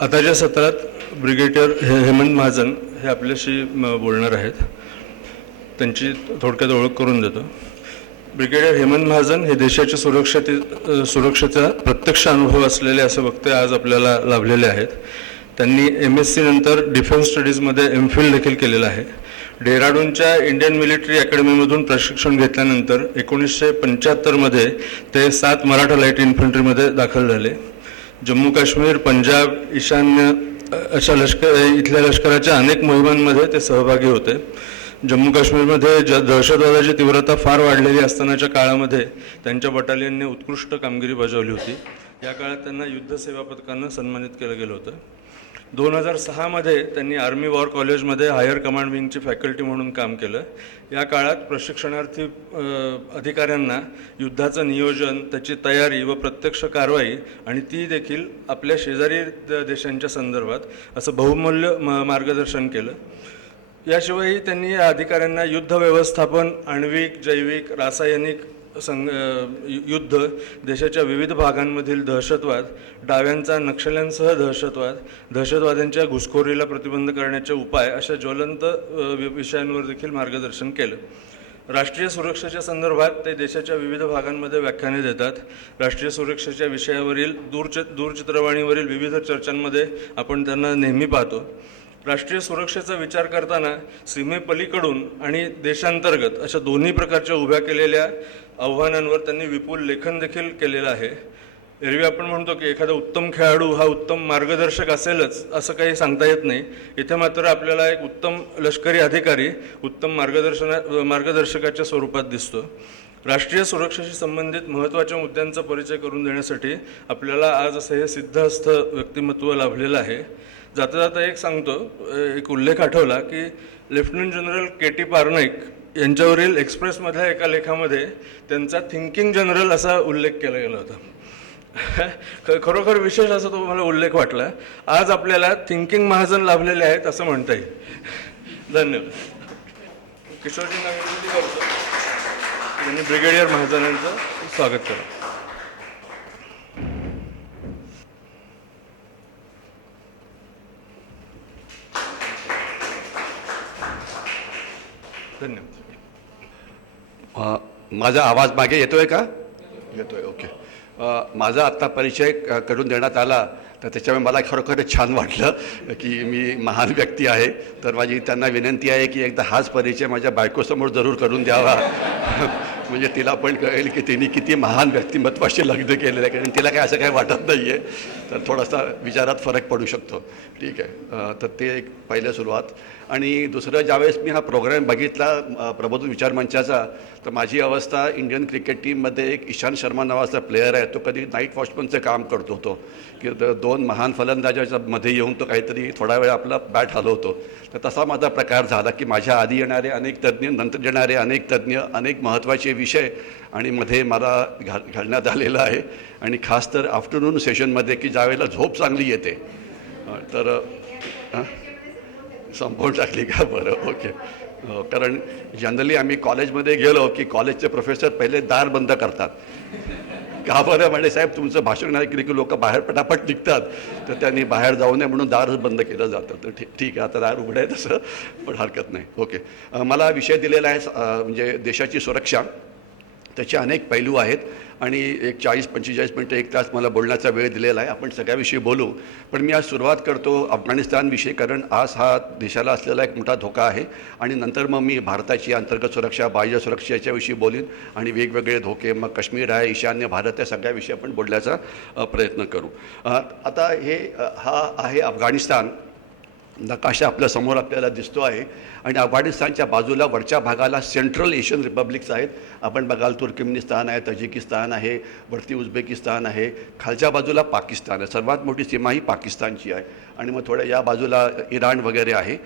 आताच्या सत्रात ब्रिगेडियर हेमंत महाजन हे आपल्याशी बोलणार आहेत. त्यांची थोडक्यात ओळख करून देतो. ब्रिगेडियर हेमंत महाजन हे देशाच्या सुरक्षेचा प्रत्यक्ष अनुभव असलेले असे वक्ते आज आपल्याला लाभलेले आहेत. त्यांनी MSc नंतर डिफेन्स स्टडीजमध्ये MPhil देखील केलेलं आहे. डेहराडूनच्या इंडियन मिलिटरी अकॅडमीमधून प्रशिक्षण घेतल्यानंतर 1975मध्ये ते 7 मराठा लाईट इन्फंट्रीमध्ये दाखल झाले. जम्मू काश्मीर, पंजाब, ईशान्य अशा इथल्या लष्कराच्या अनेक मोहिमांमध्ये ते सहभागी होते. जम्मू काश्मीरमध्ये दहशतवादाची तीव्रता फार वाढलेली असतानाच्या काळामध्ये त्यांच्या बटालियनने उत्कृष्ट कामगिरी बजावली होती. या काळात त्यांना युद्ध सेवा पदकानं सन्मानित केलं गेलं होतं. 2006मध्ये त्यांनी आर्मी वॉर कॉलेजमध्ये हायर कमांड विंगची फॅकल्टी म्हणून काम केलं. या काळात प्रशिक्षणार्थी अधिकाऱ्यांना युद्धाचं नियोजन, त्याची तयारी व प्रत्यक्ष कारवाई आणि ती देखील आपल्या शेजारी देशांच्या संदर्भात असं बहुमूल्य मार्गदर्शन केलं. याशिवायही त्यांनी या अधिकाऱ्यांना युद्ध व्यवस्थापन, आण्विक, जैविक, रासायनिक युद्ध, देशाच्या विविध भागांमधील दहशतवाद, डाव्यांचा नक्षल्यांसह दहशतवाद, दहशतवाद्यांच्या घुसखोरीला प्रतिबंध करण्याचे उपाय अशा ज्वलंत विषयांवर देखील मार्गदर्शन केलं. राष्ट्रीय सुरक्षेच्या संदर्भात ते देशाच्या विविध भागांमध्ये व्याख्याने देतात. राष्ट्रीय सुरक्षेच्या विषयावरील दूरचित्रवाणीवरील विविध चर्चांमध्ये आपण त्यांना नेहमी पाहतो. राष्ट्रीय सुरक्षेचा विचार करताना सीमेपलीकडून आणि देशांतर्गत अशा दोन्ही प्रकारच्या उभ्या केलेल्या आव्हानांवर त्यांनी विपुल लेखन देखील केलेलं आहे. एरवी आपण म्हणतो की एखादा उत्तम खेळाडू हा उत्तम मार्गदर्शक असेलच असं काही सांगता येत नाही. इथे मात्र आपल्याला एक उत्तम लष्करी अधिकारी उत्तम मार्गदर्शकाच्या स्वरूपात दिसतो. राष्ट्रीय सुरक्षेशी संबंधित महत्त्वाच्या मुद्द्यांचा परिचय करून देण्यासाठी आपल्याला आज असं हे सिद्धहस्त व्यक्तिमत्व लाभलेलं आहे. जाता जाता एक सांगतो, एक उल्लेख आठवला की लेफ्टनंट जनरल KT पारनाईक यांच्यावरील एक्सप्रेसमधल्या एका लेखामध्ये त्यांचा थिंकिंग जनरल असा उल्लेख केला गेला होता. खरोखर विशेष असा तो मला उल्लेख वाटला. आज आपल्याला थिंकिंग महाजन लाभलेले आहेत असं म्हणता येईल. धन्यवाद. किशोरजींना विनंती करतो त्यांनी ब्रिगेडियर महाजनांचं स्वागत करा. धन्यवाद. माझा आवाज मागे येतोय का? येतोय. ओके. माझा आत्ता परिचय करून देण्यात आला तर त्याच्यामुळे मला खरोखरच छान वाटलं की मी महान व्यक्ती आहे. तर माझी त्यांना विनंती आहे की एकदा हाच परिचय माझ्या बायकोसमोर जरूर करून द्यावा. म्हणजे तिला पण कळेल की तिने किती महान व्यक्तिमत्वाशी लग्न केलेलं आहे. कारण तिला काय असं काही वाटत नाही आहे. तर थोडासा विचारात फरक पडू शकतो. ठीक आहे. तर ते एक पहिलं सुरुवात. आणि दुसरं, ज्यावेळेस मी हा प्रोग्राम बघितला प्रबोधन विचार मंचाचा, तर माझी अवस्था इंडियन क्रिकेट टीममध्ये एक ईशांत शर्मा नावाचा प्लेयर आहे. तो कधी नाईट वॉचमनचं काम करतो होतो की 2 महान फलंदाजाच्या मध्ये येऊन तो काहीतरी थोडा वेळ आपला बॅट हलवतो. तर तसा माझा प्रकार झाला की माझ्या आधी येणारे अनेक तज्ज्ञ, नंतर येणारे अनेक तज्ज्ञ, अनेक महत्त्वाचे विषय आणि मध्ये मला घालण्यात आलेलं आहे. आणि खास तर आफ्टरनून सेशनमध्ये की ज्यावेळेला झोप चांगली येते. तर संपवून टाकली का? बरं. ओके. कारण जनरली आम्ही कॉलेजमध्ये गेलो की कॉलेजचे प्रोफेसर पहिले दार बंद करतात. का बरं? म्हणजे साहेब तुमचं भाषण ऐकलं की लोक बाहेर पटापट निघतात, तर त्यांनी बाहेर जाऊ नये म्हणून दार बंद केलं जातं. तर ठीक आहे, आता दार उघडं आहे तसं, पण हरकत नाही. ओके. मला विषय दिलेला आहे म्हणजे देशाची सुरक्षा. त्याचे अनेक पैलू आहेत आणि एक 40-45 मिनटं 1 तास मला बोलण्याचा वेळ दिलेला आहे. आपण सगळ्याविषयी बोलू. पण मी आज सुरुवात करतो अफगाणिस्तानविषयी, कारण आज हा देशाला असलेला एक मोठा धोका आहे. आणि नंतर मग मी भारताची अंतर्गत सुरक्षा, बाह्य सुरक्षा याच्याविषयी बोलीन आणि वेगवेगळे धोके, मग काश्मीर आहे, ईशान्य भारत, या सगळ्याविषयी आपण बोलण्याचा प्रयत्न करू. आता हा आहे अफगाणिस्तान. नकाशा आपल्या समोर आपल्याला दिसतो आहे. आणि अफगाणिस्तानच्या बाजूला वरच्या भागाला सेंट्रल एशियन रिपब्लिक्स आहेत. आपण बघाल तुर्कमेनिस्तान आहे, तजिकिस्तान आहे, वरती उझबेकिस्तान आहे, खालच्या बाजूला पाकिस्तान आहे. सर्वात मोठी सीमा ही पाकिस्तानची आहे. आणि मग थोड्या या बाजूला इराण वगैरे आहे.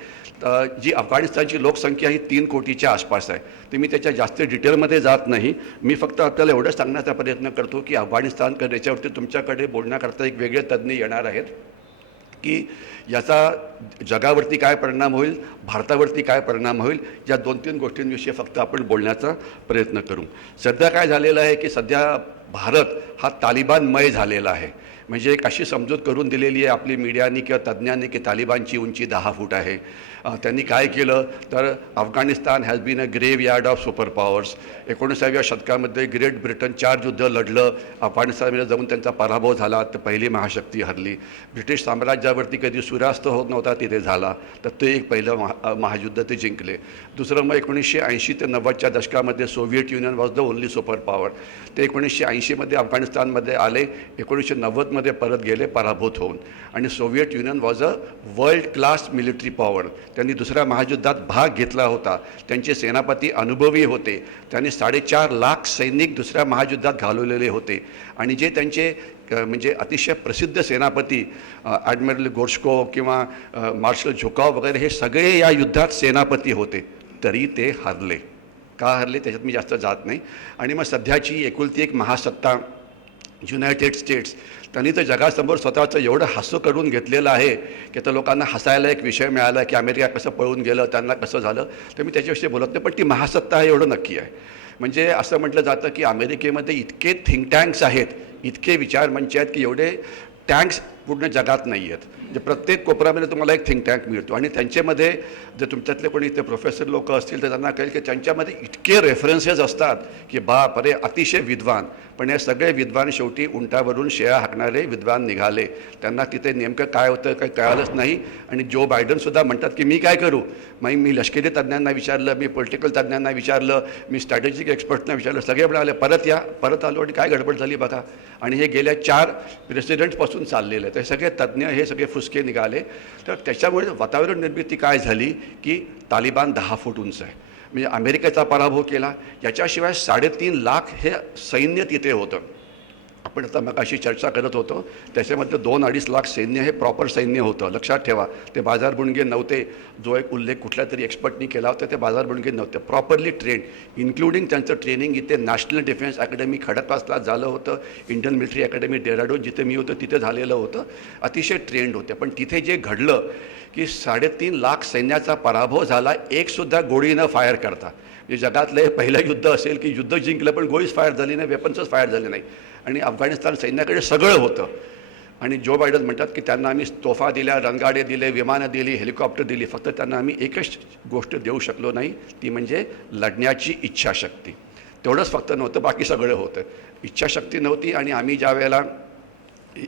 जी अफगाणिस्तानची लोकसंख्या ही 3 कोटीच्या आसपास आहे. तर मी त्याच्या जास्त डिटेलमध्ये जात नाही. मी फक्त आपल्याला एवढंच सांगण्याचा प्रयत्न करतो की अफगाणिस्तानकडे याच्यावरती तुमच्याकडे बोलण्याकरता एक वेगळे तज्ज्ञ येणार आहेत की याचा जगावरती काय परिणाम होईल, भारतावरती काय परिणाम होईल, या 2-3 गोष्टींविषयी फक्त आपण बोलण्याचा प्रयत्न करू. सध्या काय झालेलं आहे की सध्या भारत हा तालिबानमय झालेला आहे. म्हणजे एक अशी समजूत करून दिलेली आहे आपली मीडियानी किंवा तज्ज्ञांनी की तालिबानची उंची 10 फूट आहे. त्यांनी काय केलं तर Afghanistan has been a graveyard of super powers. 19व्या शतकामध्ये ग्रेट ब्रिटन 4 युद्ध लढलं, अफगाणिस्तानमध्ये जाऊन त्यांचा पराभव झाला, तर पहिली महाशक्ती हरली. ब्रिटिश साम्राज्यावरती कधी सूर्यास्त होत नव्हता तिथे झाला, तर ते एक पहिलं महायुद्ध ते जिंकले. दुसरं मग 1980 ते 90च्या दशकामध्ये Soviet Union was the only super power. ते 1980मध्ये अफगाणिस्तानमध्ये आले, 1990मध्ये परत गेले पराभूत होऊन. आणि Soviet Union was a world class military power. त्यांनी दुसऱ्या महायुद्धात भाग घेतला होता, त्यांचे सेनापती अनुभवी होते, त्यांनी 4.5 लाख सैनिक दुसऱ्या महायुद्धात घालवलेले होते. आणि जे त्यांचे म्हणजे अतिशय प्रसिद्ध सेनापती ॲडमिरल गोर्शको किंवा मार्शल झुकाव वगैरे हे सगळे या युद्धात सेनापती होते, तरी ते हरले. का हरले त्याच्यात मी जास्त जात नाही. आणि मग सध्याची एकुलती एक महासत्ता युनायटेड स्टेट्स, त्यांनी तर जगासमोर स्वतःचं एवढं हास्य करून घेतलेलं आहे की आता लोकांना हसायला एक विषय मिळाला की अमेरिका कसं पळून गेलं, त्यांना कसं झालं, तर मी त्याच्याविषयी बोलत नाही. पण ती महासत्ता आहे एवढं नक्की आहे. म्हणजे असं म्हटलं जातं की अमेरिकेमध्ये इतके थिंक टँक्स आहेत, इतके विचारमंच आहेत की एवढे टँक्स पूर्ण जगात नाही आहेत. म्हणजे प्रत्येक कोपऱ्यामध्ये तुम्हाला एक थिंक टँक मिळतो. आणि त्यांच्यामध्ये जर तुमच्यातले कोणी इथे प्रोफेसर लोक असतील तर त्यांना कळेल की त्यांच्यामध्ये इतके रेफरन्सेस असतात की बाप अरे अतिशय विद्वान. पण हे सगळे विद्वान शेवटी उंटावरून शेळ्या हाकणारे विद्वान निघाले. त्यांना तिथे नेमकं काय होतं काही कळालंच नाही. आणि जो बायडनसुद्धा म्हणतात की मी काय करू, मी लष्करी तज्ज्ञांना विचारलं, मी पॉलिटिकल तज्ज्ञांना विचारलं, मी स्ट्रॅटेजिक एक्सपर्ट्सना विचारलं, सगळे म्हणाले परत या. परत आलो आणि काय गडबड झाली बघा. आणि हे गेल्या 4 प्रेसिडेंट्सपासून चाललेलं आहे. ते सगळे तज्ज्ञ हे सगळे फुसके निघाले. तर त्याच्यामुळे वातावरण निर्मिती काय झाली की तालिबान 10 फूट उंच आहे. म्हणजे अमेरिकेचा पराभव केला. याच्याशिवाय 3.5 लाख हे सैन्य तिथे होतं. आपण आता मगाशी चर्चा करत होतो त्याच्यामध्ये 2-2.5 लाख सैन्य हे प्रॉपर सैन्य होतं. लक्षात ठेवा, ते बाजारबुणगे नव्हते. जो एक उल्लेख कुठल्या तरी एक्सपर्टनी केला होता ते बाजारबुणगे नव्हते, प्रॉपरली ट्रेंड, इन्क्लुडिंग त्यांचं ट्रेनिंग इथे नॅशनल डिफेन्स अकॅडमी खडकवासला झालं होतं, इंडियन मिलिटरी अकॅडमी डेहराडून जिथे मी होतं तिथे झालेलं होतं. अतिशय ट्रेंड होते. पण तिथे जे घडलं की 3.5 लाख सैन्याचा पराभव झाला, एकसुद्धा गोळी न फायर करता. म्हणजे जगातलं हे पहिलं युद्ध असेल की युद्ध जिंकलं पण गोळीच फायर झाली नाही, वेपन्सच फायर झाले नाही. आणि अफगाणिस्तान सैन्याकडे सगळं होतं. आणि जो बायडन म्हणतात की त्यांना आम्ही तोफा दिल्या, रणगाडे दिले, विमानं दिली, हेलिकॉप्टर दिली, फक्त त्यांना आम्ही एकच गोष्ट देऊ शकलो नाही, ती म्हणजे लढण्याची इच्छाशक्ती. तेवढंच फक्त नव्हतं, बाकी सगळं होतं. इच्छाशक्ती नव्हती. आणि आम्ही ज्या वेळेला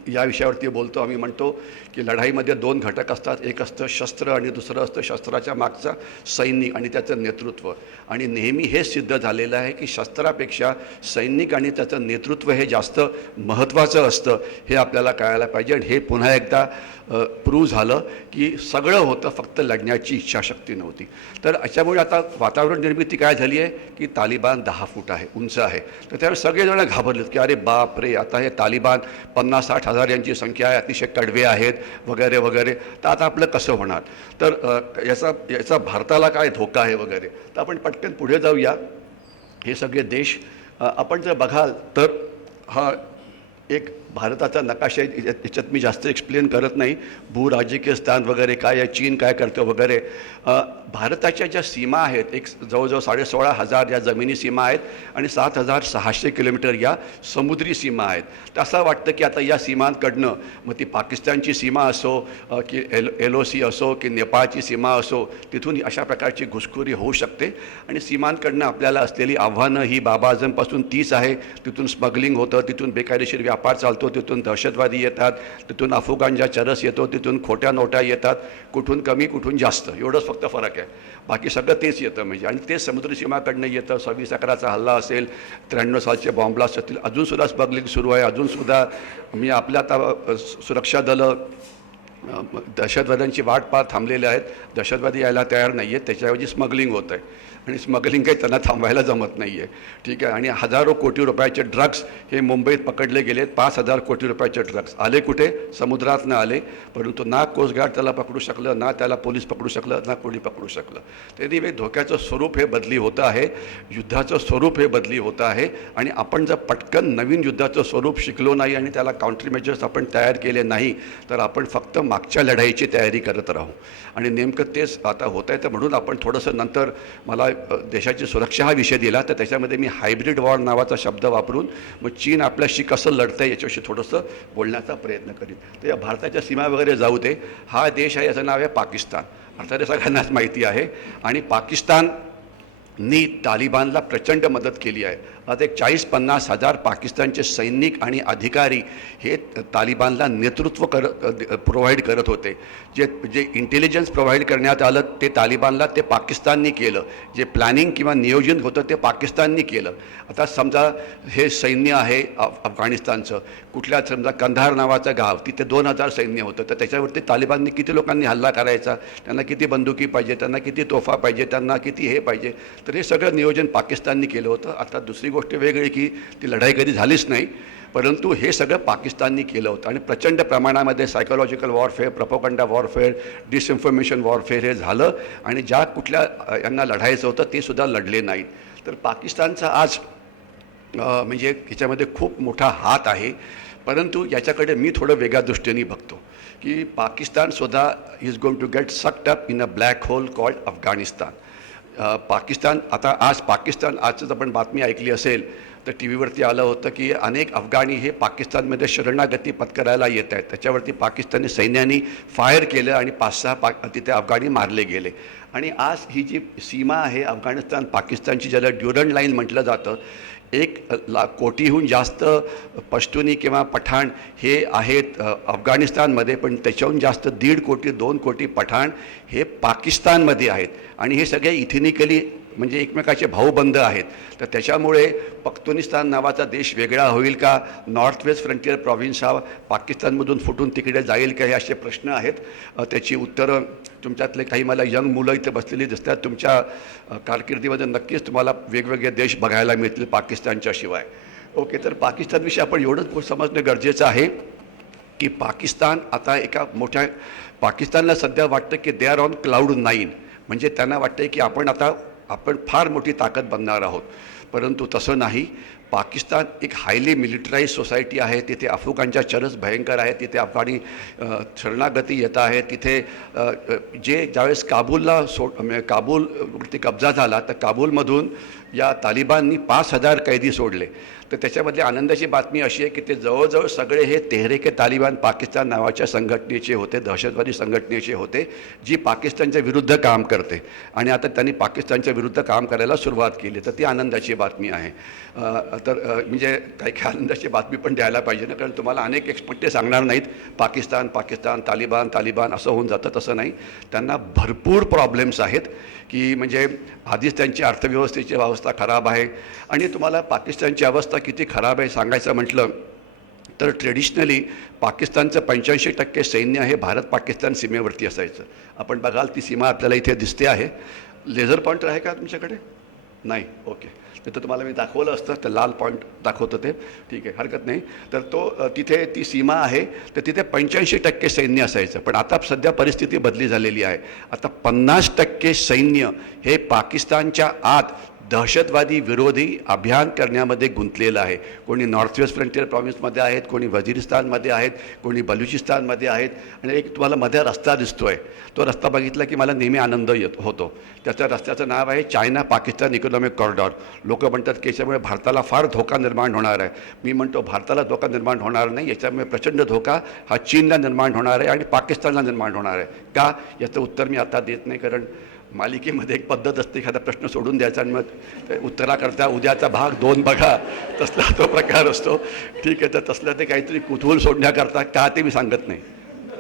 या विषयावरती बोलतो आम्ही म्हणतो की लढाईमध्ये 2 घटक असतात, एक असतं शस्त्र आणि दुसरं असतं शस्त्राच्या मागचा सैनिक आणि त्याचं नेतृत्व. आणि नेहमी हे सिद्ध झालेलं आहे की शस्त्रापेक्षा सैनिक आणि त्याचं नेतृत्व हे जास्त महत्त्वाचं असतं. हे आपल्याला कळायला पाहिजे. आणि हे पुन्हा एकदा प्रूव्ह झालं की सगळं होतं, फक्त लढण्याची इच्छाशक्ती नव्हती. तर अशामुळे आता वातावरण निर्मिती काय झाली आहे की तालिबान 10 फूट आहे, उंच आहे. तर त्यावेळी सगळेजण घाबरलेत की अरे बाप रे, आता हे तालिबान 50-60 हजार यांची संख्या आहे, अतिशय कडवे आहेत वगैरे वगैरे, तर आता आपलं कसं होणार. तर याचा भारताला काय धोका आहे वगैरे. तर आपण पटकन पुढे जाऊया. हे सगळे देश आपण जर बघाल तर हा एक भारताचा नकाशा आहे. याच्यात मी जास्त एक्सप्लेन करत नाही, भूराजकीय स्थान वगैरे काय आहे, चीन काय करतं वगैरे. भारताच्या ज्या सीमा आहेत, एक जवळजवळ 16,500 या जमिनी सीमा आहेत आणि 7,600 किलोमीटर या समुद्री सीमा आहेत. तर असं वाटतं की आता या सीमांकडनं मग ती पाकिस्तानची सीमा असो की LOC असो की नेपाळची सीमा असो, तिथून अशा प्रकारची घुसखोरी होऊ शकते. आणि सीमांकडनं आपल्याला असलेली आव्हानं ही बाबा आझमपासून 30 आहे. तिथून स्मगलिंग होतं, तिथून बेकायदेशीर व्यापार चालतो, तिथून दहशतवादी येतात, तिथून अफगाणचा चरस येतो, तिथून खोट्या नोटा येतात, कुठून कमी कुठून जास्त, एवढंच फक्त फरक आहे. बाकी सगळं तेच येतं. म्हणजे आणि ते समुद्री सीमाकडनं येतं. 26/11चा हल्ला असेल, 93 सालचे बॉम्ब ब्लास्ट असतील, अजूनसुद्धा स्मगलिंग सुरू आहे. अजूनसुद्धा म्हणजे आपल्या आता सुरक्षा दलं दहशतवाद्यांची वाट पाहत थांबलेले आहेत. दहशतवादी यायला तयार नाही आहेत, त्याच्याऐवजी स्मगलिंग होतं आहे. आणि स्मगलिंग काही त्यांना थांबायला जमत नाही आहे. ठीक आहे. आणि हजारो कोटी रुपयाचे ड्रग्स हे मुंबईत पकडले गेलेत. 5,000 कोटी रुपयाचे ड्रग्स आले कुठे, समुद्रात न आले. परंतु ना कोस्टगार्ड त्याला पकडू शकलं, ना त्याला पोलीस पकडू शकलं, ना कोणी पकडू शकलं. तरी धोक्याचं स्वरूप हे बदली होतं आहे, युद्धाचं स्वरूप हे बदली होतं आहे. आणि आपण जर पटकन नवीन युद्धाचं स्वरूप शिकलो नाही आणि त्याला काउंटर मेजर्स आपण तयार केले नाही तर आपण फक्त मागच्या लढाईची तयारी करत राहू. आणि नेमकं तेच आता होत आहे. तर म्हणून आपण थोडंसं नंतर मला देशाची सुरक्षा हा विषय दिला, तर त्याच्यामध्ये मी हायब्रिड वॉर नावाचा शब्द वापरून मग चीन आपल्याशी कसं लढतं आहे याच्याविषयी थोडंसं बोलण्याचा प्रयत्न करीन. तर या भारताच्या सीमा वगैरे जाऊ दे. हा देश आहे, याचं नाव आहे पाकिस्तान. अर्थात हे सगळ्यांनाच माहिती आहे. आणि पाकिस्ताननी तालिबानला प्रचंड मदत केली आहे. आता एक 40-50 हजार पाकिस्तानचे सैनिक आणि अधिकारी हे तालिबानला नेतृत्व प्रोव्हाइड करत होते. जे इंटेलिजन्स प्रोव्हाइड करण्यात आलं ते तालिबानला ते पाकिस्ताननी केलं. जे प्लॅनिंग किंवा नियोजन होतं ते पाकिस्ताननी केलं. आता समजा हे सैन्य आहे अफगाणिस्तानचं, कुठल्या समजा कंधार नावाचं गाव, तिथे 2000 सैन्य होतं. तर त्याच्यावरती तालिबाननी किती लोकांनी हल्ला करायचा, त्यांना किती बंदुकी पाहिजे, त्यांना किती तोफा पाहिजे, त्यांना किती हे पाहिजे, तर हे सगळं नियोजन पाकिस्ताननी केलं होतं. आता दुसरी गोष्ट वेगळी की ती लढाई कधी झालीच नाही, परंतु हे सगळं पाकिस्ताननी केलं होतं. आणि प्रचंड प्रमाणामध्ये psychological warfare, propaganda warfare, disinformation warfare हे झालं. आणि ज्या कुठल्या यांना लढायचं होतं ते सुद्धा लढले नाहीत. तर पाकिस्तानचा आज म्हणजे याच्यामध्ये खूप मोठा हात आहे. परंतु याच्याकडे मी थोडं वेगळ्या दृष्टीने बघतो की पाकिस्तानसुद्धा is going to get sucked up in a black hole called Afghanistan. Pakistan आता आज पाकिस्तान आजच आपण बातमी ऐकली असेल तर टी व्हीवरती आलं होतं की अनेक अफगाणी हे पाकिस्तानमध्ये शरणागती पत्करायला येत आहेत. त्याच्यावरती पाकिस्तानी सैन्याने फायर केलं आणि 5-6 तिथे अफगाणी मारले गेले. आणि आज ही जी सीमा आहे अफगाणिस्तान पाकिस्तानची, ज्याला ड्युरंड लाईन म्हटलं जातं, 1 कोटीहून जास्त पश्तुनी किंवा पठाण हे आहेत अफगाणिस्तानमध्ये, पण त्याच्याहून जास्त 1.5 कोटी 2 कोटी पठाण हे पाकिस्तानमध्ये आहेत. आणि हे सगळे इथिनिकली म्हणजे एकमेकाचे भाऊबंद आहेत. तर त्याच्यामुळे पख्तुनिस्तान नावाचा देश वेगळा होईल का, नॉर्थ वेस्ट फ्रंटियर प्रॉव्हिन्स हा पाकिस्तानमधून फुटून तिकडे जाईल का, हे असे प्रश्न आहेत. त्याची उत्तरं तुमच्यातले काही मला यंग मुलं इथे बसलेली दिसतात. तुमच्या कारकिर्दीमध्ये नक्कीच तुम्हाला वेगवेगळे देश बघायला मिळतील पाकिस्तानच्या शिवाय. ओके, तर पाकिस्तानविषयी आपण एवढंच समजणं गरजेचं आहे की पाकिस्तान आता एका मोठ्या, पाकिस्तानला सध्या वाटतं की दे आर ऑन क्लाउड 9, म्हणजे त्यांना वाटतं की आपण फार मोठी ताकद बनणार आहोत. परंतु तसं नाही. पाकिस्तान एक हायली मिलिटराईज सोसायटी आहे. तिथे अफगाणच्या चरस भयंकर आहे. तिथे अफगाणी शरणागती येत आहे. तिथे ज्यावेळेस काबूलवरती कब्जा झाला तर काबूलमधून या तालिबाननी 5000 कैदी सोडले. तर त्याच्यामधली आनंदाची बातमी अशी आहे की ते जवळजवळ सगळे हे तेहरीक तालिबान पाकिस्तान नावाच्या संघटनेचे होते, दहशतवादी संघटनेचे होते, जी पाकिस्तानच्या विरुद्ध काम करते. आणि आता त्यांनी पाकिस्तानच्या विरुद्ध काम करायला सुरुवात केली. तर ती आनंदाची बातमी आहे. तर म्हणजे काही आनंदाची बातमी पण द्यायला पाहिजे ना, कारण तुम्हाला अनेक एक्सपर्ट ते सांगणार नाहीत पाकिस्तान पाकिस्तान तालिबान तालिबान असं होऊन जातं. तसं नाही. त्यांना भरपूर प्रॉब्लेम्स आहेत की म्हणजे आधीच त्यांची अर्थव्यवस्थेची अवस्था खराब आहे. आणि तुम्हाला पाकिस्तानची अवस्था किती खराब आहे सांगायचं म्हटलं तर ट्रेडिशनली पाकिस्तानचं 85% सैन्य हे भारत पाकिस्तान सीमेवरती असायचं. आपण बघाल ती सीमा आपल्याला इथे दिसते आहे. लेझर पॉईंटर आहे का तुमच्याकडे? नाही. ओके, तर तुम्हाला मी दाखवलं असतं, तर लाल पॉईंट दाखवतं ते. ठीक आहे, हरकत नाही. तर तो तिथे ती सीमा आहे. तर तिथे 85% सैन्य असायचं. पण आता सध्या परिस्थिती बदली झालेली आहे. आता 50% सैन्य हे पाकिस्तानच्या आत दहशतवादी विरोधी अभियान करण्यामध्ये गुंतलेलं आहे. कोणी नॉर्थ वेस्ट फ्रंटियर प्रॉव्हिन्समध्ये आहेत, कोणी वजिरिस्तानमध्ये आहेत, कोणी बलुचिस्तानमध्ये आहेत. आणि एक तुम्हाला मध्ये रस्ता दिसतो आहे, तो रस्ता बघितला की मला नेहमी आनंद होतो. त्याच्या रस्त्याचं नाव आहे चायना पाकिस्तान इकॉनॉमिक कॉरिडॉर. लोक म्हणतात की याच्यामुळे भारताला फार धोका निर्माण होणार आहे. मी म्हणतो भारताला धोका निर्माण होणार नाही. याच्यामुळे प्रचंड धोका हा चीनला निर्माण होणार आहे आणि पाकिस्तानला निर्माण होणार आहे. का, याचं उत्तर मी आता देत नाही, कारण मालिकेमध्ये एक पद्धत असते, एखादा प्रश्न सोडून द्यायचा आणि मग उत्तराकरता उद्याचा भाग 2 बघा, तसला तो प्रकार असतो. ठीक आहे, तर तसलं ते काहीतरी कुतूहल सोडण्याकरता का ते मी सांगत नाही.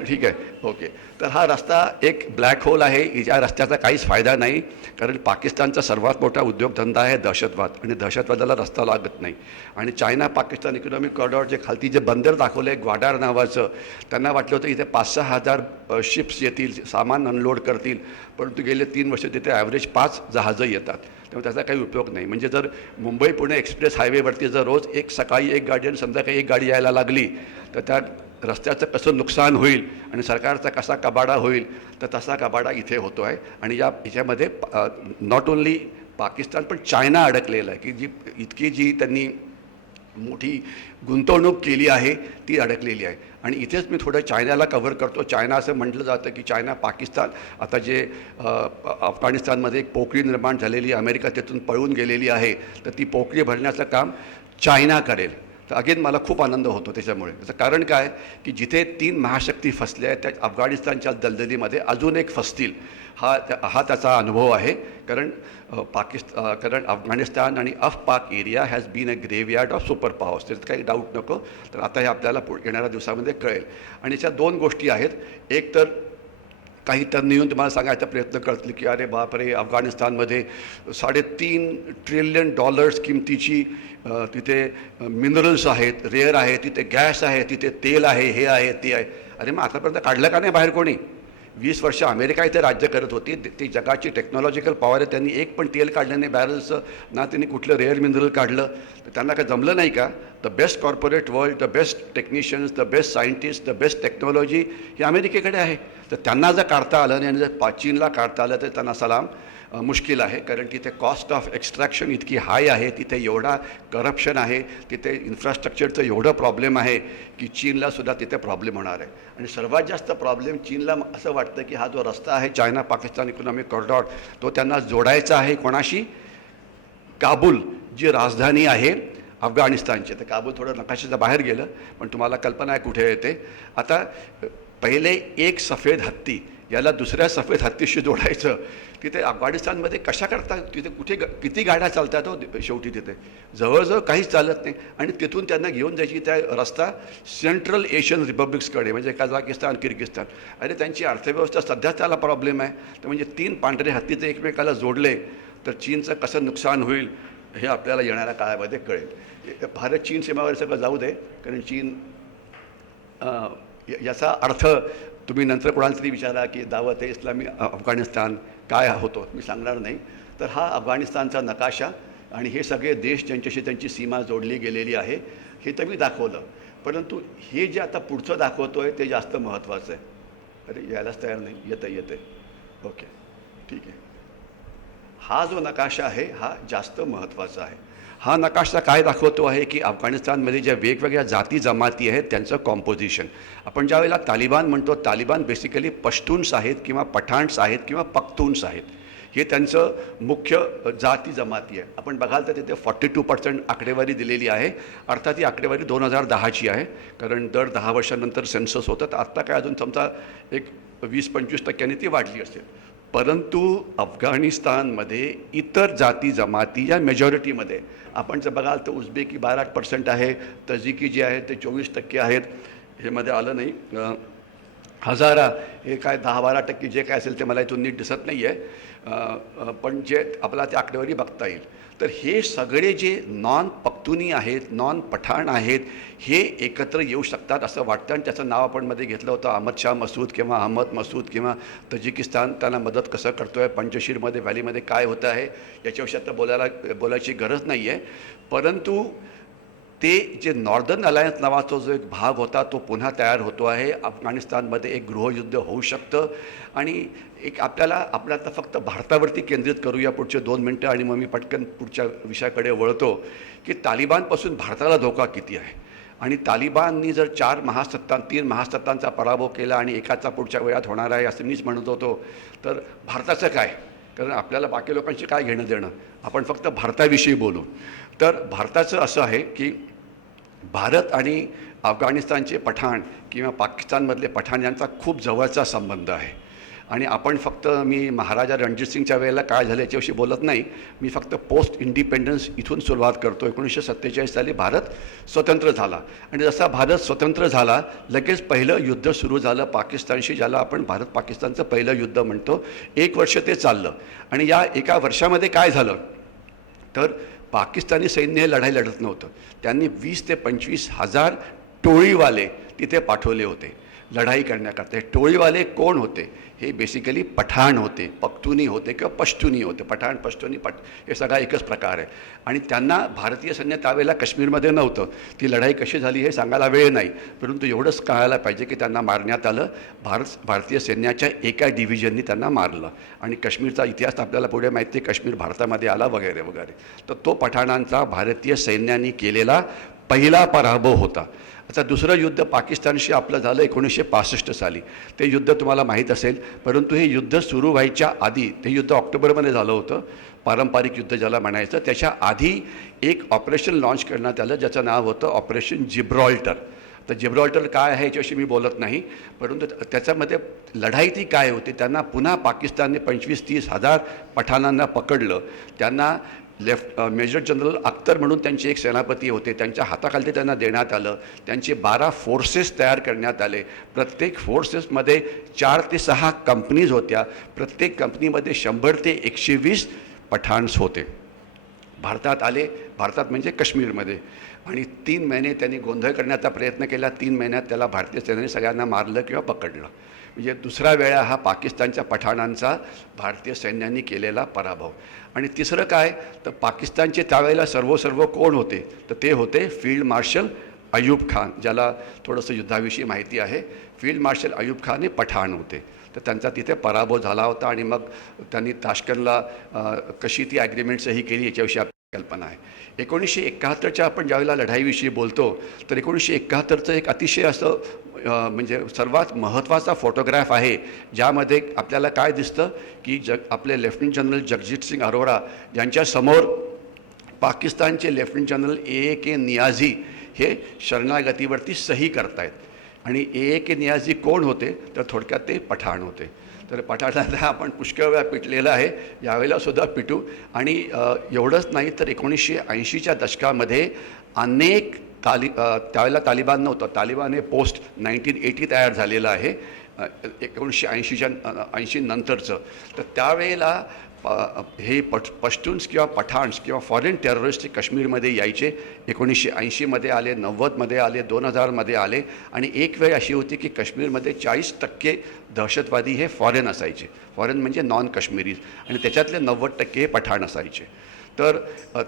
ठीक आहे, ओके. तर हा रस्ता एक ब्लॅक होल आहे. या रस्त्याचा काहीच फायदा नाही, कारण पाकिस्तानचा सर्वात मोठा उद्योगधंदा आहे दहशतवाद, आणि दहशतवादाला रस्ता लागत नाही. आणि चायना पाकिस्तान इकॉनॉमिक कॉरिडॉर जे खालती जे बंदर दाखवलं आहे ग्वाडार नावाचं, त्यांना वाटलं होतं इथे 5-6 हजार शिप्स येतील, सामान अनलोड करतील, परंतु गेले 3 वर्ष तिथे ॲव्हरेज 5 जहाजं येतात. त्यामुळे त्याचा काही उपयोग नाही. म्हणजे जर मुंबई पुणे एक्सप्रेस हायवेवरती जर रोज सकाळी एक गाडी आणि संध्याकाळी एक गाडी यायला लागली तर त्या रस्त्याचं कसं नुकसान होईल आणि सरकारचा कसा कबाडा होईल, तर तसा कबाडा इथे होतो आहे. आणि याच्यामध्ये नॉट ओन्ली पाकिस्तान पण चायना अडकलेला आहे की इतकी जी त्यांनी मोठी गुंतवणूक केली आहे ती अडकलेली आहे. आणि इथेच मी थोडं चायनाला कव्हर करतो. चायना असं म्हटलं जातं की चायना पाकिस्तान आता जे अफगाणिस्तानमध्ये एक पोकळी निर्माण झालेली, अमेरिका तिथून पळून गेलेली आहे, तर ती पोकळी भरण्याचं काम चायना करेल. तर अगेन मला खूप आनंद होतो त्याच्यामुळे. त्याचं कारण काय की जिथे 3 महाशक्ती फसल्या आहेत त्या अफगाणिस्तानच्या दलदलीमध्ये अजून एक फसतील, हा त्याचा अनुभव आहे. कारण कारण अफगाणिस्तान आणि Pak area has been a graveyard of super powers. त्याच्यात काही डाऊट नको. तर आता हे आपल्याला येणाऱ्या दिवसामध्ये कळेल. आणि याच्या 2 गोष्टी आहेत. एक तर काही तज्ञ येऊन तुम्हाला सांगायचा प्रयत्न करतील की अरे बापरे, अफगाणिस्तानमध्ये $3.5 ट्रिलियन किमतीची तिथे मिनरल्स आहेत, रेअर आहे, तिथे गॅस आहे, तिथे तेल आहे, हे आहे, ते आहे. अरे मग आतापर्यंत काढलं का नाही बाहेर कोणी? 20 वर्ष अमेरिका इथे राज्य करत होती. ती जगाची टेक्नॉलॉजिकल पॉवर आहे. त्यांनी एक पण तेल काढलं नाही बॅरल्सचं, ना त्यांनी कुठलं रेअर मिनरल काढलं. तर त्यांना काय जमलं नाही का? The best corporate world, the best technicians, the best scientist, the best technology ही अमेरिकेकडे आहे. तर त्यांना जर काढता आलं नाही आणि जर चीनला काढता आलं तर त्यांना सलाम मुश्किल आहे. कारण तिथे कॉस्ट ऑफ एक्स्ट्रॅक्शन इतकी हाय आहे, तिथे एवढा करप्शन आहे, तिथे इन्फ्रास्ट्रक्चरचं एवढं प्रॉब्लेम आहे की चीनलासुद्धा तिथे प्रॉब्लेम होणार आहे. आणि सर्वात जास्त प्रॉब्लेम चीनला असं वाटतं की हा जो रस्ता आहे चायना पाकिस्तान इकॉनॉमिक कॉरिडॉर, तो त्यांना जोडायचा आहे कोणाशी? काबूल, जी राजधानी आहे अफगाणिस्तानची. तर काबूल थोडं नकाशाच्या बाहेर गेलं, पण तुम्हाला कल्पना आहे कुठे येते. आता पहिले एक सफेद हत्ती याला दुसऱ्या सफेद हत्तीशी जोडायचं. तिथे अफगाणिस्तानमध्ये कशा करता, तिथे कुठे किती गाड्या चालतात हो शेवटी, तिथे जवळजवळ काहीच चालत नाही. आणि तिथून त्यांना घेऊन जायची त्या रस्ता सेंट्रल एशियन रिपब्लिक्सकडे, म्हणजे कझाकिस्तान, किर्गिस्तान. अरे त्यांची अर्थव्यवस्था सध्या त्याला प्रॉब्लेम आहे. तर म्हणजे 3 पांढरे हत्ती ते एकमेकाला जोडले तर चीनचं कसं नुकसान होईल हे आपल्याला येणाऱ्या काळामध्ये कळेल. भारत चीन सीमावर सगळं जाऊ दे, कारण चीन याचा अर्थ तुम्ही नंतर कोणाला तरी विचारा की दावत ए इस्लामी अफगाणिस्तान काय होतो, मी सांगणार नाही. तर हा अफगाणिस्तानचा नकाशा आणि हे सगळे देश ज्यांच्याशी त्यांची सीमा जोडली गेलेली आहे हे तर मी दाखवलं. परंतु हे जे आता पुढचं दाखवतो आहे ते जास्त महत्त्वाचं आहे. अरे यायलाच तयार नाही, येते ओके ठीक आहे. हा जो नकाशा आहे हा जास्त महत्त्वाचा आहे. हा नकाशा काय दाखवतो आहे की अफगाणिस्तानमध्ये ज्या वेगवेगळ्या जाती जमाती आहेत त्यांचं कॉम्पोजिशन. आपण ज्या वेळेला तालिबान म्हणतो, तालिबान बेसिकली पश्तून्स आहेत किंवा पठाण्स आहेत किंवा पख्तून्स आहेत. हे त्यांचं मुख्य जाती जमाती आहे. आपण बघाल तर तिथे 42% आकडेवारी दिलेली आहे. अर्थात ही आकडेवारी 2010ची आहे, कारण दर 10 वर्षांनंतर सेन्सस होतं. तर आत्ता काय अजून समजा एक 20-25% ती वाढली असेल. परंतु अफगाणिस्तानमध्ये इतर जाती जमाती या मेजॉरिटीमध्ये आपण जर बघाल तर उझबेकी 12% आहे, तजिकी जे आहे ते 24% आहेत. हे मध्ये आलं नाही. हजारा हे काय 10-12% जे काय असेल ते मला इथून नीट दिसत नाही आहे, पण जे आपल्याला ते आकडेवारी बघता येईल. तर हे सगळे जे नॉन पख्तुनी आहेत, नॉन पठाण आहेत, हे एकत्र येऊ शकतात असं वाटतं. आणि त्याचं नाव आपण मध्ये घेतलं होतं अहमद शाह मसूद किंवा अहमद मसूद किंवा तजिकिस्तान त्यांना मदत कसं करतो आहे, पंचशीरमध्ये व्हॅलीमध्ये काय होतं आहे याच्याविषयी आता बोलायची गरज नाही आहे. परंतु ते जे नॉर्दर्न अलायन्स नावाचा जो एक भाग होता तो पुन्हा तयार होतो आहे. अफगाणिस्तानमध्ये एक गृहयुद्ध होऊ शकतं. आणि एक आपण आता फक्त भारतावरती केंद्रित करूया पुढचे 2 मिनटं आणि मग मी पटकन पुढच्या विषयाकडे वळतो की तालिबानपासून भारताला धोका किती आहे. आणि तालिबाननी जर 3 महासत्तांचा पराभव केला आणि एकाचा पुढच्या वेळात होणार आहे असं मीच म्हणत होतो, तर भारताचं काय? कारण आपल्याला बाकी लोकांशी काय घेणं देणं, आपण फक्त भारताविषयी बोलू. तर भारताचं असं आहे की भारत आणि अफगाणिस्तानचे पठाण किंवा पाकिस्तानमधले पठाण यांचा खूप जवळचा संबंध आहे. आणि आपण फक्त मी महाराजा रणजित सिंगच्या वेळेला काय झालं याच्याविषयी बोलत नाही. मी फक्त पोस्ट इंडिपेंडन्स इथून सुरुवात करतो. 1947 साली भारत स्वतंत्र झाला आणि जसा भारत स्वतंत्र झाला लगेच पहिलं युद्ध सुरू झालं पाकिस्तानशी, ज्याला आपण भारत पाकिस्तानचं पहिलं युद्ध म्हणतो. 1 वर्ष ते चाललं. आणि या एका वर्षामध्ये काय झालं तर पाकिस्तानी सैन्य हे लढाई लढत नव्हतं. त्यांनी 20,000 ते 25,000 टोळीवाले तिथे पाठवले होते. लढाई करण्याकरता. हे टोळीवाले कोण होते? हे बेसिकली पठाण होते, पख्तुनी होते किंवा पश्तुनी होते. पठाण, पश्तुनी, हे सगळा एकच प्रकार आहे. आणि त्यांना भारतीय सैन्य त्यावेळेला काश्मीरमध्ये नव्हतं. ती लढाई कशी झाली हे सांगायला वेळ नाही, परंतु एवढंच कळायला पाहिजे की त्यांना मारण्यात आलं. भारतीय सैन्याच्या एका डिव्हिजननी त्यांना मारलं. आणि काश्मीरचा इतिहास आपल्याला पुढे माहिती आहे, काश्मीर भारतामध्ये आला वगैरे वगैरे. तर तो पठाणांचा भारतीय सैन्याने केलेला पहिला पराभव होता. आता दुसरं युद्ध पाकिस्तानशी आपलं झालं 1965 साली. ते युद्ध तुम्हाला माहीत असेल, परंतु हे युद्ध सुरू व्हायच्या आधी, ते युद्ध ऑक्टोबरमध्ये झालं होतं, पारंपरिक युद्ध ज्याला म्हणायचं. त्याच्या आधी एक ऑपरेशन लॉन्च करण्यात आलं ज्याचं नाव होतं ऑपरेशन जिब्रॉल्टर. तर जिब्रॉल्टर काय आहे याच्याविषयी मी बोलत नाही, परंतु त्याच्यामध्ये लढाई ती काय होती, त्यांना पुन्हा पाकिस्तानने 25-30 हजार पठाणांना पकडलं. त्यांना मेजर जनरल अख्तर म्हणून त्यांचे एक सेनापती होते, त्यांच्या हाताखाली त्यांना देण्यात आलं. त्यांचे 12 फोर्सेस तयार करण्यात आले. प्रत्येक फोर्सेसमध्ये 4 ते 6 कंपनीज होत्या. प्रत्येक कंपनीमध्ये 100 ते 120 पठाण्स होते. भारतात आले, भारतात म्हणजे काश्मीरमध्ये, आणि 3 महिने त्यांनी गोंधळ करण्याचा प्रयत्न केला. 3 महिन्यात त्याला भारतीय सेनेने सगळ्यांना मारलं किंवा पकडलं. म्हणजे दुसरा वेळा हा पाकिस्तानच्या पठाणांचा भारतीय सैन्याने केलेला पराभव. आणि तिसरं काय, तर पाकिस्तानचे त्यावेळेला सर्व कोण होते, तर ते होते फील्ड मार्शल अयूब खान, ज्याला थोडंसं युद्धाविषयी माहिती आहे. फील्ड मार्शल अयूब खान हे पठाण होते. तर त्यांचा तिथे पराभव झाला होता. आणि मग त्यांनी ताश्कंदला कशी ती ॲग्रीमेंट सही केली याच्याविषयी आपली कल्पना आहे. 1971च्या आपण ज्यावेळेला लढाईविषयी बोलतो, तर 1971चं एक अतिशय असं म्हणजे सर्वात महत्त्वाचा फोटोग्राफ आहे, ज्यामध्ये आपल्याला काय दिसतं की आपले लेफ्टनंट जनरल जगजीत सिंग अरोरा यांच्यासमोर पाकिस्तानचे लेफ्टनंट जनरल A.A.K. नियाझी हे शरणागतीवरती सही करतायत. आणि A.A.K. नियाझी कोण होते, तर थोडक्यात ते पठाण होते. तर पठाणाला आपण पुष्कळ वेळा पिटलेलं आहे, यावेळेला सुद्धा पिटू. आणि एवढंच नाही तर 1980च्या दशकामध्ये अनेक त्यावेळेला तालिबान नव्हतं, तालिबान हे पोस्ट 1980 तयार झालेलं आहे, 1980 नंतरचं. तर त्यावेळेला हे पश्तून्स किंवा पठाण्स किंवा फॉरेन टेररिस्ट काश्मीरमध्ये यायचे. 1980मध्ये आले, 90मध्ये आले, 2000मध्ये आले. आणि एक वेळ अशी होती की काश्मीरमध्ये 40% दहशतवादी हे फॉरेन असायचे. फॉरेन म्हणजे नॉन काश्मीरीज, आणि त्याच्यातले 90% हे पठाण असायचे. तर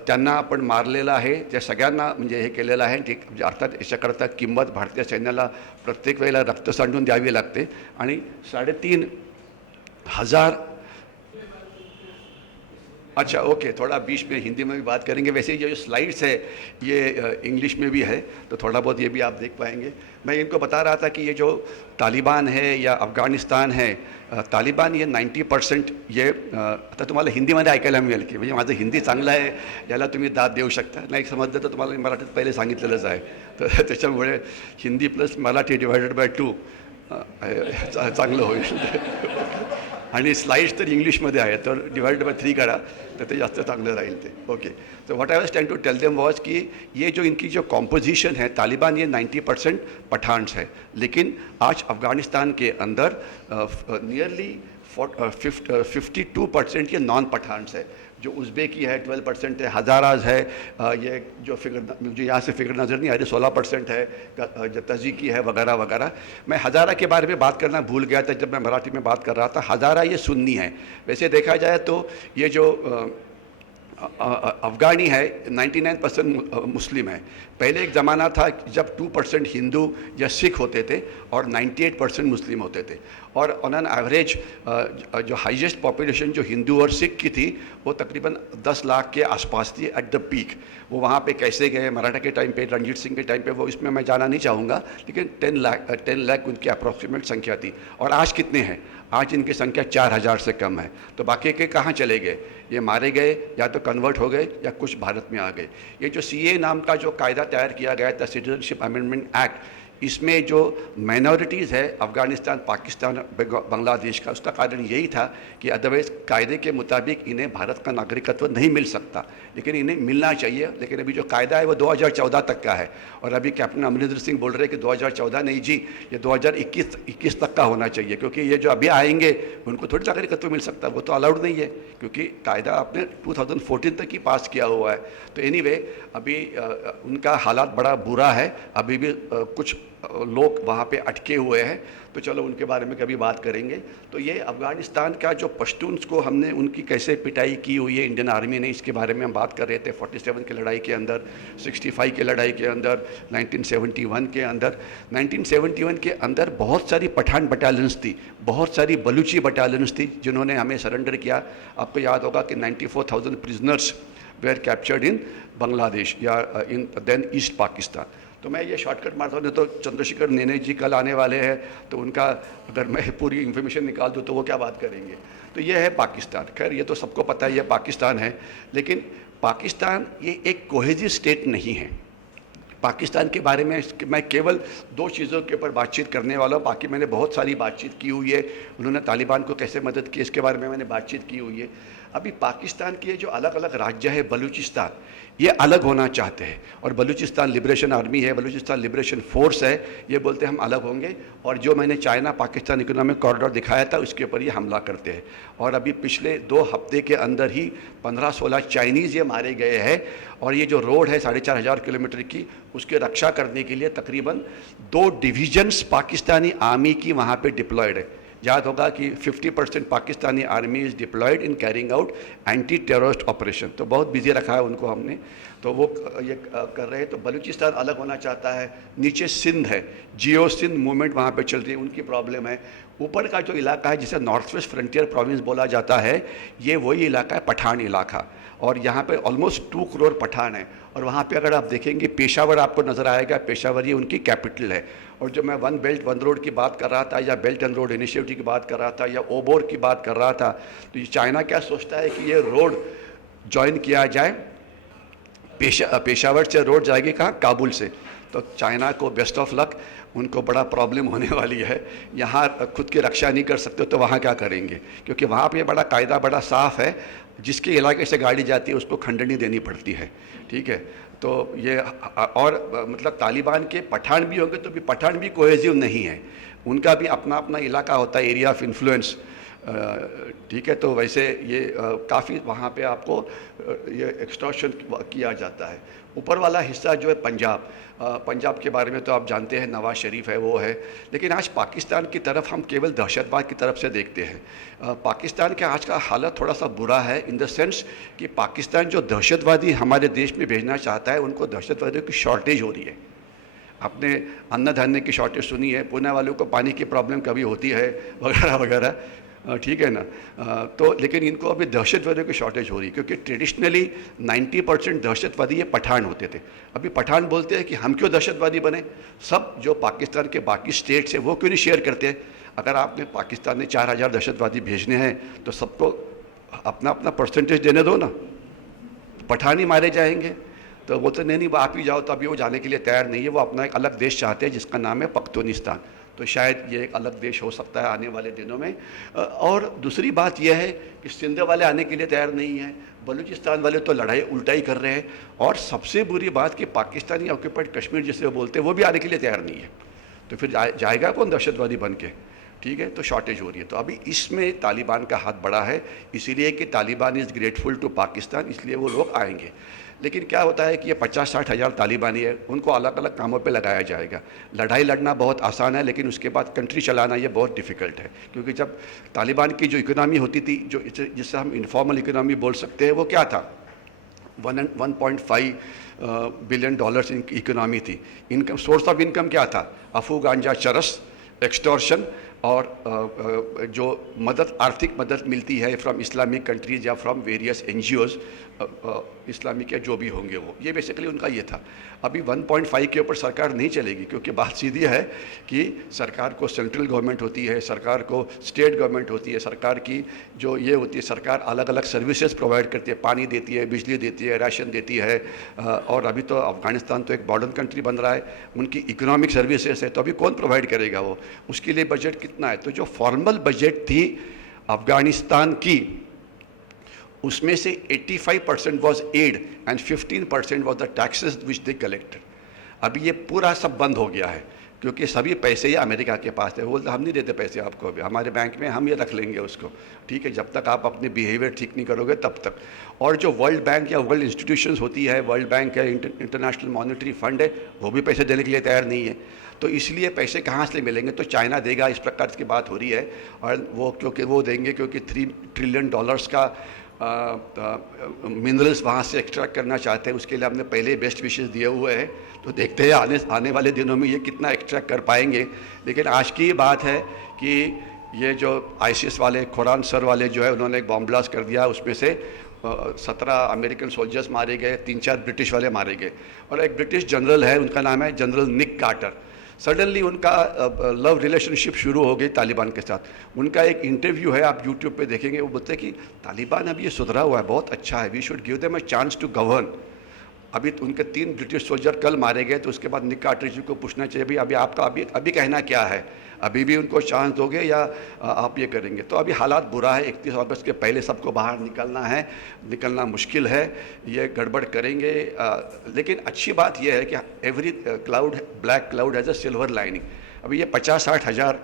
त्यांना आपण मारलेलं आहे, त्या सगळ्यांना म्हणजे हे केलेलं आहे. म्हणजे अर्थात याच्याकरता किंमत भारतीय सैन्याला प्रत्येक वेळेला रक्त सांडून द्यावी लागते. आणि 3,500 अच्छा ओके, थोड़ा बीच में हिंदी में भी बात करेंगे. वैसे ये जो स्लाइड्स है ये इंग्लिश में भी है, तो थोड़ा बहुत ये भी आप देख पाएंगे. मैं इनको बता रहा था कि ये जो तालिबान है या अफगाणिस्तान है, तालिबान ये 90% ये आता तुम्हाला हिंदीमध्ये ऐकायला मिळेल की म्हणजे माझं हिंदी चांगलं आहे याला तुम्ही दाद देऊ शकता. नाही समजलं तर तुम्हाला मराठीत पहिले सांगितलेलंच आहे. तर त्याच्यामुळे Hindi plus Marathi divided by 2 चांगलं होईल. आणि स्लाइड्स तर इंग्लिशमध्ये आहे, तर डिवाइडेड बाय 3 करा तर ते जास्त चांगलं राहील ते. ओके, तो what I was trying to tell them was कि ये जो इनकी जो कॉम्पोजिशन है, तालिबान ये 90% पठान्स है, लेकिन आज अफ़गानिस्तान के अंदर नियरली 52% ये नॉन पठान्स है. जो उज़्बेकी है 12% है, हज़ाराज है, ये जो फिगर मुझे यहाँ से फिगर नज़र नहीं आ रही, 16% है, जो तजीकी है वगैरह वगैरह. मैं हज़ारा के बारे में बात करना भूल गया था जब मैं मराठी में बात कर रहा था. हज़ारा ये सुन्नी है. वैसे देखा जाए तो ये जो अफ़गानी है 99% मुस्लिम है. पहले एक ज़माना था जब 2% हिंदू या सिख होते थे और 98% मुस्लिम होते थे. और ऑन एन एवरेज जो हाईएस्ट पॉपुलेशन जो हिंदू और सिख की थी वो तकरीबन 10 लाख के आसपास थी एट द पीक. वो वहाँ पे कैसे गए मराठा के टाइम पे, रणजीत सिंह के टाइम पे, वो इसमें मैं जाना नहीं चाहूँगा, लेकिन 10 लाख उनकी अप्रॉक्सीमेट संख्या थी. और आज कितने हैं? आज इनकी संख्या 4000 से कम है. तो बाकी के कहाँ चले गए? ये मारे गए या तो कन्वर्ट हो गए या कुछ भारत में आ गए. ये जो CA नाम का जो कायदा तैयार किया गया था, सिटीजनशिप अमेंडमेंट एक्ट, इसमें जो माइनॉरिटीज़ है अफ़गानिस्तान, पाकिस्तान, बांग्लादेश का, उसका कारण यही था कि अदरवाइज़ कायदे के मुताबिक इन्हें भारत का नागरिकत्व नहीं मिल सकता, लेकिन इन्हें मिलना चाहिए. लेकिन अभी जो कायदा है वो 2014 तक का है. और अभी कैप्टन अमरिंदर सिंह बोल रहे हैं कि 2014 नहीं जी, ये 2021 तक का होना चाहिए, क्योंकि ये जो अभी आएंगे उनको थोड़ी नागरिकत्व मिल सकता है. वो तो अलाउड नहीं है, क्योंकि कायदा आपने 2014 तक ही पास किया हुआ है. तो एनीवे अभी उनका हालात बड़ा बुरा है. अभी भी कुछ लोग वहाँ पे अटके हुए हैं, तो चलो उनके बारे में कभी बात करेंगे। तो ये अफ़गानिस्तान का जो पश्तून्स को हमने उनकी कैसे पिटाई की हुई है इंडियन आर्मी ने, इसके बारे में हम बात कर रहे थे। 47 की लड़ाई के अंदर, 65 की लड़ाई के अंदर, 1971 के अंदर। 1971 के अंदर बहुत सारी पठान बटालियंस थी, बहुत सारी बलूची बटालियंस थी जिन्होंने हमें सरेंडर किया। आपको याद होगा कि 94,000 prisoners were captured in Bangladesh या इन देन ईस्ट पाकिस्तान। तो मैं ये शॉर्टकट मारता हूँ, नहीं तो चंद्रशेखर नेने जी कल आने वाले हैं, तो उनका अगर मैं पूरी इन्फॉर्मेशन निकाल दूँ तो वो क्या बात करेंगे। तो ये है पाकिस्तान। खैर ये तो सबको पता है ये पाकिस्तान है, लेकिन पाकिस्तान ये एक कोहेसिव स्टेट नहीं है। पाकिस्तान के बारे में मैं केवल 2 चीज़ों के ऊपर बातचीत करने वाला हूँ, बाकी मैंने बहुत सारी बातचीत की हुई है। उन्होंने तालिबान को कैसे मदद की इसके बारे में मैंने बातचीत की हुई है। अभी पाकिस्तान के जो अलग अलग राज्य है, बलूचिस्तान ये अलग होना चाहते हैं, और बलूचिस्तान लिबरेशन आर्मी है, बलूचिस्तान लिबरेशन फोर्स है, ये बोलते हैं हम अलग होंगे। और जो मैंने चाइना पाकिस्तान इकोनॉमिक कॉरिडोर दिखाया था उसके ऊपर ये हमला करते हैं। और अभी पिछले 2 हफ्ते के अंदर ही 15-16 चाइनीज़ ये मारे गए हैं। और ये जो रोड है 4,500 किलोमीटर की, उसकी रक्षा करने के लिए तकरीबन 2 डिवीजन्स पाकिस्तानी आर्मी की वहाँ पे डिप्लॉयड है। याद होगा कि 50% Pakistani army is deployed in carrying out anti terrorist operation. तो बहुत बिजी रखा है उनको हमने, तो वो ये कर रहे हैं। तो बलूचिस्तान अलग होना चाहता है। नीचे सिंध है, जियो सिंध मूवमेंट वहाँ पे चल रही है, उनकी प्रॉब्लम है। ऊपर का जो इलाका है जिसे नॉर्थ वेस्ट फ्रंटियर प्रोविंस बोला जाता है, ये वही इलाका है पठान इलाका, और यहाँ पे ऑलमोस्ट 2 करोड़ पठान है। और वहाँ पे अगर आप देखेंगे पेशावर आपको नज़र आएगा, पेशावर ये उनकी कैपिटल है। और जो मैं 1 बेल्ट 1 रोड की बात कर रहा था, या बेल्ट एंड रोड इनिशिएटिव की बात कर रहा था, या ओबोर की बात कर रहा था, तो ये चाइना क्या सोचता है कि ये रोड ज्वाइन किया जाए। पेशावर से रोड जाएगी कहाँ, काबुल से। तो चाइना को बेस्ट ऑफ लक, उनको बड़ा प्रॉब्लम होने वाली है। यहाँ खुद की रक्षा नहीं कर सकते तो वहाँ क्या करेंगे, क्योंकि वहाँ पे बड़ा कायदा बड़ा साफ़ है, जिसके इलाके से गाड़ी जाती है उसको खंडनी देनी पड़ती है। ठीक है, तो ये और मतलब तालिबान के पठान भी होंगे तो भी पठान भी कोहेसिव नहीं है, उनका भी अपना अपना इलाका होता है, एरिया ऑफ इन्फ्लुएंस। ठीक है, तो वैसे ये काफ़ी वहाँ पे आपको ये एक्सटॉर्शन किया जाता है। ऊपर वाला हिस्सा जो है पंजाब, पंजाब के बारे में तो आप जानते हैं, नवाज शरीफ है वो है। लेकिन आज पाकिस्तान की तरफ हम केवल दहशतवाद की तरफ से देखते हैं। पाकिस्तान के आज का हालत थोड़ा सा बुरा है, इन द सेंस कि पाकिस्तान जो दहशतवादी हमारे देश में भेजना चाहता है, उनको दहशतवादियों की शॉर्टेज हो रही है। आपने अन्न धान्य की शॉर्टेज सुनी है, पुणे वालों को पानी की प्रॉब्लम कभी होती है वगैरह वगैरह, ठीक है ना। तो लेकिन इनको अभी दहशतवादियों की शॉर्टेज हो रही है, क्योंकि ट्रेडिशनली 90% दहशतवादी ये पठान होते थे। अभी पठान बोलते हैं कि हम क्यों दहशतवादी बने, सब जो पाकिस्तान के बाकी स्टेट्स हैं वो क्यों नहीं शेयर करते हैं। अगर आपने पाकिस्तान ने 4,000 दहशतवादी भेजने हैं तो सबको अपना अपना परसेंटेज देने दो ना, पठान ही मारे जाएंगे। तो बोलते नहीं आप ही जाओ, तो अभी वो जाने के लिए तैयार नहीं है। वो अपना एक अलग देश चाहते हैं जिसका नाम है पख्तूनिस्तान। तो शायद ये एक अलग देश हो सकता है आने वाले दिनों में। और दूसरी बात यह है कि सिंध वाले आने के लिए तैयार नहीं हैं, बलूचिस्तान वाले तो लड़ाई उल्टा ही कर रहे हैं। और सबसे बुरी बात कि पाकिस्तानी ऑक्यूपाइड कश्मीर जिसे वो बोलते हैं वो भी आने के लिए तैयार नहीं है। तो फिर जाएगा कौन दहशतवादी बन के। ठीक है, तो शॉर्टेज हो रही है। तो अभी इसमें तालिबान का हाथ बड़ा है, इसीलिए कि Taliban is grateful to Pakistan, इसलिए वो लोग आएंगे। लेकिन क्या होता है कि ये 50-60 हज़ार तालिबानी है, उनको अलग अलग कामों पे लगाया जाएगा। लड़ाई लड़ना बहुत आसान है, लेकिन उसके बाद कंट्री चलाना ये बहुत डिफ़िकल्ट है। क्योंकि जब तालिबान की जो इकोनॉमी होती थी, जो जिससे हम इनफॉर्मल इकोनॉमी बोल सकते हैं, वो क्या था, 1.5 बिलियन डॉलर्स की इकोनॉमी थी। इनकम, सोर्स ऑफ इनकम क्या था, अफू गांजा चरस, एक्सटॉर्शन, और जो मदद, आर्थिक मदद मिलती है फ्रॉम इस्लामिक कंट्रीज़ या फ्रॉम वेरियस NGOs, इस्लामिक या जो भी होंगे वो, ये बेसिकली उनका ये था। अभी 1.5 के ऊपर सरकार नहीं चलेगी, क्योंकि बात सीधी है कि सरकार को सेंट्रल गवर्नमेंट होती है, सरकार को स्टेट गवर्नमेंट होती है, सरकार की जो ये होती है, सरकार अलग अलग सर्विसेज प्रोवाइड करती है, पानी देती है, बिजली देती है, राशन देती है। और अभी तो अफ़गानिस्तान तो एक मॉडर्न कंट्री बन रहा है, उनकी इकोनॉमिक सर्विसेज है, तो अभी कौन प्रोवाइड करेगा वो, उसके लिए बजट कितना है। तो जो फॉर्मल बजट थी अफ़गानिस्तान की, उसमें से 85% was aid and 15% was the taxes which they collected. अभी ये पूरा सब बंद हो गया है, क्योंकि सभी पैसे ये अमेरिका के पास है। वो बोलते हम नहीं देते पैसे आपको, अभी हमारे बैंक में हम ये रख लेंगे उसको, ठीक है, जब तक आप अपने बिहेवियर ठीक नहीं करोगे तब तक। और जो वर्ल्ड बैंक या वर्ल्ड इंस्टीट्यूशंस होती है, वर्ल्ड बैंक है, इंटरनेशनल मॉनेटरी फंड है, वो भी पैसे देने के लिए तैयार नहीं है। तो इसलिए पैसे कहाँ से मिलेंगे, तो चाइना देगा, इस प्रकार की बात हो रही है। और वो क्योंकि वो देंगे क्योंकि $3 ट्रिलियन का मिनरल्स वहाँ से एक्सट्रैक्ट करना चाहते हैं, उसके लिए हमने पहले ही बेस्ट विशेस दिए हुए हैं। तो देखते हैं आने वाले दिनों में ये कितना एक्सट्रैक्ट कर पाएंगे। लेकिन आज की बात है कि ये जो आईसीएस वाले खुरान सर वाले जो है उन्होंने एक बॉम्ब ब्लास्ट कर दिया, उसमें से 17 अमेरिकन सोल्जर्स मारे गए, 3-4 ब्रिटिश वाले मारे गए। और एक ब्रिटिश जनरल है, उनका नाम है जनरल निक कार्टर। सडनली उनका लव रिलेशनशिप शुरू हो गई तालिबान के साथ। उनका एक इंटरव्यू है, आप यूट्यूब पे देखेंगे, वो बोलते हैं कि तालिबान अब ये सुधरा हुआ है, बहुत अच्छा है, we should give them a chance to govern. अभी तो उनके 3 ब्रिटिश सोल्जर कल मारे गए, तो उसके बाद निक कार्टर जी को पूछना चाहिए भाई अभी आपका अभी कहना क्या है, अभी भी उनको चांस दोगे या आप ये करेंगे। तो अभी हालात बुरा है, 31 अगस्त के पहले सबको बाहर निकलना है, निकलना मुश्किल है, ये गड़बड़ करेंगे। लेकिन अच्छी बात यह है कि every cloud black cloud has a silver lining. अभी ये 50-60 हज़ार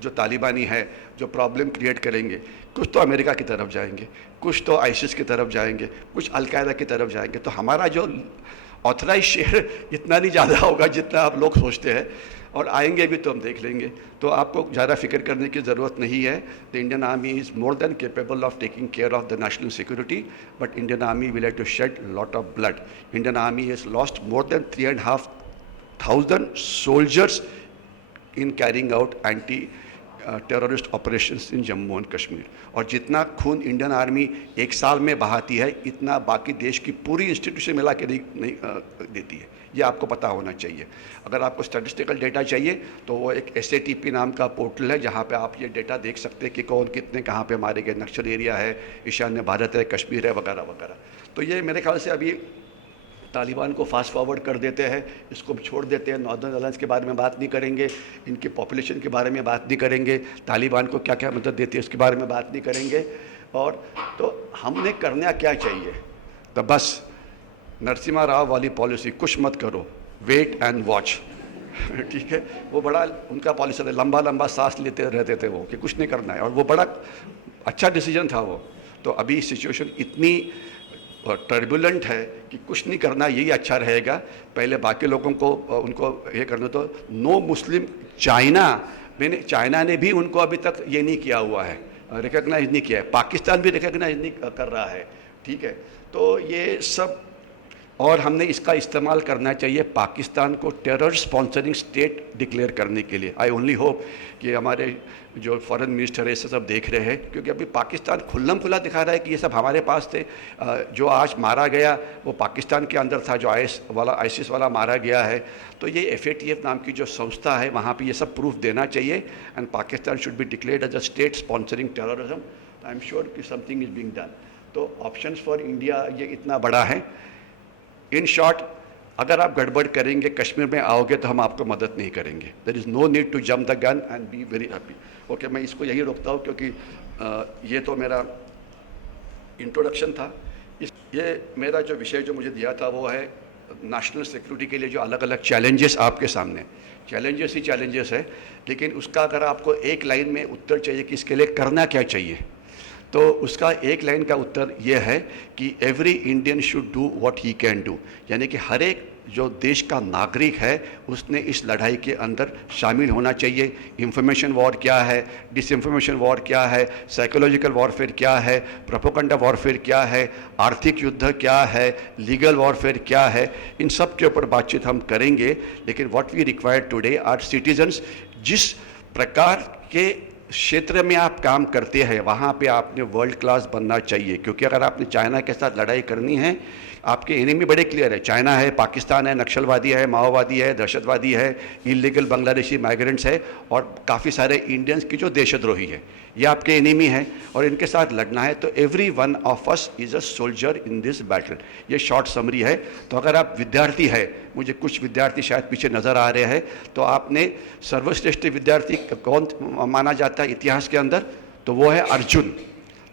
जो तालिबानी है जो प्रॉब्लम क्रिएट करेंगे, कुछ तो अमेरिका की तरफ जाएंगे, कुछ तो आईसिस की तरफ जाएंगे, कुछ अलकायदा की तरफ जाएंगे। तो हमारा जो ऑथराइज शेयर इतना नहीं ज़्यादा होगा जितना आप लोग सोचते हैं, और आएंगे भी तो हम देख लेंगे। तो आपको ज़्यादा फिक्र करने की ज़रूरत नहीं है। The Indian army is more than capable of taking care of the national security, but Indian army will have to shed lot of blood. Indian army has lost more than 3,500 soldiers in carrying out anti terrorist operations in Jammu and Kashmir. और जितना खून Indian army एक साल में बहाती है, इतना बाकी देश की पूरी इंस्टीट्यूशन मिला के नहीं देती है। ये आपको पता होना चाहिए। अगर आपको स्टैटिस्टिकल डेटा चाहिए तो वो एक SATP नाम का पोर्टल है, जहाँ पे आप ये डेटा देख सकते हैं कि कौन कितने कहाँ पे मारे गए, नक्सल एरिया है, ईशान्य भारत है, कश्मीर है, वगैरह वगैरह। तो ये मेरे ख्याल से अभी तालिबान को फास्ट फॉरवर्ड कर देते हैं, इसको छोड़ देते हैं। नॉर्दर्न अलायंस के बारे में बात नहीं करेंगे, इनकी पॉपुलेशन के बारे में बात नहीं करेंगे, तालिबान को क्या क्या मदद देती है इसके बारे में बात नहीं करेंगे। और तो हमने करना क्या चाहिए, तो बस नरसिम्हा राव वाली पॉलिसी, कुछ मत करो, वेट एंड वॉच। ठीक है, वो बड़ा उनका पॉलिसी है, लंबा लंबा सांस लेते रहते थे वो कि कुछ नहीं करना है, और वो बड़ा अच्छा डिसीजन था वो। तो अभी सिचुएशन इतनी टर्बुलेंट है कि कुछ नहीं करना यही अच्छा रहेगा। पहले बाकी लोगों को उनको ये करना। तो नो मुस्लिम चाइना ने भी उनको अभी तक ये नहीं किया हुआ है, रिकॉग्नाइज नहीं किया है। पाकिस्तान भी रिकॉग्नाइज नहीं कर रहा है। ठीक है, तो ये सब, और हमने इसका इस्तेमाल करना चाहिए पाकिस्तान को टेरर स्पॉन्सरिंग स्टेट डिक्लेयर करने के लिए। आई ओनली होप कि हमारे जो फॉरेन मिनिस्टर है ये सब देख रहे हैं, क्योंकि अभी पाकिस्तान खुल्लम खुला दिखा रहा है कि ये सब हमारे पास थे। जो आज मारा गया वो पाकिस्तान के अंदर था, जो आईसिस वाला मारा गया है। तो ये FATF नाम की जो संस्था है, वहाँ पे ये सब प्रूफ देना चाहिए। And Pakistan should be declared as a state sponsoring terrorism. I am sure कि समथिंग इज बीइंग डन। तो ऑप्शंस फॉर इंडिया ये इतना बड़ा है। इन शॉर्ट, अगर आप गड़बड़ करेंगे, कश्मीर में आओगे तो हम आपको मदद नहीं करेंगे। There is no need to jump the gun and be very happy. Okay, मैं इसको यही रोकता हूँ, क्योंकि ये तो मेरा इंट्रोडक्शन था। ये मेरा जो विषय जो मुझे दिया था वो है नेशनल सिक्योरिटी के लिए जो अलग अलग चैलेंजेस आपके सामने, चैलेंजेस ही चैलेंजेस है। लेकिन उसका अगर आपको एक लाइन में उत्तर चाहिए कि इसके लिए करना क्या चाहिए, तो उसका एक लाइन का उत्तर यह है कि every Indian should do what he can do. यानी कि हर एक जो देश का नागरिक है उसने इस लड़ाई के अंदर शामिल होना चाहिए। इंफॉर्मेशन वॉर क्या है, डिसइंफॉर्मेशन वॉर क्या है, साइकोलॉजिकल वॉरफेयर क्या है, प्रोपोगंडा वॉरफेयर क्या है, आर्थिक युद्ध क्या है, लीगल वॉरफेयर क्या है, इन सब के ऊपर बातचीत हम करेंगे। लेकिन what we require today are citizens. जिस प्रकार के क्षेत्र में आप काम करते हैं वहाँ पे आपने वर्ल्ड क्लास बनना चाहिए, क्योंकि अगर आपने चाइना के साथ लड़ाई करनी है, आपके एनिमी बड़े क्लियर है, चाइना है, पाकिस्तान है, नक्सलवादी है, माओवादी है, दहशतवादी है, इलीगल बांग्लादेशी माइग्रेंट्स है, और काफ़ी सारे इंडियंस की जो देशद्रोही है, ये आपके एनिमी हैं और इनके साथ लड़ना है। तो every one of us is a soldier in this battle. ये शॉर्ट समरी है। तो अगर आप विद्यार्थी है, मुझे कुछ विद्यार्थी शायद पीछे नज़र आ रहे हैं, तो आपने सर्वश्रेष्ठ विद्यार्थी कौन माना जाता है इतिहास के अंदर, तो वो है अर्जुन।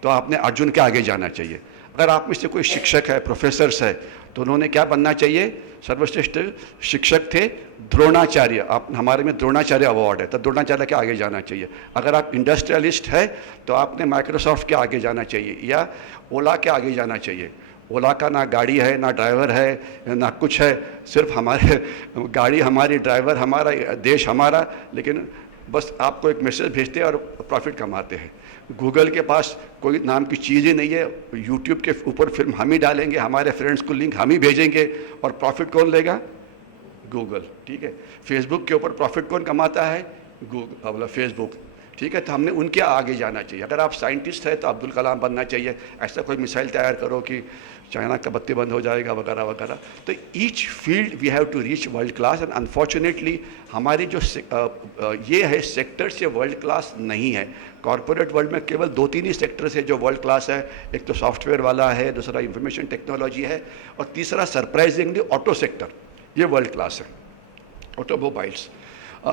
तो आपने अर्जुन के आगे जाना चाहिए। अगर आप में से कोई शिक्षक है, प्रोफेसर्स है, तो उन्होंने क्या बनना चाहिए, सर्वश्रेष्ठ शिक्षक थे द्रोणाचार्य। आप हमारे में द्रोणाचार्य अवार्ड है, तो द्रोणाचार्य के आगे जाना चाहिए। अगर आप इंडस्ट्रियलिस्ट है तो आपने माइक्रोसॉफ्ट के आगे जाना चाहिए या ओला के आगे जाना चाहिए। ओला का ना गाड़ी है, ना ड्राइवर है, ना कुछ है, सिर्फ हमारे गाड़ी हमारी, ड्राइवर हमारा, देश हमारा, लेकिन बस आपको एक मैसेज भेजते हैं और प्रॉफिट कमाते हैं। गूगल के पास कोई नाम की चीज़ ही नहीं है। यूट्यूब के ऊपर फिल्म हम ही डालेंगे, हमारे फ्रेंड्स को लिंक हम ही भेजेंगे, और प्रॉफिट कौन लेगा? गूगल। ठीक है। फेसबुक के ऊपर प्रॉफिट कौन कमाता है? गूगल, मतलब फेसबुक। ठीक है। तो हमने उनके आगे जाना चाहिए। अगर आप साइंटिस्ट हैं तो अब्दुल कलाम बनना चाहिए। ऐसा कोई मिसाइल तैयार करो कि चाइना का बत्ती बंद हो जाएगा वगैरह वगैरह। तो each field we have to reach world class, and unfortunately हमारी जो ये है सेक्टर्स, ये वर्ल्ड क्लास नहीं है। कॉरपोरेट वर्ल्ड में केवल 2-3 ही सेक्टर्स है जो वर्ल्ड क्लास है। एक तो सॉफ्टवेयर वाला है, दूसरा इंफॉर्मेशन टेक्नोलॉजी है, और तीसरा सरप्राइजिंगली ऑटो सेक्टर, ये वर्ल्ड क्लास है, ऑटोमोबाइल्स।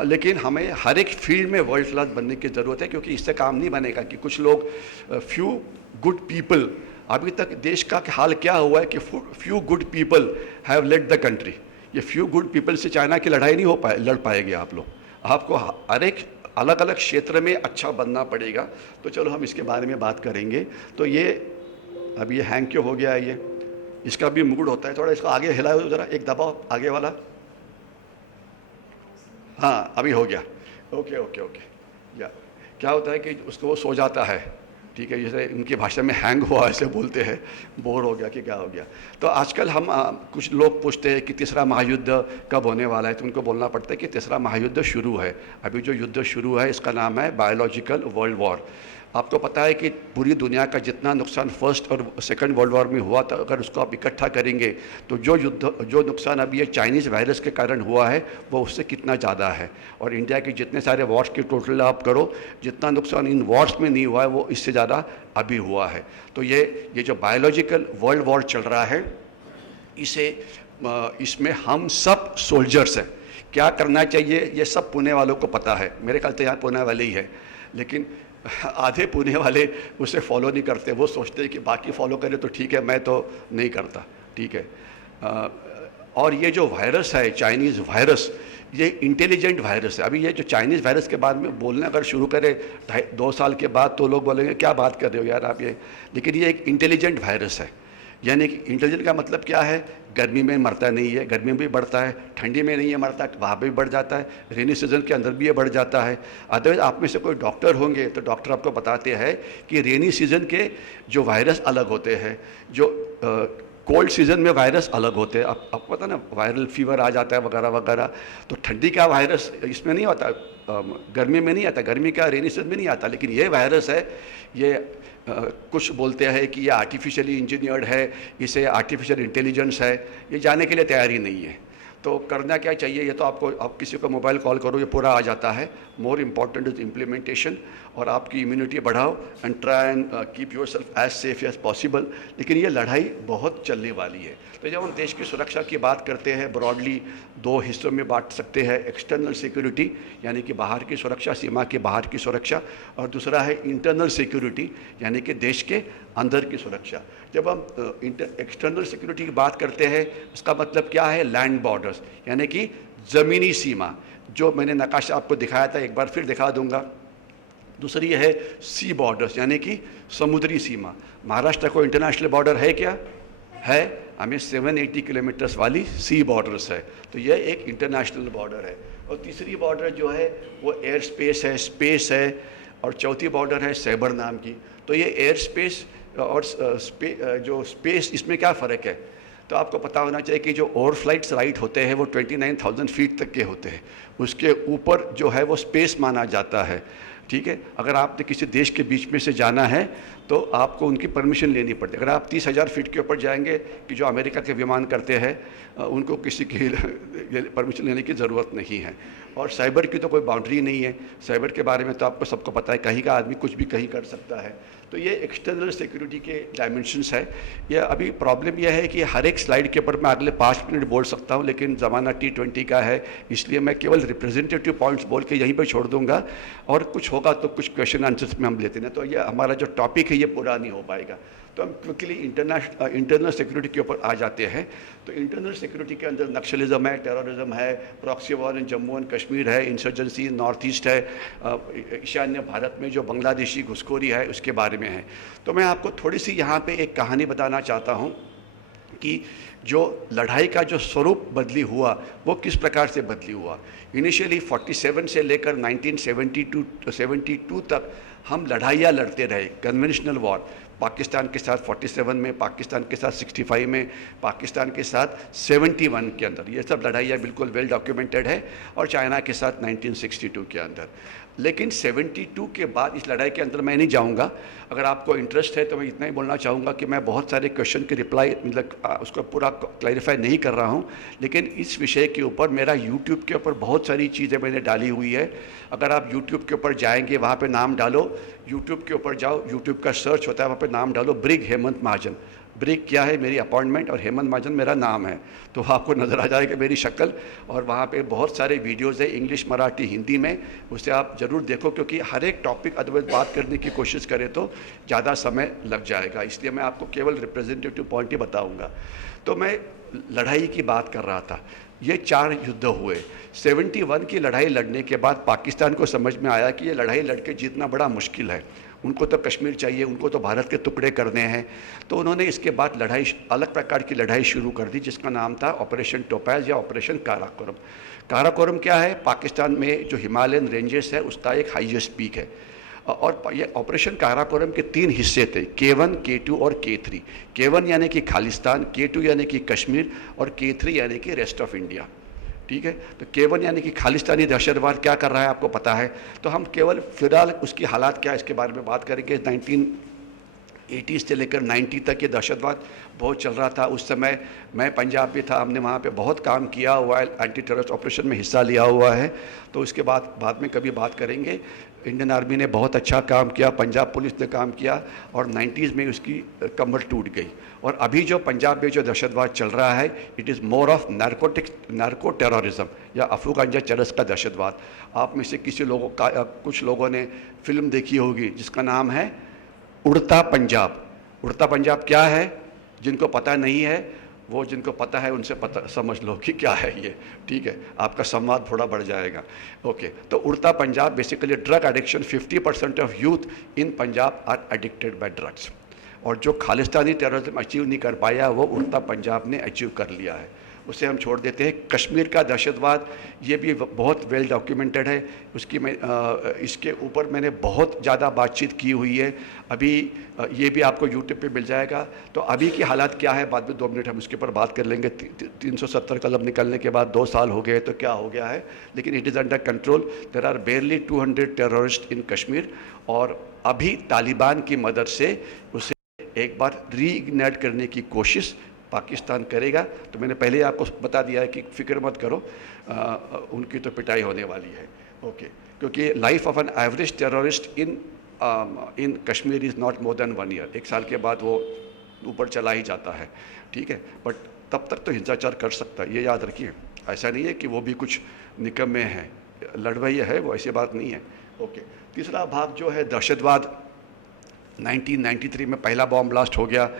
लेकिन हमें हर एक फील्ड में वर्ल्ड क्लास बनने की ज़रूरत है, क्योंकि इससे काम नहीं बनेगा कि कुछ लोग, फ्यू गुड पीपल, अभी तक देश का हाल क्या हुआ है कि few good people have led the country. ये फ्यू गुड पीपल से चाइना की लड़ाई नहीं लड़ पाएगी आप लोग। आपको हर एक अलग अलग क्षेत्र में अच्छा बनना पड़ेगा। तो चलो हम इसके बारे में बात करेंगे। तो ये अब ये हैंग क्यों हो गया है? ये इसका भी मूड होता है थोड़ा, इसको आगे हिलाओ ज़रा, एक दबाओ आगे वाला। हाँ, अभी हो गया। Okay okay okay. या क्या होता है कि उसको वो सो जाता है। ठीक है, जैसे उनकी भाषा में हैंग हुआ ऐसे बोलते हैं, बोर हो गया कि क्या हो गया। तो आजकल हम कुछ लोग पूछते हैं कि तीसरा महायुद्ध कब होने वाला है, तो उनको बोलना पड़ता है कि तीसरा महायुद्ध शुरू है। अभी जो युद्ध शुरू है इसका नाम है बायोलॉजिकल वर्ल्ड वॉर। आपको पता है कि पूरी दुनिया का जितना नुकसान फर्स्ट और सेकंड वर्ल्ड वॉर में हुआ था, अगर उसको आप इकट्ठा करेंगे तो जो नुकसान अभी ये चाइनीज़ वायरस के कारण हुआ है वो उससे कितना ज़्यादा है। और इंडिया के जितने सारे वॉर्स के टोटल आप करो, जितना नुकसान इन वॉर्स में नहीं हुआ है वो इससे ज़्यादा अभी हुआ है। तो ये जो बायोलॉजिकल वर्ल्ड वॉर चल रहा है, इसमें हम सब सोल्जर्स हैं। क्या करना चाहिए ये सब पुणे वालों को पता है। मेरे ख्याल से यहाँ पुणे वाले ही है, लेकिन आधे पुणे वाले उसे फॉलो नहीं करते। वो सोचते हैं कि बाकी फॉलो करें तो ठीक है, मैं तो नहीं करता। ठीक है। और ये जो वायरस है, चाइनीज़ वायरस, ये इंटेलिजेंट वायरस है। अभी ये जो चाइनीज़ वायरस के बारे में बोलना अगर शुरू करें 2 साल के बाद, तो लोग बोलेंगे क्या बात कर रहे हो यार आप ये। लेकिन ये एक इंटेलिजेंट वायरस है। यानी कि इंटेलिजेंट का मतलब क्या है? गर्मी में मरता नहीं है, गर्मी में भी बढ़ता है, ठंडी में नहीं है मरता, वहाँ पर भी बढ़ जाता है, रेनी सीजन के अंदर भी ये बढ़ जाता है। अदरवाइज आप में से कोई डॉक्टर होंगे तो डॉक्टर आपको बताते हैं कि रेनी सीजन के जो वायरस अलग होते हैं, जो कोल्ड सीजन में वायरस अलग होते हैं। आपको पता ना, वायरल फीवर आ जाता है वगैरह वगैरह। तो ठंडी का वायरस इसमें नहीं होता, गर्मी में नहीं आता, गर्मी का रेनी सीजन में नहीं आता। लेकिन ये वायरस है, ये कुछ बोलते हैं कि ये आर्टिफिशियली इंजीनियर्ड है, इसे आर्टिफिशियल इंटेलिजेंस है, ये जाने के लिए तैयार ही नहीं है। तो करना क्या चाहिए? ये तो आपको, आप किसी को मोबाइल कॉल करो ये पूरा आ जाता है। मोर इम्पॉर्टेंट इज इम्प्लीमेंटेशन, और आपकी इम्यूनिटी बढ़ाओ and try and keep yourself as safe as possible. लेकिन ये लड़ाई बहुत चलने वाली है। तो जब हम देश की सुरक्षा की बात करते हैं, ब्रॉडली 2 हिस्सों में बांट सकते हैं। एक्सटर्नल सिक्योरिटी, यानी कि बाहर की सुरक्षा, सीमा के बाहर की सुरक्षा, और दूसरा है इंटरनल सिक्योरिटी, यानी कि देश के अंदर की सुरक्षा। जब हम एक्सटर्नल सिक्योरिटी की बात करते हैं, उसका मतलब क्या है? लैंड बॉर्डर्स, यानी कि ज़मीनी सीमा, जो मैंने नक्शा आपको दिखाया था, एक बार फिर दिखा दूंगा। दूसरी है सी बॉर्डर्स, यानी कि समुद्री सीमा। महाराष्ट्र को इंटरनेशनल बॉर्डर है क्या? है, हमें 780 किलोमीटर्स वाली सी बॉर्डर्स है। तो ये एक इंटरनेशनल बॉर्डर है। और तीसरी बॉर्डर जो है वो एयर स्पेस है, स्पेस है। और चौथी बॉर्डर है साइबर नाम की। तो ये एयर स्पेस और जो स्पेस, इसमें क्या फ़र्क है? तो आपको पता होना चाहिए कि जो ओवरफ्लाइट्स राइट होते हैं वो 29,000 फीट तक के होते हैं। उसके ऊपर जो है वो स्पेस माना जाता है। ठीक है। अगर आपने किसी देश के बीच में से जाना है तो आपको उनकी परमिशन लेनी पड़ती है। अगर आप 30,000 फीट के ऊपर जाएंगे, कि जो अमेरिका के विमान करते हैं, उनको किसी की परमिशन लेने की ज़रूरत नहीं है। और साइबर की तो कोई बाउंड्री नहीं है। साइबर के बारे में तो आपको सबको पता है, कहीं का आदमी कुछ भी कहीं कर सकता है। तो ये एक्सटर्नल सिक्योरिटी के डायमेंशंस है। ये अभी प्रॉब्लम यह है कि हर एक स्लाइड के ऊपर मैं अगले 5 मिनट बोल सकता हूँ, लेकिन ज़माना T20 का है, इसलिए मैं केवल रिप्रेजेंटेटिव पॉइंट्स बोल के यहीं पर छोड़ दूंगा, और कुछ होगा तो कुछ क्वेश्चन आंसर्स में हम लेते हैं। तो ये हमारा जो टॉपिक है ये पूरा नहीं हो पाएगा। तो हम क्विकली इंटरनल सिक्योरिटी के ऊपर आ जाते हैं। तो इंटरनल सिक्योरिटी के अंदर नक्सलिज्म है, टेररिज्म है, proxy war in Jammu and Kashmir है, इंसर्जेंसी नॉर्थ ईस्ट है, ईशान्य भारत में जो बांग्लादेशी घुसखोरी है उसके बारे में है। तो मैं आपको थोड़ी सी यहाँ पे एक कहानी बताना चाहता हूँ। कि जो लड़ाई का जो स्वरूप बदली हुआ वो किस प्रकार से बदली हुआ। इनिशियली 47 से लेकर 1972 तक हम लड़ाइयाँ लड़ते रहे, कन्वेंशनल वॉर, पाकिस्तान के साथ 47 में, पाकिस्तान के साथ 65 में, पाकिस्तान के साथ 71 के अंदर, ये सब लड़ाइयाँ बिल्कुल वेल डॉक्यूमेंटेड है, और चाइना के साथ 1962 के अंदर। लेकिन 72 के बाद इस लड़ाई के अंदर मैं नहीं जाऊंगा। अगर आपको इंटरेस्ट है तो मैं इतना ही बोलना चाहूँगा कि मैं बहुत सारे क्वेश्चन के रिप्लाई मतलब उसको पूरा क्लैरिफाई नहीं कर रहा हूँ, लेकिन इस विषय के ऊपर मेरा यूट्यूब के ऊपर बहुत सारी चीज़ें मैंने डाली हुई है। अगर आप यूट्यूब के ऊपर जाएंगे, वहाँ पे नाम डालो, यूट्यूब के ऊपर जाओ, यूट्यूब का सर्च होता है, वहाँ पे नाम डालो ब्रिग हेमंत महाजन। ब्रिग क्या है, मेरी अपॉइंटमेंट, और हेमंत महाजन मेरा नाम है, तो आपको नज़र आ जाएगा मेरी शक्ल। और वहाँ पे बहुत सारे वीडियोज़ है, इंग्लिश, मराठी, हिंदी में, उसे आप ज़रूर देखो, क्योंकि हर एक टॉपिक अदरवाइज बात करने की कोशिश करें तो ज़्यादा समय लग जाएगा, इसलिए मैं आपको केवल रिप्रेजेंटेटिव पॉइंट ही बताऊँगा। तो मैं लड़ाई की बात कर रहा था, ये 4 युद्ध हुए। 71 की लड़ाई लड़ने के बाद पाकिस्तान को समझ में आया कि ये लड़ाई लड़के जीतना बड़ा मुश्किल है, उनको तो कश्मीर चाहिए, उनको तो भारत के टुकड़े करने हैं। तो उन्होंने इसके बाद लड़ाई, अलग प्रकार की लड़ाई शुरू कर दी, जिसका नाम था ऑपरेशन टोपैज या ऑपरेशन काराकोरम। काराकोरम क्या है, पाकिस्तान में जो हिमालयन रेंजेस है उसका एक हाईएस्ट पीक है, और ये ऑपरेशन काराकोरम के 3 हिस्से थे, K1, K2 और K3। K1 यानी कि खालिस्तान, K2 यानी कि कश्मीर, और K3 यानी कि रेस्ट ऑफ इंडिया। ठीक है, तो K1 यानी कि खालिस्तानी दहशतवाद क्या कर रहा है आपको पता है, तो हम केवल फिलहाल उसकी हालात क्या है इसके बारे में बात करेंगे। 1980 से लेकर 90 तक ये दहशतवाद बहुत चल रहा था। उस समय मैं पंजाब में था, हमने वहाँ पे बहुत काम किया हुआ है, एंटी टेररिस्ट ऑपरेशन में हिस्सा लिया हुआ है, तो इसके बाद में कभी बात करेंगे। इंडियन आर्मी ने बहुत अच्छा काम किया, पंजाब पुलिस ने काम किया, और 90s में उसकी कमर टूट गई। और अभी जो पंजाब में जो दहशतवाद चल रहा है, it is more of narco terrorism या अफू गांजा चरस का दहशतवाद। आप में से कुछ लोगों ने फिल्म देखी होगी जिसका नाम है उड़ता पंजाब। उड़ता पंजाब क्या है, जिनको पता नहीं है, वो जिनको पता है उनसे पता समझ लो कि क्या है ये। ठीक है, आपका संवाद थोड़ा बढ़ जाएगा। ओके, तो Udta Punjab basically drug addiction, 50% of youth in Punjab are addicted by drugs, और जो खालिस्तानी टेररिज्म अचीव नहीं कर पाया वो उड़ता पंजाब ने अचीव कर लिया है, उसे हम छोड़ देते हैं। कश्मीर का दहशतवाद, ये भी बहुत वेल डॉक्यूमेंटेड है, उसकी मैं इसके ऊपर मैंने बहुत ज़्यादा बातचीत की हुई है। अभी ये भी आपको यूट्यूब पे मिल जाएगा। तो अभी की हालात क्या है, बाद में 2 मिनट हम उसके ऊपर बात कर लेंगे। 370 कलम निकलने के बाद 2 साल हो गए तो क्या हो गया है, लेकिन it is under control. There are barely 200 terrorist in Kashmir, और अभी तालिबान की मदद से उसे एक बार रीइग्नाइट करने की कोशिश पाकिस्तान करेगा। तो मैंने पहले आपको बता दिया है कि फिक्र मत करो, उनकी तो पिटाई होने वाली है। ओके, क्योंकि life of an average terrorist in Kashmir is not more than 1 year. 1 साल के बाद वो ऊपर चला ही जाता है। ठीक है, बट तब तक तो हिंसाचार कर सकता है, ये याद रखिए। ऐसा नहीं है कि वो भी कुछ निकम्मे हैं, लड़वैया है वो, ऐसी बात नहीं है। ओके, तीसरा भाग जो है दहशतवाद, 1993 में पहला बॉम्ब ब्लास्ट हो गया,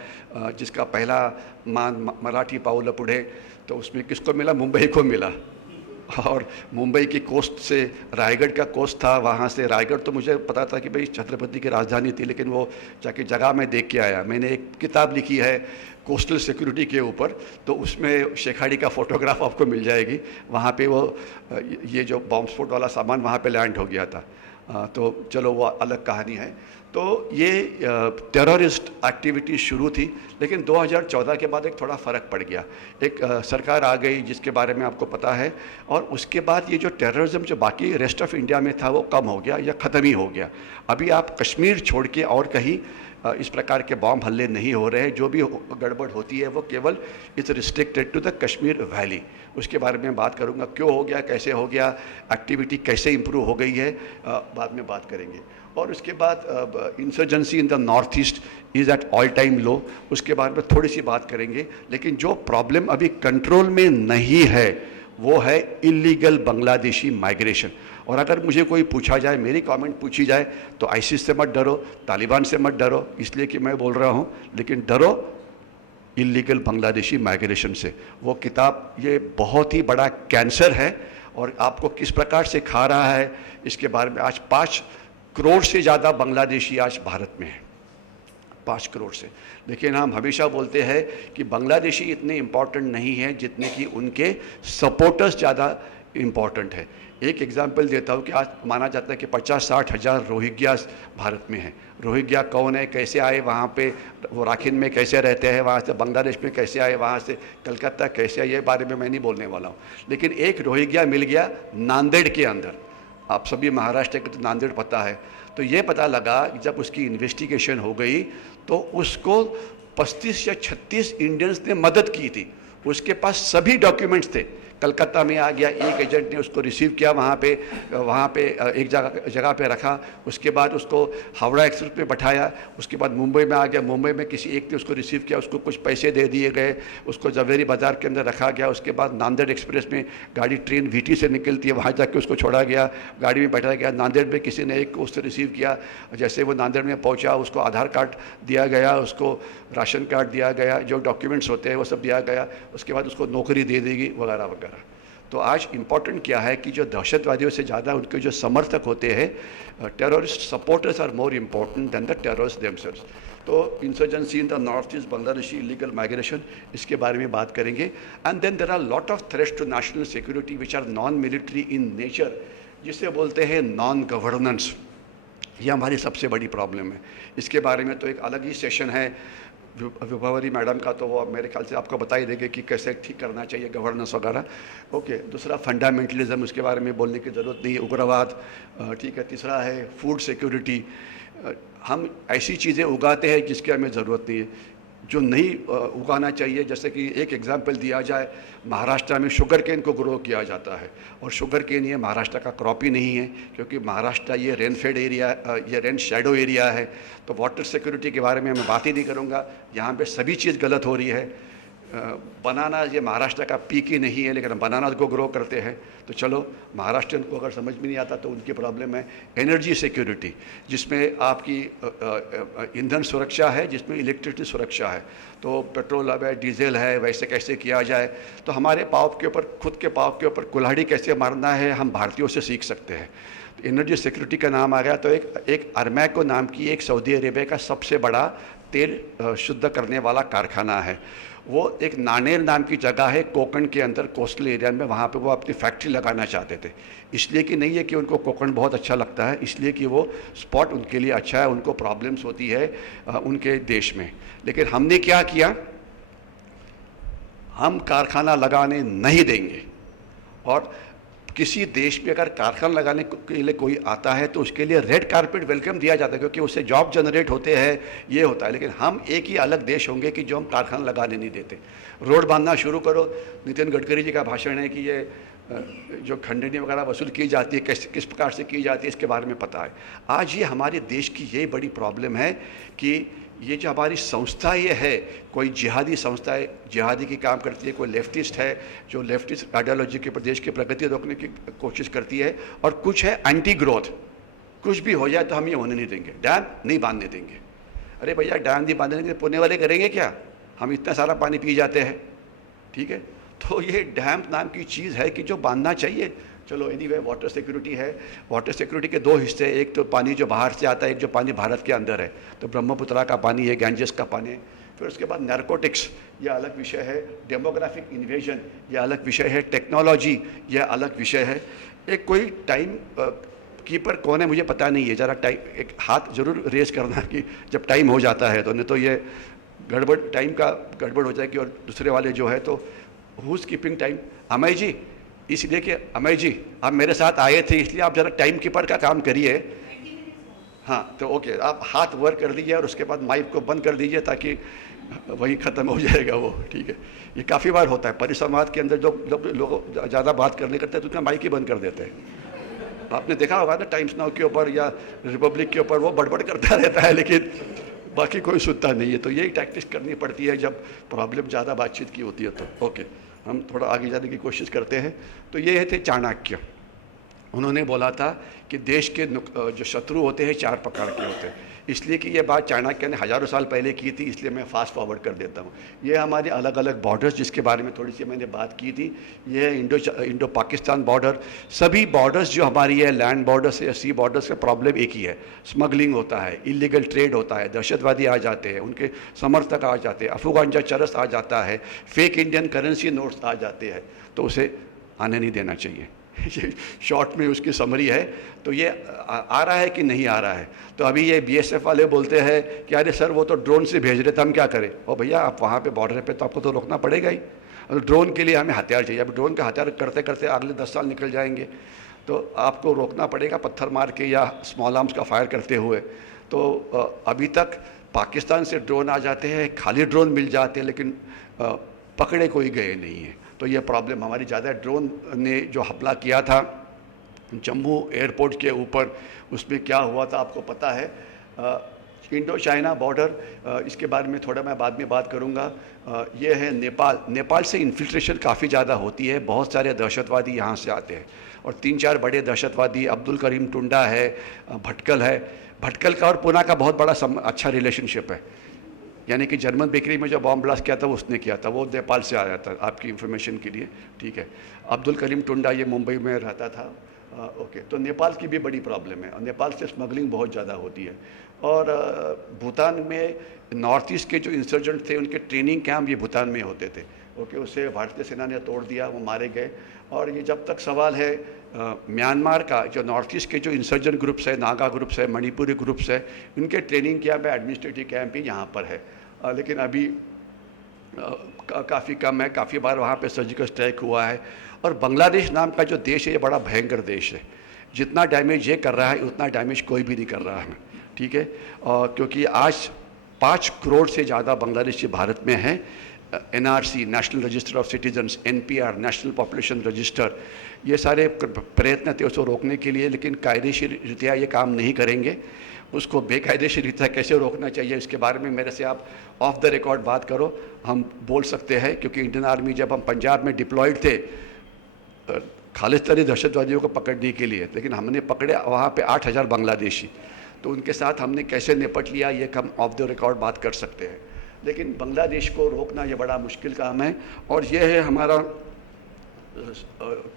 जिसका पहला मान मराठी पाऊल पुढे, तो उसमें किसको मिला, मुंबई को मिला। और मुंबई की कोस्ट से रायगढ़ का कोस्ट था, वहाँ से रायगढ़ तो मुझे पता था कि भाई छत्रपति की राजधानी थी, लेकिन वो जाके जगह मैं देख के आया। मैंने एक किताब लिखी है कोस्टल सिक्योरिटी के ऊपर, तो उसमें शेखाड़ी का फोटोग्राफ आपको मिल जाएगी। वहाँ पे वो ये जो बॉम्ब स्फोट वाला सामान वहाँ पे लैंड हो गया था। तो चलो वो अलग कहानी है। तो ये टेररिस्ट एक्टिविटी शुरू थी, लेकिन 2014 के बाद एक थोड़ा फ़र्क पड़ गया। एक सरकार आ गई जिसके बारे में आपको पता है, और उसके बाद ये जो टेररिज्म जो बाकी रेस्ट ऑफ इंडिया में था वो कम हो गया या ख़त्म ही हो गया। अभी आप कश्मीर छोड़ के और कहीं इस प्रकार के बॉम्ब हल्ले नहीं हो रहे हैं। जो भी गड़बड़ होती है वो केवल it's restricted to the Kashmir valley. उसके बारे में बात करूँगा, क्यों हो गया, कैसे हो गया, एक्टिविटी कैसे इम्प्रूव हो गई है, बाद में बात करेंगे। और उसके बाद insurgency in the north East is at all time low, उसके बारे में थोड़ी सी बात करेंगे। लेकिन जो प्रॉब्लम अभी कंट्रोल में नहीं है वो है इलीगल बांग्लादेशी माइग्रेशन। और अगर मुझे कोई पूछा जाए, मेरी कमेंट पूछी जाए, तो आईसिस से मत डरो, तालिबान से मत डरो, इसलिए कि मैं बोल रहा हूँ, लेकिन डरो इलीगल बांग्लादेशी माइग्रेशन से। वो किताब ये बहुत ही बड़ा कैंसर है और आपको किस प्रकार से खा रहा है इसके बारे में। आज 5 करोड़ से ज़्यादा बांग्लादेशी आज भारत में है। 5 करोड़ से। लेकिन हम हमेशा बोलते हैं कि बांग्लादेशी इतने इम्पॉर्टेंट नहीं है जितने कि उनके सपोर्टर्स ज़्यादा इम्पॉर्टेंट है। एक एग्जांपल देता हूँ कि आज माना जाता है कि 50-60 हज़ार रोहिंग्यास भारत में हैं। रोहिंग्या कौन है, कैसे आए वहाँ पे, वो राखीन में कैसे रहते हैं, वहाँ से बांग्लादेश में कैसे आए, वहाँ से कलकत्ता कैसे आए, ये बारे में मैं नहीं बोलने वाला हूँ। लेकिन एक रोहिंग्या मिल गया नांदेड़ के अंदर। आप सभी महाराष्ट्र के तो नांदेड़ पता है। तो ये पता लगा कि जब उसकी इन्वेस्टिगेशन हो गई तो उसको 35 या 36 इंडियंस ने मदद की थी। उसके पास सभी डॉक्यूमेंट्स थे। कलकत्ता में आ गया, एक एजेंट ने उसको रिसीव किया, वहाँ पे एक जगह पे रखा। उसके बाद उसको हावड़ा एक्सप्रेस में बैठाया। उसके बाद मुंबई में आ गया, मुंबई में किसी एक ने उसको रिसीव किया, उसको कुछ पैसे दे दिए गए, उसको जवेरी बाज़ार के अंदर रखा गया। उसके बाद नांदेड़ एक्सप्रेस में गाड़ी, ट्रेन वीटी से निकलती है, वहाँ जाके उसको छोड़ा गया, गाड़ी में बैठाया गया। नांदेड़ में किसी ने एक उससे रिसीव किया। जैसे वो नांदेड़ में पहुँचा, उसको आधार कार्ड दिया गया, उसको राशन कार्ड दिया गया, जो डॉक्यूमेंट्स होते हैं वो सब दिया गया। उसके बाद उसको नौकरी दे देगी वगैरह वगैरह। तो आज इम्पॉर्टेंट क्या है कि जो दहशतवादियों से ज़्यादा उनके जो समर्थक होते हैं, terrorist supporters are more important than the terrorist themselves. तो insurgency in the north east, Bangladeshi illegal migration, इसके बारे में बात करेंगे। And then there are lot of threats to national security which are non military in nature, जिसे बोलते हैं non governance. ये हमारी सबसे बड़ी प्रॉब्लम है। इसके बारे में तो एक अलग ही सेशन है विभावरी मैडम का, तो वो मेरे ख्याल से आपको बता ही देंगे कि कैसे ठीक करना चाहिए गवर्नेंस वगैरह। ओके, दूसरा फंडामेंटलिज्म, उसके बारे में बोलने की ज़रूरत नहीं है, उग्रवाद, ठीक है। तीसरा है फूड सिक्योरिटी। हम ऐसी चीज़ें उगाते हैं जिसकी हमें ज़रूरत नहीं है, जो नहीं उगाना चाहिए। जैसे कि एक एग्जांपल दिया जाए, महाराष्ट्र में शुगर केन को ग्रो किया जाता है, और शुगर केन ये महाराष्ट्र का क्रॉप ही नहीं है, क्योंकि महाराष्ट्र ये रेनफेड एरिया, ये रेन शैडो एरिया है। तो वाटर सिक्योरिटी के बारे में मैं बात ही नहीं करूँगा। यहाँ पे सभी चीज़ गलत हो रही है। बनाना ये महाराष्ट्र का पीक ही नहीं है, लेकिन बनाना को ग्रो करते हैं। तो चलो, महाराष्ट्रियन को अगर समझ में नहीं आता तो उनकी प्रॉब्लम है। एनर्जी सिक्योरिटी, जिसमें आपकी ईंधन सुरक्षा है, जिसमें इलेक्ट्रिसिटी सुरक्षा है। तो पेट्रोल अब है, डीजल है, वैसे कैसे किया जाए। तो हमारे पाँव के ऊपर, खुद के पाँव के ऊपर कुल्हाड़ी कैसे मारना है, हम भारतीयों से सीख सकते हैं। तो एनर्जी सिक्योरिटी का नाम आ गया, तो एक अरमैको नाम की एक सऊदी अरेबिया का सबसे बड़ा तेल शुद्ध करने वाला कारखाना है। वो एक नानेर नाम की जगह है कोकण के अंदर, कोस्टल एरिया में। वहाँ पे वो अपनी फैक्ट्री लगाना चाहते थे। इसलिए कि नहीं है कि उनको कोकण बहुत अच्छा लगता है, इसलिए कि वो स्पॉट उनके लिए अच्छा है। उनको प्रॉब्लम्स होती है उनके देश में। लेकिन हमने क्या किया, हम कारखाना लगाने नहीं देंगे। और किसी देश में अगर कारखाना लगाने के लिए कोई आता है तो उसके लिए रेड कारपेट वेलकम दिया जाता है, क्योंकि उससे जॉब जनरेट होते हैं, ये होता है। लेकिन हम एक ही अलग देश होंगे कि जो हम कारखाना लगाने नहीं देते। रोड बांधना शुरू करो। नितिन गडकरी जी का भाषण है कि ये जो खंडनी वगैरह वसूल की जाती है, किस प्रकार से की जाती है, इसके बारे में पता है। आज ये हमारे देश की यही बड़ी प्रॉब्लम है कि ये जो हमारी संस्था ये है, कोई जिहादी संस्था है, जिहादी की काम करती है, कोई लेफ्टिस्ट है जो लेफ्टिस्ट आइडियोलॉजी के प्रदेश की प्रगति रोकने की कोशिश करती है, और कुछ है एंटी ग्रोथ। कुछ भी हो जाए तो हम ये होने नहीं देंगे, डैम नहीं बांधने देंगे। अरे भैया, डैम नहीं बांधने देंगे, पुणे वाले करेंगे क्या? हम इतना सारा पानी पी जाते हैं, ठीक है। तो ये डैम नाम की चीज़ है कि जो बांधना चाहिए। चलो, एनीवे, वाटर सिक्योरिटी है। वाटर सिक्योरिटी के दो हिस्से हैं, एक तो पानी जो बाहर से आता है, एक जो पानी भारत के अंदर है। तो ब्रह्मपुत्रा का पानी है, गैंजेस का पानी है। फिर उसके बाद नारकोटिक्स, यह अलग विषय है। डेमोग्राफिक इन्वेजन, यह अलग विषय है। टेक्नोलॉजी, यह अलग विषय है। एक कोई टाइम कीपर कौन है मुझे पता नहीं है, ज़रा टाइम एक हाथ जरूर रेज करना कि जब टाइम हो जाता है तो, नहीं तो ये गड़बड़, टाइम का गड़बड़ हो जाएगी। और दूसरे वाले जो है, तो हुज कीपिंग टाइम? अमय जी, इसलिए कि अमय जी आप मेरे साथ आए थे, इसलिए आप ज़रा टाइम कीपर का काम करिए। हाँ, तो ओके, आप हाथ वर्क कर दीजिए और उसके बाद माइक को बंद कर दीजिए, ताकि वही ख़त्म हो जाएगा वो, ठीक है। ये काफ़ी बार होता है परिसंवाद के अंदर, जो लोग ज़्यादा बात करने करते हैं तो उसका माइक ही बंद कर देते हैं। आपने देखा होगा ना, टाइम्स नाउ के ऊपर या रिपब्लिक के ऊपर वो बड़बड़ करता रहता है, लेकिन बाकी कोई सुनता नहीं है। तो यही टैक्टिक्स करनी पड़ती है जब प्रॉब्लम ज़्यादा बातचीत की होती है। तो ओके, हम थोड़ा आगे जाने की कोशिश करते हैं। तो ये थे चाणक्य। उन्होंने बोला था कि देश के जो शत्रु होते हैं 4 प्रकार के होते हैं। इसलिए कि ये बात चाणक्य ने हज़ारों साल पहले की थी, इसलिए मैं फास्ट फॉरवर्ड कर देता हूँ। ये हमारे अलग अलग बॉर्डर्स जिसके बारे में थोड़ी सी मैंने बात की थी, ये है इंडो पाकिस्तान बॉर्डर। सभी बॉर्डर्स जो हमारी है, लैंड बॉर्डर्स या सी बॉर्डर्स का प्रॉब्लम एक ही है, स्मगलिंग होता है, इलीगल ट्रेड होता है, दहशतवादी आ जाते हैं, उनके समर्थक आ जाते हैं, अफगान चरस आ जाता है, फेक इंडियन करेंसी नोट्स आ जाते हैं, तो उसे आने नहीं देना चाहिए। ये शॉर्ट में उसकी समरी है। तो ये आ रहा है कि नहीं आ रहा है। तो अभी ये बीएसएफ वाले बोलते हैं कि अरे सर वो तो ड्रोन से भेज रहे थे, हम क्या करें। ओ भैया, आप वहाँ पे बॉर्डर पे तो आपको तो रोकना पड़ेगा ही। तो ड्रोन के लिए हमें हथियार चाहिए। अब ड्रोन का हथियार करते करते अगले 10 साल निकल जाएंगे, तो आपको रोकना पड़ेगा पत्थर मार के या स्मॉल आर्म्स का फायर करते हुए। तो अभी तक पाकिस्तान से ड्रोन आ जाते हैं, खाली ड्रोन मिल जाते हैं, लेकिन पकड़े कोई गए नहीं है। तो ये प्रॉब्लम हमारी ज़्यादा। ड्रोन ने जो हमला किया था जम्मू एयरपोर्ट के ऊपर, उसमें क्या हुआ था आपको पता है। इंडो चाइना बॉर्डर, इसके बारे में थोड़ा मैं बाद में बात करूंगा। ये है नेपाल। नेपाल से इन्फिल्ट्रेशन काफ़ी ज़्यादा होती है, बहुत सारे दहशतवादी यहाँ से आते हैं, और 3-4 बड़े दहशतवादी, अब्दुल करीम टुंडा है, भटकल है। भटकल का और पूना का बहुत बड़ा अच्छा रिलेशनशिप है, यानी कि जर्मन बेकरी में जो बॉम्ब ब्लास्ट किया था वो उसने किया था, वो नेपाल से आया था, आपकी इन्फॉर्मेशन के लिए, ठीक है। अब्दुल करीम टुंडा ये मुंबई में रहता था। ओके, तो नेपाल की भी बड़ी प्रॉब्लम है, और नेपाल से स्मगलिंग बहुत ज़्यादा होती है। और भूटान में नॉर्थ ईस्ट के जो इंसर्जेंट थे, उनके ट्रेनिंग कैंप ये भूटान में होते थे। ओके, उसे भारतीय सेना ने तोड़ दिया, वो मारे गए। और ये जब तक सवाल है म्यांमार का, जो नॉर्थ ईस्ट के जो इंसर्जेंट ग्रुप्स है, नागा ग्रुप्स है, मणिपुरी ग्रुप्स है, इनके ट्रेनिंग कैंप है, एडमिनिस्ट्रेटिव कैंप ही यहाँ पर है। लेकिन अभी काफ़ी कम है। काफ़ी बार वहाँ पे सर्जिकल स्ट्राइक हुआ है। और बांग्लादेश नाम का जो देश है, ये बड़ा भयंकर देश है। जितना डैमेज ये कर रहा है, उतना डैमेज कोई भी नहीं कर रहा है, ठीक है। क्योंकि आज 5 करोड़ से ज़्यादा बांग्लादेशी भारत में हैं। NRC, national register of citizens, NPR, national population register, ये सारे प्रयत्न थे उसको रोकने के लिए, लेकिन कायदेशीर रीतियाँ ये काम नहीं करेंगे। उसको बेकायदेशीर रीतियाँ कैसे रोकना चाहिए, इसके बारे में मेरे से आप ऑफ द रिकॉर्ड बात करो, हम बोल सकते हैं। क्योंकि इंडियन आर्मी जब हम पंजाब में डिप्लॉयड थे खालिस्तानी दहशतवादियों को पकड़ने के लिए, लेकिन हमने पकड़े वहाँ पे 8,000 बांग्लादेशी, तो उनके साथ हमने कैसे निपट लिया, ये हम ऑफ द रिकॉर्ड बात कर सकते हैं। लेकिन बांग्लादेश को रोकना ये बड़ा मुश्किल काम है। और ये है हमारा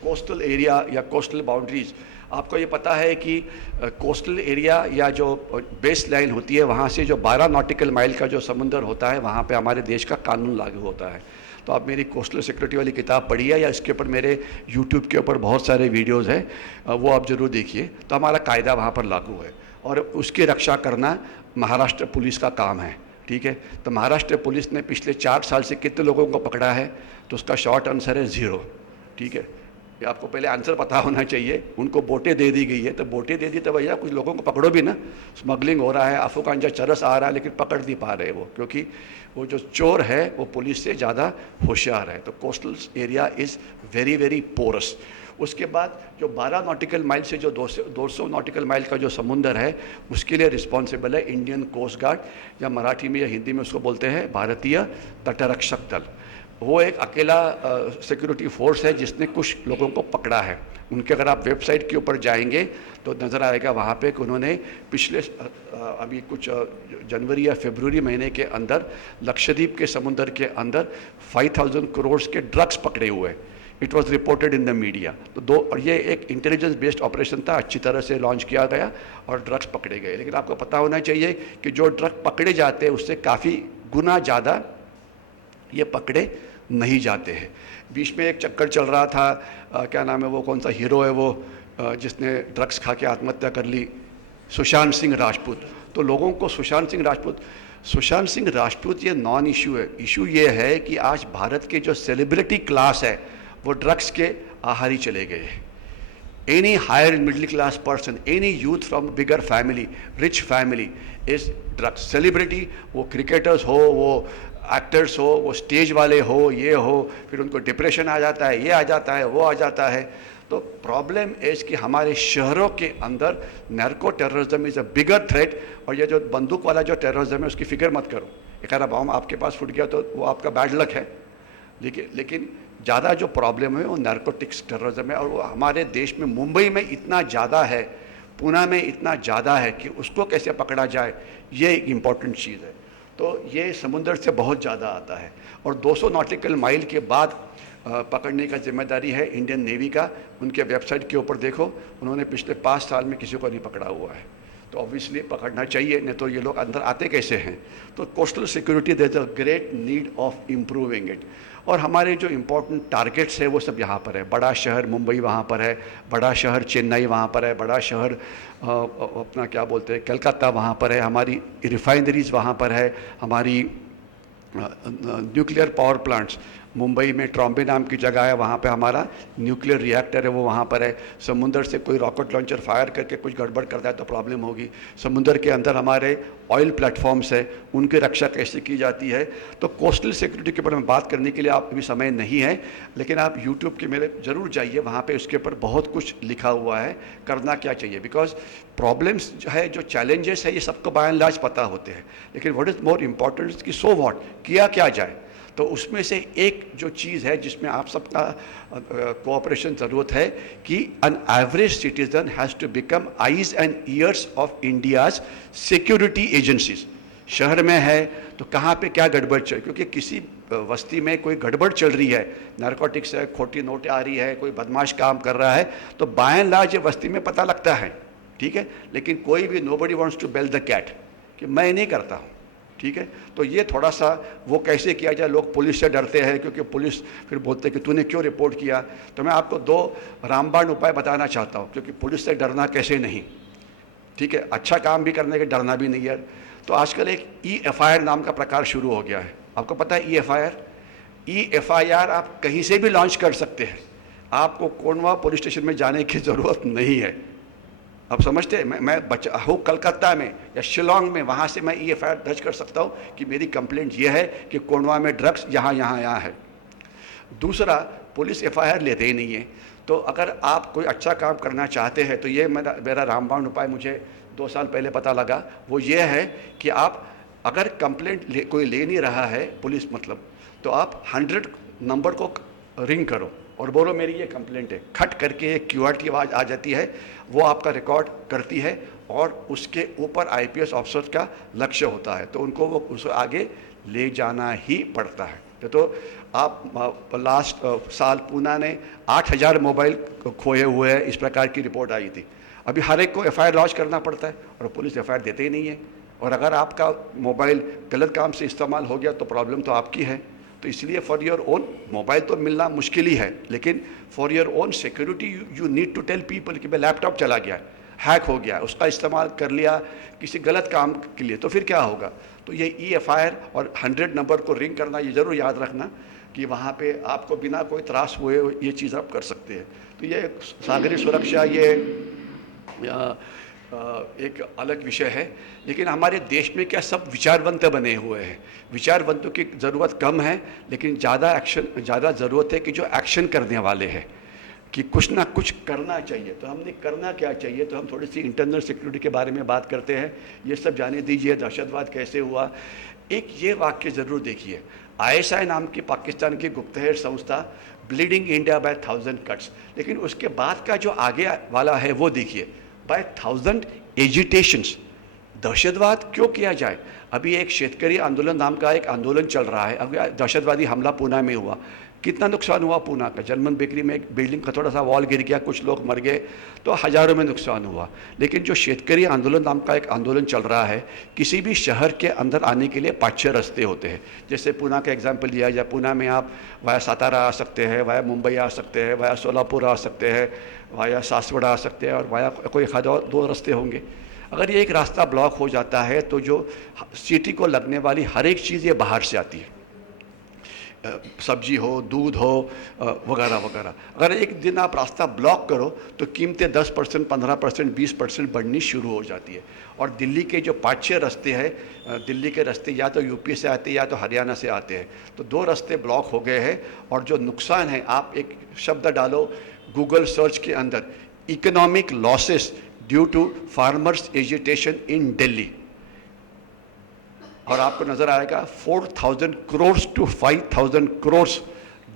कोस्टल एरिया या कोस्टल बाउंड्रीज। आपको ये पता है कि कोस्टल एरिया या जो बेस लाइन होती है, वहाँ से जो 12 नॉटिकल माइल का जो समुंदर होता है, वहाँ पे हमारे देश का कानून लागू होता है। तो आप मेरी कोस्टल सिक्योरिटी वाली किताब पढ़िए, या इसके ऊपर मेरे यूट्यूब के ऊपर बहुत सारे वीडियोज़ हैं, वो आप ज़रूर देखिए। तो हमारा कायदा वहाँ पर लागू है, और उसकी रक्षा करना महाराष्ट्र पुलिस का काम है, ठीक है। तो महाराष्ट्र पुलिस ने पिछले 4 साल से कितने लोगों को पकड़ा है, तो उसका शॉर्ट आंसर है 0, ठीक है। ये आपको पहले आंसर पता होना चाहिए। उनको बोटें दे दी गई है, तो बोटें दे दी तो भैया कुछ लोगों को पकड़ो भी ना। स्मगलिंग हो रहा है, अफगान चरस आ रहा है, लेकिन पकड़ नहीं पा रहे वो, क्योंकि वो जो चोर है वो पुलिस से ज़्यादा होशियार है। तो coastal area is very very porous. उसके बाद जो 12 नॉटिकल माइल से जो 200 नॉटिकल माइल का जो समुंदर है, उसके लिए रिस्पॉन्सिबल है इंडियन कोस्ट गार्ड, या मराठी में या हिंदी में उसको बोलते हैं भारतीय तटरक्षक दल। वो एक अकेला सिक्योरिटी फोर्स है जिसने कुछ लोगों को पकड़ा है। उनके अगर आप वेबसाइट के ऊपर जाएंगे तो नज़र आएगा वहाँ पे कि उन्होंने पिछले अभी कुछ जनवरी या फरवरी महीने के अंदर लक्षद्वीप के समुंदर के अंदर 5,000 करोड़ के ड्रग्स पकड़े हुए। It was reported in the media. तो और ये एक इंटेलिजेंस बेस्ड ऑपरेशन था, अच्छी तरह से लॉन्च किया गया और ड्रग्स पकड़े गए। लेकिन आपको पता होना चाहिए कि जो ड्रग पकड़े जाते हैं उससे काफ़ी गुना ज़्यादा ये पकड़े नहीं जाते हैं। बीच में एक चक्कर चल रहा था, क्या नाम है वो, कौन सा हीरो है वो जिसने ड्रग्स खा के आत्महत्या कर ली, सुशांत सिंह राजपूत। तो लोगों को सुशांत सिंह राजपूत ये नॉन इशू है। इशू ये है कि आज भारत के जो सेलिब्रिटी क्लास है वो ड्रग्स के आहारी चले गए हैं। Any higher middle class person, any youth from bigger family, rich family is drugs. Celebrity, वो क्रिकेटर्स हो, वो एक्टर्स हो, वो स्टेज वाले हो, ये हो, फिर उनको डिप्रेशन आ जाता है, ये आ जाता है, वो आ जाता है। तो प्रॉब्लम इज़ कि हमारे शहरों के अंदर narco terrorism is a bigger threat. और ये जो बंदूक वाला जो टेररिज्म है उसकी फिक्र मत करो, एक आधा बम आपके पास फूट गया तो वो आपका बैड लक है। लेकिन ज़्यादा जो प्रॉब्लम है वो नारकोटिक्स टेररिज्म है, और वो हमारे देश में मुंबई में इतना ज़्यादा है। पूना में इतना ज़्यादा है कि उसको कैसे पकड़ा जाए, ये एक इम्पॉर्टेंट चीज़ है। तो ये समुद्र से बहुत ज़्यादा आता है और 200 नॉटिकल माइल के बाद पकड़ने का जिम्मेदारी है इंडियन नेवी का। उनके वेबसाइट के ऊपर देखो, उन्होंने पिछले 5 साल में किसी को नहीं पकड़ा हुआ है। तो ऑब्वियसली पकड़ना चाहिए, नहीं तो ये लोग अंदर आते कैसे हैं। तो coastal security there is a great need of improving it. और हमारे जो इम्पोर्टेंट टारगेट्स है वो सब यहाँ पर है। बड़ा शहर मुंबई वहाँ पर है, बड़ा शहर चेन्नई वहाँ पर है, बड़ा शहर अपना क्या बोलते हैं कलकत्ता वहाँ पर है, हमारी रिफाइनरीज वहाँ पर है, हमारी न्यूक्लियर पावर प्लांट्स मुंबई में ट्रॉम्बे नाम की जगह है, वहाँ पे हमारा न्यूक्लियर रिएक्टर है वो वहाँ पर है। समुंदर से कोई रॉकेट लॉन्चर फायर करके कुछ गड़बड़ करता है तो प्रॉब्लम होगी। समुंदर के अंदर हमारे ऑयल प्लेटफॉर्म्स है, उनकी रक्षा कैसे की जाती है। तो कोस्टल सिक्योरिटी के ऊपर में बात करने के लिए आप भी समय नहीं है, लेकिन आप यूट्यूब के मेरे ज़रूर जाइए, वहाँ पर उसके ऊपर बहुत कुछ लिखा हुआ है करना क्या चाहिए। बिकॉज प्रॉब्लम्स जो है, जो चैलेंजेस है, ये सबको बाय एंड लार्ज पता होते हैं, लेकिन व्हाट इज़ मोर इम्पॉर्टेंट कि सो व्हाट किया क्या जाए। तो उसमें से एक जो चीज़ है जिसमें आप सबका कोऑपरेशन ज़रूरत है कि an average citizen has to become eyes and ears of India's security agencies. शहर में है तो कहाँ पे क्या गड़बड़ चल, क्योंकि किसी बस्ती में कोई गड़बड़ चल रही है, नारकोटिक्स है, खोटी नोटें आ रही है, कोई बदमाश काम कर रहा है, तो बाय एंड लार्ज ये बस्ती में पता लगता है, ठीक है। लेकिन कोई भी nobody wants to bell the cat कि मैं नहीं करता हूँ, ठीक है। तो ये थोड़ा सा वो कैसे किया जाए। लोग पुलिस से डरते हैं क्योंकि पुलिस फिर बोलते हैं कि तूने क्यों रिपोर्ट किया। तो मैं आपको 2 रामबाण उपाय बताना चाहता हूँ, क्योंकि पुलिस से डरना कैसे नहीं, ठीक है, अच्छा काम भी करने के डरना भी नहीं है। तो आजकल एक EFIR नाम का प्रकार शुरू हो गया है, आपको पता है EFIR आप कहीं से भी लॉन्च कर सकते हैं, आपको कोंडवा पुलिस स्टेशन में जाने की ज़रूरत नहीं है। आप समझते हैं, मैं बचा हूँ कलकत्ता में या शिलोंग में, वहाँ से मैं EFIR दर्ज कर सकता हूँ कि मेरी कंप्लेंट ये है कि कोंडवा में ड्रग्स यहाँ है। दूसरा, पुलिस FIR लेते ही नहीं है। तो अगर आप कोई अच्छा काम करना चाहते हैं तो ये मेरा रामबाण उपाय मुझे 2 साल पहले पता लगा। वो ये है कि आप अगर कंप्लेंट कोई ले नहीं रहा है पुलिस मतलब, तो आप 100 नंबर को रिंग करो और बोलो मेरी ये कंप्लेंट है। खट करके एक QR की आवाज़ आ जाती है, वो आपका रिकॉर्ड करती है और उसके ऊपर IPS ऑफिसर का लक्ष्य होता है, तो उनको वो उसे आगे ले जाना ही पड़ता है। तो आप लास्ट साल पूना ने 8000 मोबाइल खोए हुए हैं, इस प्रकार की रिपोर्ट आई थी। अभी हर एक को FIR लॉन्च करना पड़ता है और पुलिस FIR देते ही नहीं है। और अगर आपका मोबाइल गलत काम से इस्तेमाल हो गया तो प्रॉब्लम तो आपकी है। तो इसलिए फॉर योर ओन, मोबाइल तो मिलना मुश्किल ही है, लेकिन for your own security you need to tell people कि भाई लैपटॉप चला गया, हैक हो गया, उसका इस्तेमाल कर लिया किसी गलत काम के लिए, तो फिर क्या होगा। तो ये EFIR और 100 नंबर को रिंग करना, ये ज़रूर याद रखना कि वहाँ पे आपको बिना कोई त्रास हुए ये चीज़ आप कर सकते हैं। तो ये सागरीय सुरक्षा ये एक अलग विषय है। लेकिन हमारे देश में क्या सब विचारवंत बने हुए हैं। विचारवंतों की ज़रूरत कम है, लेकिन ज़्यादा ज़रूरत है कि जो एक्शन करने वाले हैं, कि कुछ ना कुछ करना चाहिए। तो हमने करना क्या चाहिए, तो हम थोड़ी सी इंटरनल सिक्योरिटी के बारे में बात करते हैं। ये सब जाने दीजिए, दहशतवाद कैसे हुआ। एक ये वाक्य ज़रूर देखिए, ISI नाम की पाकिस्तान की गुप्तहेर संस्था, ब्लीडिंग इंडिया बाय 1000 कट्स, लेकिन उसके बाद का जो आगे वाला है वो देखिए, बाय 1000 एजिटेशंस। दहशतवाद क्यों किया जाए। अभी एक शेतकरी आंदोलन नाम का एक आंदोलन चल रहा है। अभी दहशतवादी हमला पूना में हुआ, कितना नुकसान हुआ पूना का। जर्मन बेकरी में एक बिल्डिंग का थोड़ा सा वॉल गिर गया, कुछ लोग मर गए, तो हज़ारों में नुकसान हुआ। लेकिन जो शेतकरी आंदोलन नाम का एक आंदोलन चल रहा है, किसी भी शहर के अंदर आने के लिए 5-6 रास्ते होते हैं। जैसे पूना का एग्जाम्पल लिया जाए, पूना में आप वाया सातारा आ सकते हैं, वाया मुंबई आ सकते हैं, वाया सोलापुर आ सकते हैं, वाया सासवड़ा आ सकते हैं, और वाया कोई 2 रास्ते होंगे। अगर ये एक रास्ता ब्लॉक हो जाता है तो जो सिटी को लगने वाली हर एक चीज़ ये बाहर से आती है, सब्जी हो, दूध हो, वगैरह वगैरह। अगर एक दिन आप रास्ता ब्लॉक करो तो कीमतें 10%, 15%, 20% बढ़नी शुरू हो जाती है। और दिल्ली के जो 5-6 रास्ते हैं, दिल्ली के रास्ते या तो यूपी से आते हैं या तो हरियाणा से आते हैं, तो 2 रास्ते ब्लॉक हो गए हैं। और जो नुकसान है, आप एक शब्द डालो गूगल सर्च के अंदर, economic losses due to farmers agitation in Delhi, और आपको नजर आएगा 4000 करोड़ to 5000 करोड़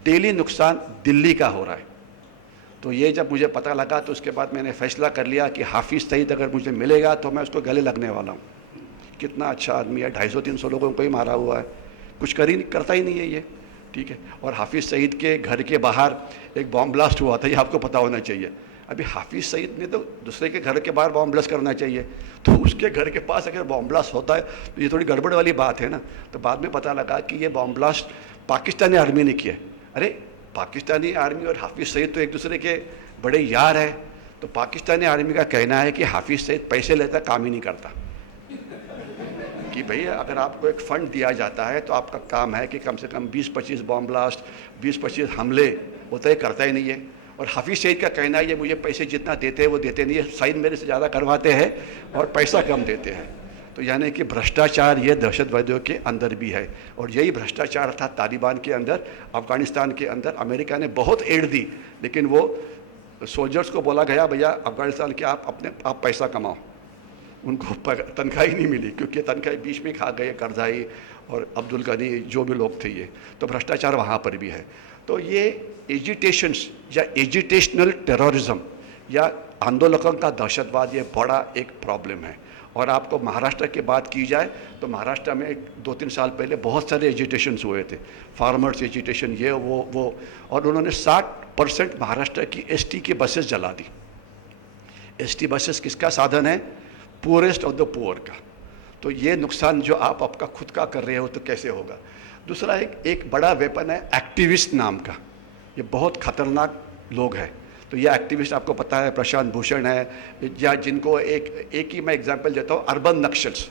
डेली नुकसान दिल्ली का हो रहा है। तो ये जब मुझे पता लगा तो उसके बाद मैंने फैसला कर लिया कि हाफिज़ सईद अगर मुझे मिलेगा तो मैं उसको गले लगने वाला हूँ। कितना अच्छा आदमी है, 250-300 लोगों को ही मारा हुआ है, कुछ करता ही नहीं है ये, ठीक है। और हाफिज़ सईद के घर के बाहर एक बॉम्ब ब्लास्ट हुआ था, ये आपको पता होना चाहिए। अभी हाफिज़ सईद ने तो दूसरे के घर के बाहर बॉम्ब ब्लास्ट करना चाहिए, तो उसके घर के पास अगर बॉम्ब ब्लास्ट होता है तो ये थोड़ी गड़बड़ वाली बात है ना। तो बाद में पता लगा कि ये बॉम्ब ब्लास्ट पाकिस्तानी आर्मी ने किया। अरे पाकिस्तानी आर्मी और हाफिज़ सईद तो एक दूसरे के बड़े यार हैं। तो पाकिस्तानी आर्मी का कहना है कि हाफिज़ सईद पैसे लेता काम ही नहीं करता, कि भैया अगर आपको एक फ़ंड दिया जाता है तो आपका काम है कि कम से कम 20-25 बॉम्ब ब्लास्ट, 20-25 हमले, वो तो ये करता ही नहीं है। और हाफिज़ सईद का कहना है ये मुझे पैसे जितना देते हैं वो देते नहीं है, सईद मेरे से ज़्यादा करवाते हैं और पैसा कम देते हैं। तो यानी कि भ्रष्टाचार ये दहशतवादियों के अंदर भी है, और यही भ्रष्टाचार था तालिबान के अंदर, अफ़गानिस्तान के अंदर। अमेरिका ने बहुत एड दी, लेकिन वो सोल्जर्स को बोला गया भैया अफ़गानिस्तान के आप पैसा कमाओ, उनको तनख्वाही नहीं मिली, क्योंकि तनख्वाही बीच में खा गए करज़ाई और अब्दुल गनी, जो भी लोग थे ये। तो भ्रष्टाचार वहाँ पर भी है। तो ये एजिटेशंस या एजिटेशनल टेररिज्म या आंदोलकों का दहशतवाद, ये बड़ा एक प्रॉब्लम है। और आपको महाराष्ट्र की बात की जाए तो महाराष्ट्र में 2-3 साल पहले बहुत सारे एजिटेशंस हुए थे, फार्मर्स एजिटेशन, ये वो, और उन्होंने 60% महाराष्ट्र की एसटी की बसेस जला दी। एसटी बसेस किसका साधन है? पुअरेस्ट ऑफ द पुअर का। तो ये नुकसान जो आप आपका खुद का कर रहे हो तो कैसे होगा? दूसरा एक बड़ा वेपन है एक्टिविस्ट नाम का, ये बहुत खतरनाक लोग हैं। तो ये एक्टिविस्ट आपको पता है, प्रशांत भूषण है, या जिनको एक ही मैं एग्जांपल देता हूँ, अर्बन नक्सल्स।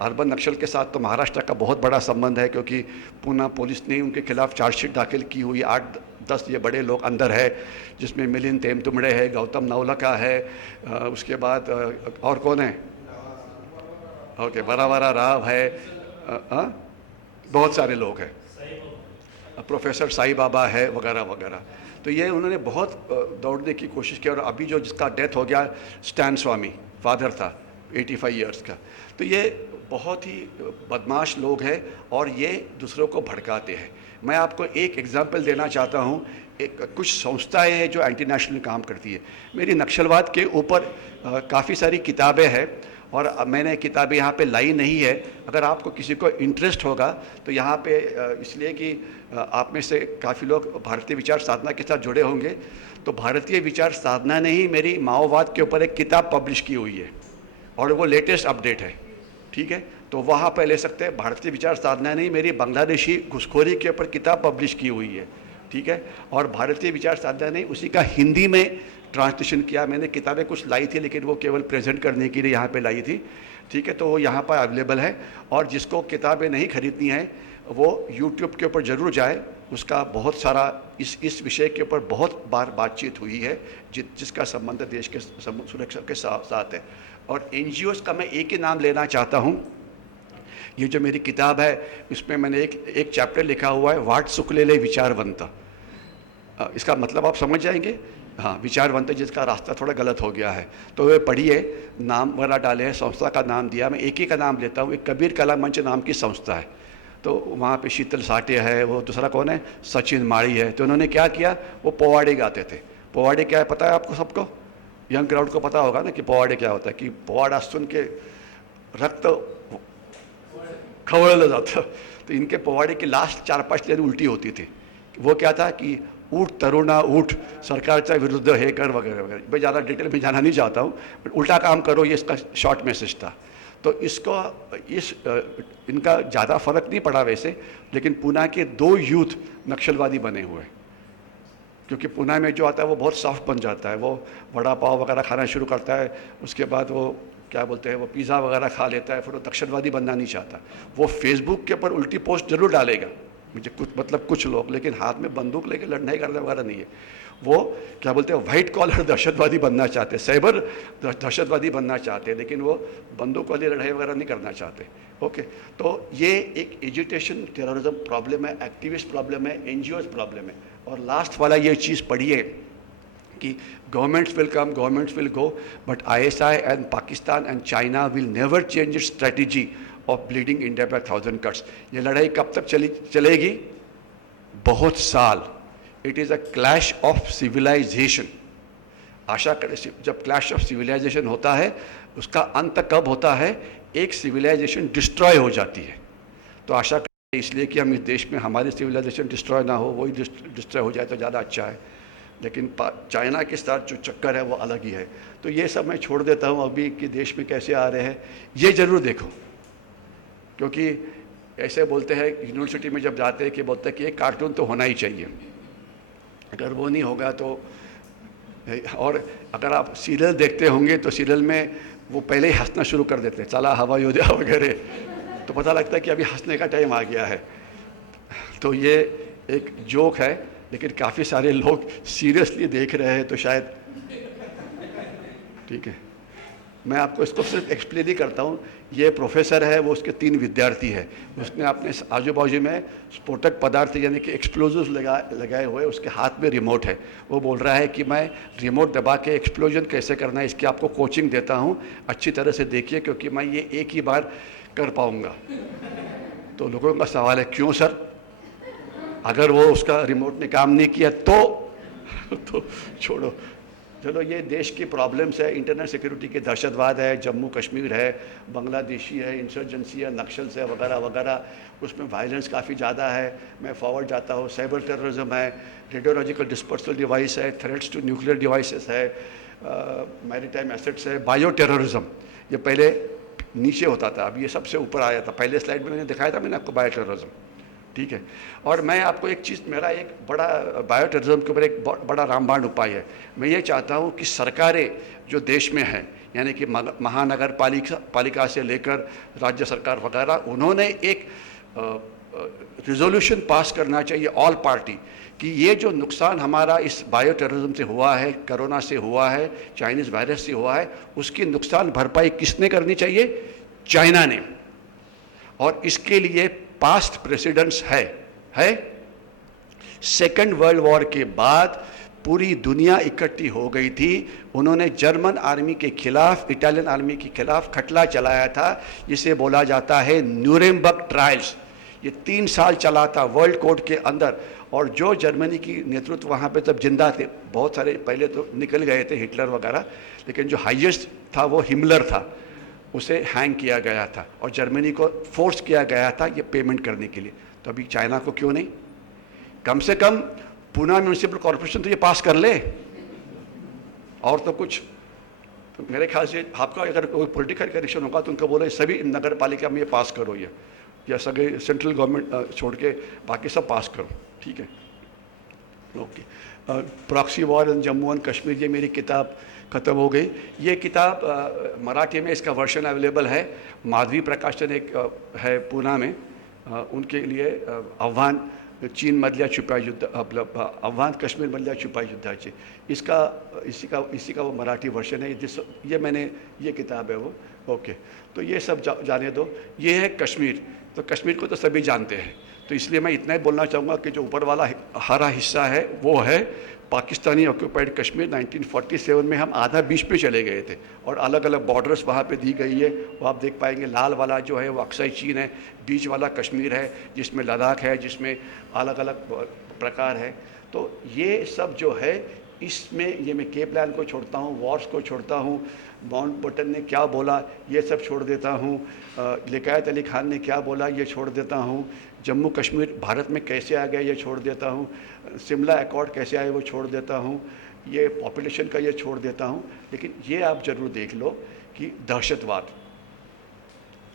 अर्बन नक्सल के साथ तो महाराष्ट्र का बहुत बड़ा संबंध है, क्योंकि पूना पुलिस ने उनके खिलाफ चार्जशीट दाखिल की हुई। 8-10 ये बड़े लोग अंदर है, जिसमें मिलिंद तेमतुमड़े है, गौतम नवलखा है, उसके बाद और कौन है, ओके, वरावरा राव है, बहुत सारे लोग हैं, प्रोफेसर साई बाबा है, वगैरह वगैरह। तो ये उन्होंने बहुत दौड़ने की कोशिश की, और अभी जो जिसका डेथ हो गया, स्टैन स्वामी, फादर था 85 ईयर्स का। तो ये बहुत ही बदमाश लोग हैं और ये दूसरों को भड़काते हैं। मैं आपको एक एग्जांपल देना चाहता हूँ। कुछ संस्थाएं हैं जो एंटी नेशनल काम करती है। मेरी नक्सलवाद के ऊपर काफ़ी सारी किताबें हैं, और मैंने किताबें यहाँ पे लाई नहीं है। अगर आपको किसी को इंटरेस्ट होगा तो यहाँ पे, इसलिए कि आप में से काफ़ी लोग भारतीय विचार साधना के साथ जुड़े होंगे, तो भारतीय विचार साधना ने ही मेरी माओवाद के ऊपर एक किताब पब्लिश की हुई है, और वो लेटेस्ट अपडेट है, ठीक है। तो वहाँ पे ले सकते हैं। भारतीय विचार साधना ने ही मेरी बांग्लादेशी घुसखोरी के ऊपर किताब पब्लिश की हुई है, ठीक है। और भारतीय विचार साधना ने उसी का हिंदी में ट्रांसलेशन किया। मैंने किताबें कुछ लाई थी, लेकिन वो केवल प्रेजेंट करने के लिए यहाँ पे लाई थी, ठीक है। तो वो यहाँ पर अवेलेबल है, और जिसको किताबें नहीं खरीदनी है वो यूट्यूब के ऊपर ज़रूर जाए। उसका बहुत सारा इस विषय के ऊपर बहुत बार बातचीत हुई है, जिसका संबंध देश के सुरक्षा के साथ है। और NGOs का मैं एक ही नाम लेना चाहता हूँ। ये जो मेरी किताब है, इसमें मैंने एक चैप्टर लिखा हुआ है, वाट सुकलेले विचारवंत। इसका मतलब आप समझ जाएंगे, हाँ, विचारवंत जिसका रास्ता थोड़ा गलत हो गया है। तो वे पढ़िए, नाम वगैरह डाले हैं, संस्था का नाम दिया, मैं एक ही का नाम लेता हूँ। एक कबीर कला मंच नाम की संस्था है, तो वहाँ पे शीतल साठे है, वो दूसरा कौन है, सचिन माड़ी है। तो उन्होंने क्या किया, वो पोवाड़े गाते थे। पोवाड़े क्या है पता है आपको सबको? यंग क्राउड को पता होगा ना कि पोवाड़े क्या होता है, कि पोवाड़ा सुन के रक्त खवड़ला जाता। तो इनके पोवाड़े की लास्ट 4-5 लाइन उल्टी होती थी। वो क्या था कि उठ तरुणा उठ, सरकारच्या विरुद्ध हे कर, वगैरह वगैरह। मैं ज़्यादा डिटेल में जाना नहीं चाहता हूँ, बट उल्टा काम करो, ये इसका शॉर्ट मैसेज था। तो इनका ज़्यादा फर्क नहीं पड़ा वैसे, लेकिन पूना के 2 यूथ नक्सलवादी बने हुए, क्योंकि पूना में जो आता है वो बहुत सॉफ्ट बन जाता है। वो वड़ा पाव वगैरह खाना शुरू करता है, उसके बाद वो क्या बोलते हैं, वो पिज़्ज़ा वगैरह खा लेता है, फिर वो नक्सलवादी बनना नहीं चाहता। वो फेसबुक के ऊपर उल्टी पोस्ट जरूर डालेगा, मुझे कुछ लोग, लेकिन हाथ में बंदूक लेके लड़ाई करने वगैरह नहीं है। वो क्या बोलते हैं, वाइट कॉलर दहशतवादी बनना चाहते हैं, साइबर दहशतवादी बनना चाहते हैं, लेकिन वो बंदूक वाली लड़ाई वगैरह नहीं करना चाहते। ओके, तो ये एक एजिटेशन टेररिज्म प्रॉब्लम है, एक्टिविस्ट प्रॉब्लम है, NGOs प्रॉब्लम है। और लास्ट वाला ये चीज़ पढ़िए कि governments will come, governments will go, but ISI and Pakistan and China will never change its strategy of bleeding India by 1000 cuts. ये लड़ाई कब तक चलेगी? बहुत साल। It is a clash of civilisation. आशा करें जब क्लैश ऑफ सिविलाइजेशन होता है उसका अंत कब होता है? एक सिविलाइजेशन डिस्ट्रॉय हो जाती है। तो आशा करें इसलिए कि हम इस देश में हमारी सिविलाइजेशन डिस्ट्रॉय ना हो, वही डिस्ट्रॉय हो जाए तो ज़्यादा अच्छा है। लेकिन चाइना के साथ जो चक्कर है वो अलग ही है। तो ये सब मैं छोड़ देता हूँ। अभी कि देश में कैसे आ रहे हैं ये ज़रूर देखो, क्योंकि ऐसे बोलते हैं यूनिवर्सिटी में जब जाते हैं कि बोलते हैं कि एक कार्टून तो होना ही चाहिए, अगर वो नहीं होगा तो। और अगर आप सीरियल देखते होंगे तो सीरियल में वो पहले ही हंसना शुरू कर देते हैं, चला हवा योद्धा वगैरह, तो पता लगता है कि अभी हंसने का टाइम आ गया है। तो ये एक जोक है, लेकिन काफ़ी सारे लोग सीरियसली देख रहे हैं, तो शायद ठीक है। मैं आपको इसको सिर्फ एक्सप्लेन ही करता हूँ। ये प्रोफेसर है, वो उसके 3 विद्यार्थी है, उसने अपने आजू बाजू में स्फोटक पदार्थ यानी कि एक्सप्लोजिव लगाए हुए, उसके हाथ में रिमोट है। वो बोल रहा है कि मैं रिमोट दबा के एक्सप्लोजन कैसे करना है इसकी आपको कोचिंग देता हूँ, अच्छी तरह से देखिए, क्योंकि मैं ये एक ही बार कर पाऊँगा। तो लोगों का सवाल है क्यों सर? अगर वो उसका रिमोट ने काम नहीं किया तो छोड़ो। चलो, ये देश की प्रॉब्लम्स है, इंटरनल सिक्योरिटी के दहशतवाद है, जम्मू कश्मीर है, बांग्लादेशी है, इंसर्जेंसी है, नक्सल्स है वगैरह वगैरह, उसमें वायलेंस काफ़ी ज़्यादा है। मैं फॉरवर्ड जाता हूँ, साइबर टेररिज्म है, रेडियोलॉजिकल डिस्पर्सल डिवाइस है, थ्रेट्स टू न्यूक्लियर डिवाइसेस है, मैरीटाइम एसेट्स है, बायो टेररिज्म। ये पहले नीचे होता था, अब ये सबसे ऊपर आया था। पहले स्लाइड में मैंने दिखाया था मैंने आपको बायो टेररिज्म, ठीक है। और मैं आपको एक चीज़, मेरा एक बड़ा बायो टेररिज्म के ऊपर एक बड़ा रामबाण उपाय है। मैं ये चाहता हूँ कि सरकारें जो देश में हैं, यानी कि महानगर पालिका से लेकर राज्य सरकार वगैरह, उन्होंने एक रिजोल्यूशन पास करना चाहिए ऑल पार्टी कि ये जो नुकसान हमारा इस बायो टेररिज्म से हुआ है, कोरोना से हुआ है, चाइनीज़ वायरस से हुआ है, उसकी नुकसान भरपाई किसने करनी चाहिए? चाइना ने। और इसके लिए पास्ट प्रेसिडेंट्स है। सेकेंड वर्ल्ड वॉर के बाद पूरी दुनिया इकट्ठी हो गई थी, उन्होंने जर्मन आर्मी के खिलाफ, इटालियन आर्मी के खिलाफ खटला चलाया था, जिसे बोला जाता है न्यूरेमबर्ग ट्रायल्स। ये 3 साल चला था वर्ल्ड कोर्ट के अंदर। और जो जर्मनी की नेतृत्व वहाँ पे तब जिंदा थे, बहुत सारे पहले तो निकल गए थे, हिटलर वगैरह, लेकिन जो हाईएस्ट था वो हिमलर था, उसे हैंग किया गया था और जर्मनी को फोर्स किया गया था ये पेमेंट करने के लिए। तो अभी चाइना को क्यों नहीं? कम से कम पुणे म्यूनिसिपल कॉर्पोरेशन तो ये पास कर ले, और तो कुछ। तो मेरे ख्याल से आपका अगर कोई पॉलिटिकल कनेक्शन होगा तो उनको बोले सभी नगर पालिका में ये पास करो, ये या सगे सेंट्रल गवर्नमेंट छोड़ के बाकी सब पास करो, ठीक है। Okay, proxy war in Jammu and Kashmir, ये मेरी किताब ख़त्म हो गई। ये किताब मराठी में इसका वर्जन अवेलेबल है, माधवी प्रकाशन एक है पूना में, उनके लिए आव्हान चीनमधल्या छुप्या युद्ध, आपलं आव्हान काश्मीरमधल्या छुप्या युद्धाचे, इसी का वो मराठी वर्जन है। ये मैंने, ये किताब है वो। ओके, तो ये सब जाने दो। ये है कश्मीर, तो कश्मीर को तो सभी जानते हैं, तो इसलिए मैं इतना ही बोलना चाहूँगा कि जो ऊपर वाला हरा हिस्सा है वो है पाकिस्तानी ऑक्यूपाइड कश्मीर। 1947 में हम आधा बीच पे चले गए थे और अलग अलग बॉर्डर्स वहाँ पे दी गई है, वो आप देख पाएंगे। लाल वाला जो है वो अक्साई चीन है, बीच वाला कश्मीर है जिसमें लद्दाख है, जिसमें अलग अलग प्रकार है। तो ये सब जो है इसमें, ये मैं के प्लान को छोड़ता हूँ, वॉर्स को छोड़ता हूँ, माउंटबेटन ने क्या बोला ये सब छोड़ देता हूँ, लियाकत अली खान ने क्या बोला ये छोड़ देता हूँ, जम्मू कश्मीर भारत में कैसे आ गया ये छोड़ देता हूँ, शिमला अकॉर्ड कैसे आए वो छोड़ देता हूँ, ये पॉपुलेशन का ये छोड़ देता हूँ। लेकिन ये आप ज़रूर देख लो कि दहशतवाद,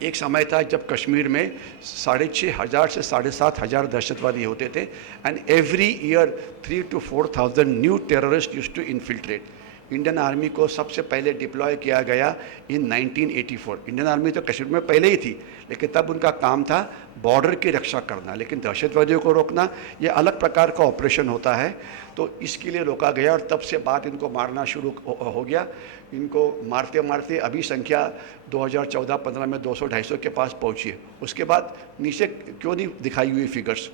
एक समय था जब कश्मीर में 6,500 से 7,500 दहशतवादी होते थे, and every year 3,000 to 4,000 new terrorist used to infiltrate. Indian army को सबसे पहले डिप्लॉय किया गया इन 1984। इंडियन आर्मी तो कश्मीर में पहले ही थी, लेकिन तब उनका काम था बॉर्डर की रक्षा करना, लेकिन दहशतवादियों को रोकना ये अलग प्रकार का ऑपरेशन होता है। तो इसके लिए रोका गया और तब से बात इनको मारना शुरू हो गया। इनको मारते मारते अभी संख्या 2014-15 में 200-250 के पास पहुंची है। उसके बाद नीचे क्यों नहीं दिखाई हुई फिगर्स,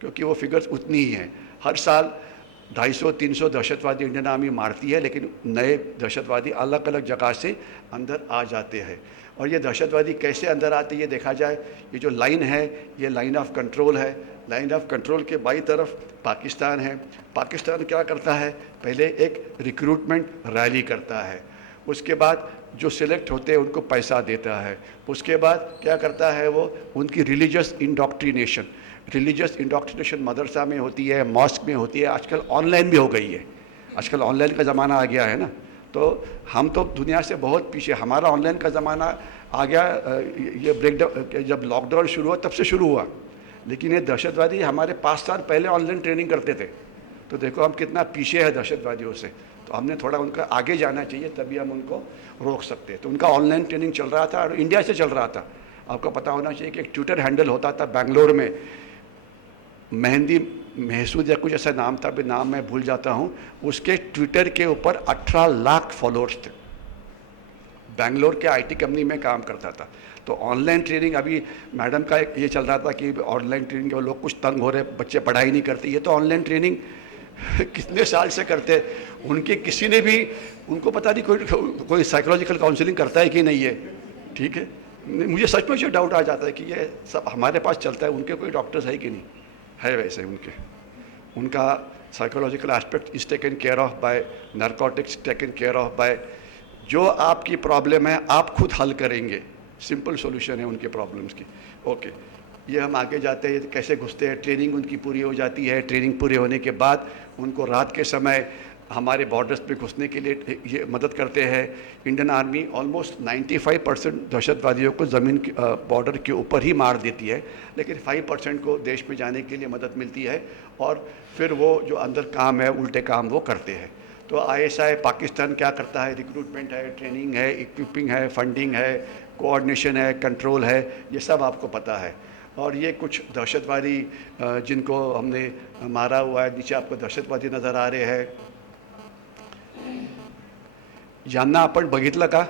क्योंकि वो फिगर्स उतनी ही हैं। हर साल 250-300 दहशतवादी इंडियन आर्मी मारती है, लेकिन नए दहशतवादी अलग अलग जगह से अंदर आ जाते हैं। और ये दहशतवादी कैसे अंदर आते हैं ये देखा जाए, ये जो लाइन है ये लाइन ऑफ कंट्रोल है। लाइन ऑफ कंट्रोल के बाई तरफ पाकिस्तान है। पाकिस्तान क्या करता है, पहले एक रिक्रूटमेंट रैली करता है, उसके बाद जो सिलेक्ट होते हैं उनको पैसा देता है, उसके बाद क्या करता है वो उनकी रिलीजियस इंडोक्ट्रिनेशन मदरसा में होती है, मॉस्क में होती है, आजकल ऑनलाइन भी हो गई है। आजकल ऑनलाइन का ज़माना आ गया है ना, तो हम तो दुनिया से बहुत पीछे, हमारा ऑनलाइन का ज़माना आ गया। ये ब्रेकडाउन जब लॉकडाउन शुरू हुआ तब से शुरू हुआ, लेकिन ये दहशतवादी हमारे 5 साल पहले ऑनलाइन ट्रेनिंग करते थे। तो देखो हम कितना पीछे है दहशतवादियों से, तो हमने थोड़ा उनका आगे जाना चाहिए, तभी हम उनको रोक सकते हैं। तो उनका ऑनलाइन ट्रेनिंग चल रहा था और इंडिया से चल रहा था। आपको पता होना चाहिए कि एक ट्विटर हैंडल होता था बेंगलोर में, मेहंदी महसूद या कुछ ऐसा नाम था, अभी नाम मैं भूल जाता हूँ। उसके ट्विटर के ऊपर 18 लाख फॉलोअर्स थे। बेंगलोर के आईटी कंपनी में काम करता था। तो ऑनलाइन ट्रेनिंग, अभी मैडम का ये चल रहा था कि ऑनलाइन ट्रेनिंग के लोग कुछ तंग हो रहे, बच्चे पढ़ाई नहीं करते। ये तो ऑनलाइन ट्रेनिंग कितने साल से करते, उनके किसी ने भी उनको पता नहीं कोई साइकोलॉजिकल काउंसलिंग करता है कि नहीं है, ठीक है। मुझे सच में ये डाउट आ जाता है कि ये सब हमारे पास चलता है, उनके कोई डॉक्टर्स है कि नहीं है। वैसे उनका psychological aspect is taken care of by, narcotics taken care of by. जो आपकी प्रॉब्लम है आप खुद हल करेंगे, सिंपल सॉल्यूशन है उनके प्रॉब्लम्स की। ओके, ये हम आगे जाते हैं, कैसे घुसते हैं। ट्रेनिंग उनकी पूरी हो जाती है। ट्रेनिंग पूरी होने के बाद उनको रात के समय हमारे बॉर्डर्स पे घुसने के लिए ये मदद करते हैं। इंडियन आर्मी ऑलमोस्ट 95% दहशतवादियों को ज़मीन के बॉर्डर के ऊपर ही मार देती है, लेकिन 5% को देश में जाने के लिए मदद मिलती है, और फिर वो जो अंदर काम है, उल्टे काम वो करते हैं। तो ISI पाकिस्तान क्या करता है, रिक्रूटमेंट है, ट्रेनिंग है, इक्विपिंग है, फंडिंग है, कोऑर्डिनेशन है, कंट्रोल है, ये सब आपको पता है। और ये कुछ दहशतवादी जिनको हमने मारा हुआ है, नीचे आपको दहशतवादी नज़र आ रहे हैं। यांना आपण बघितलं का?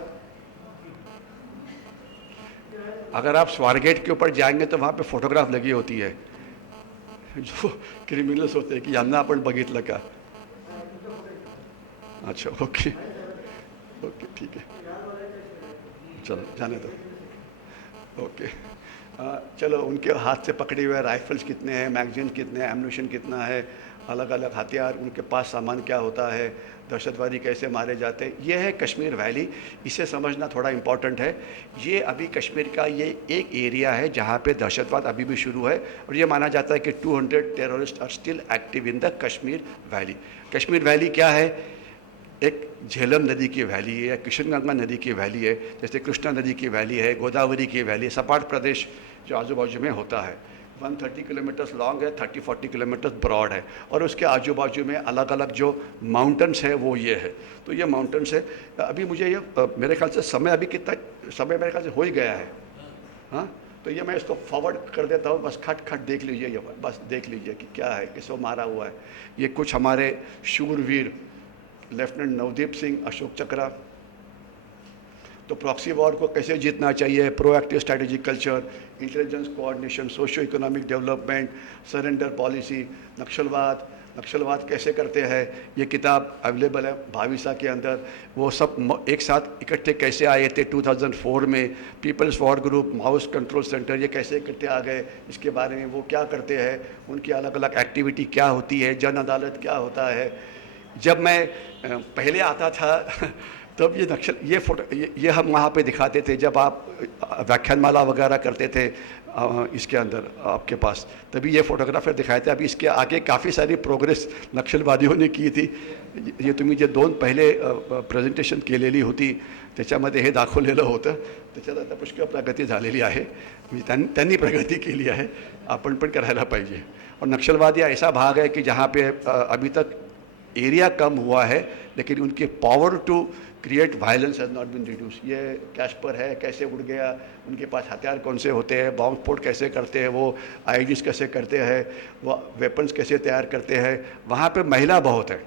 अगर आप स्वारगेट के ऊपर जाएंगे तो वहाँ पे फोटोग्राफ लगी होती है जो क्रिमिनल्स होते हैं कि यांना आपण बघितलं का। अच्छा, ओके ओके, ठीक है, चलो जाने दो। ओके, चलो, उनके हाथ से पकड़े हुए राइफल्स कितने हैं, मैगजीन कितने हैं, एम्यूनिशन कितना है, अलग अलग हथियार, उनके पास सामान क्या होता है, दहशतवादी कैसे मारे जाते हैं। ये है कश्मीर वैली। इसे समझना थोड़ा इम्पॉर्टेंट है। ये अभी कश्मीर का ये एक एरिया है जहाँ पे दहशतवाद अभी भी शुरू है, और ये माना जाता है कि 200 terrorist are still active in the Kashmir valley. Kashmir valley क्या है? एक झेलम नदी की वैली है, या किशनगंगा नदी की वैली है, जैसे कृष्णा नदी की वैली है, गोदावरी की वैली है। सपाट प्रदेश जो आजू बाजू में होता है, 130 किलोमीटर्स लॉन्ग है, 30-40 किलोमीटर्स ब्रॉड है, और उसके आजू बाजू में अलग अलग जो माउंटेन्स है वो ये है। तो ये माउंटेन्स है। अभी मुझे ये मेरे ख्याल से समय, अभी कितना समय मेरे ख्याल से हो ही गया है। हाँ, तो ये मैं इसको फॉरवर्ड कर देता हूँ, बस खट खट देख लीजिए, ये बस देख लीजिए कि क्या है, किसको मारा हुआ है। ये कुछ हमारे शूरवीर, लेफ्टिनेंट नवदीप सिंह, अशोक चक्रा। तो प्रॉक्सी वॉर को कैसे जीतना चाहिए, proactive strategic culture, intelligence coordination, socio economic development, surrender policy, नक्सलवाद कैसे करते हैं, ये किताब अवेलेबल है भाविसा के अंदर। वो सब एक साथ इकट्ठे कैसे आए थे 2004 में, पीपल्स वॉर ग्रुप, माउस कंट्रोल सेंटर, ये कैसे इकट्ठे आ गए, इसके बारे में वो क्या करते हैं, उनकी अलग अलग एक्टिविटी क्या होती है, जन अदालत क्या होता है। जब मैं पहले आता था तब ये नक्सल, ये फोटो, ये हम वहाँ पे दिखाते थे जब आप व्याख्यानमाला वगैरह करते थे इसके अंदर आपके पास, तभी ये फोटोग्राफर दिखाए थे। अभी इसके आगे काफ़ी सारी प्रोग्रेस नक्षलवादियों ने की थी। ये तुम्ही जे 2 पहिले प्रेझेंटेशन केलेली होती त्याच्यामध्ये हे दाखवलेलं होतं, त्याच्यात आता पुष्कळ प्रगती झालेली आहे। म्हणजे त्यांनी प्रगती केली आहे, आपण पण करायला पाहिजे। और नक्सलवाद या ऐसा भाग है कि जहाँ पे अभी तक एरिया कम हुआ है, लेकिन उनकी power to create violence has not been reduce. ये कैस्पर है, कैसे उड़ गया, उनके पास हथियार कौन से होते हैं, बॉम्ब स्फोट कैसे करते हैं, वो IEDs कैसे करते हैं, वो वेपन्स कैसे तैयार करते हैं। वहाँ पे महिला बहुत है,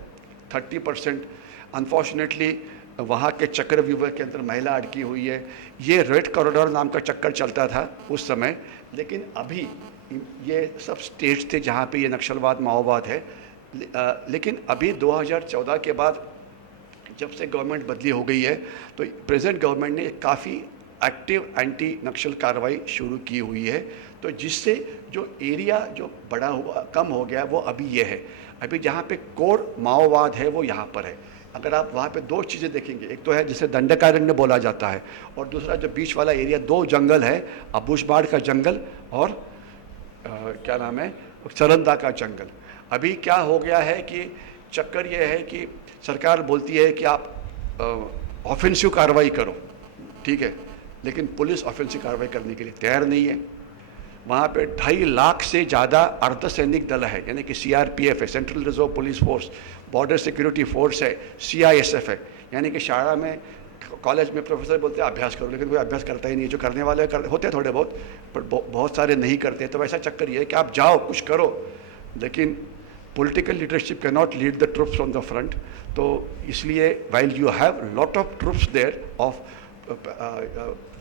30%। अनफॉर्चुनेटली वहाँ के चक्रव्यूह के अंदर महिला अटकी हुई है। ये रेड कॉरिडोर नाम का चक्कर चलता था उस समय, लेकिन अभी ये सब स्टेट्स थे जहाँ पे ये नक्सलवाद माओवाद है। लेकिन अभी 2014 के बाद जब से गवर्नमेंट बदली हो गई है तो प्रेजेंट गवर्नमेंट ने काफ़ी एक्टिव एंटी नक्सल कार्रवाई शुरू की हुई है, तो जिससे जो एरिया जो बड़ा हुआ कम हो गया वो अभी ये है। अभी जहाँ पे कोर माओवाद है वो यहाँ पर है। अगर आप वहाँ पे दो चीज़ें देखेंगे, एक तो है जिसे दंडकारण्य बोला जाता है, और दूसरा जो बीच वाला एरिया दो जंगल है, अबूशबाड़ का जंगल और क्या नाम है, सरंदा का जंगल। अभी क्या हो गया है कि चक्कर ये है कि सरकार बोलती है कि आप ऑफेंसिव कार्रवाई करो, ठीक है, लेकिन पुलिस ऑफेंसिव कार्रवाई करने के लिए तैयार नहीं है। वहाँ पे 2.5 लाख से ज़्यादा अर्धसैनिक दल है, यानी कि CRPF है, central reserve police force, border security force है, CISF है। यानी कि शाला में कॉलेज में प्रोफेसर बोलते हैं अभ्यास करो, लेकिन कोई अभ्यास करता ही नहीं। जो करने वाले होते हैं थोड़े बहुत, पर बहुत सारे नहीं करते। तो वैसा चक्कर ये है कि आप जाओ कुछ करो, लेकिन political leadership can not lead the troops on the front. तो इसलिए while you have lot of troops there of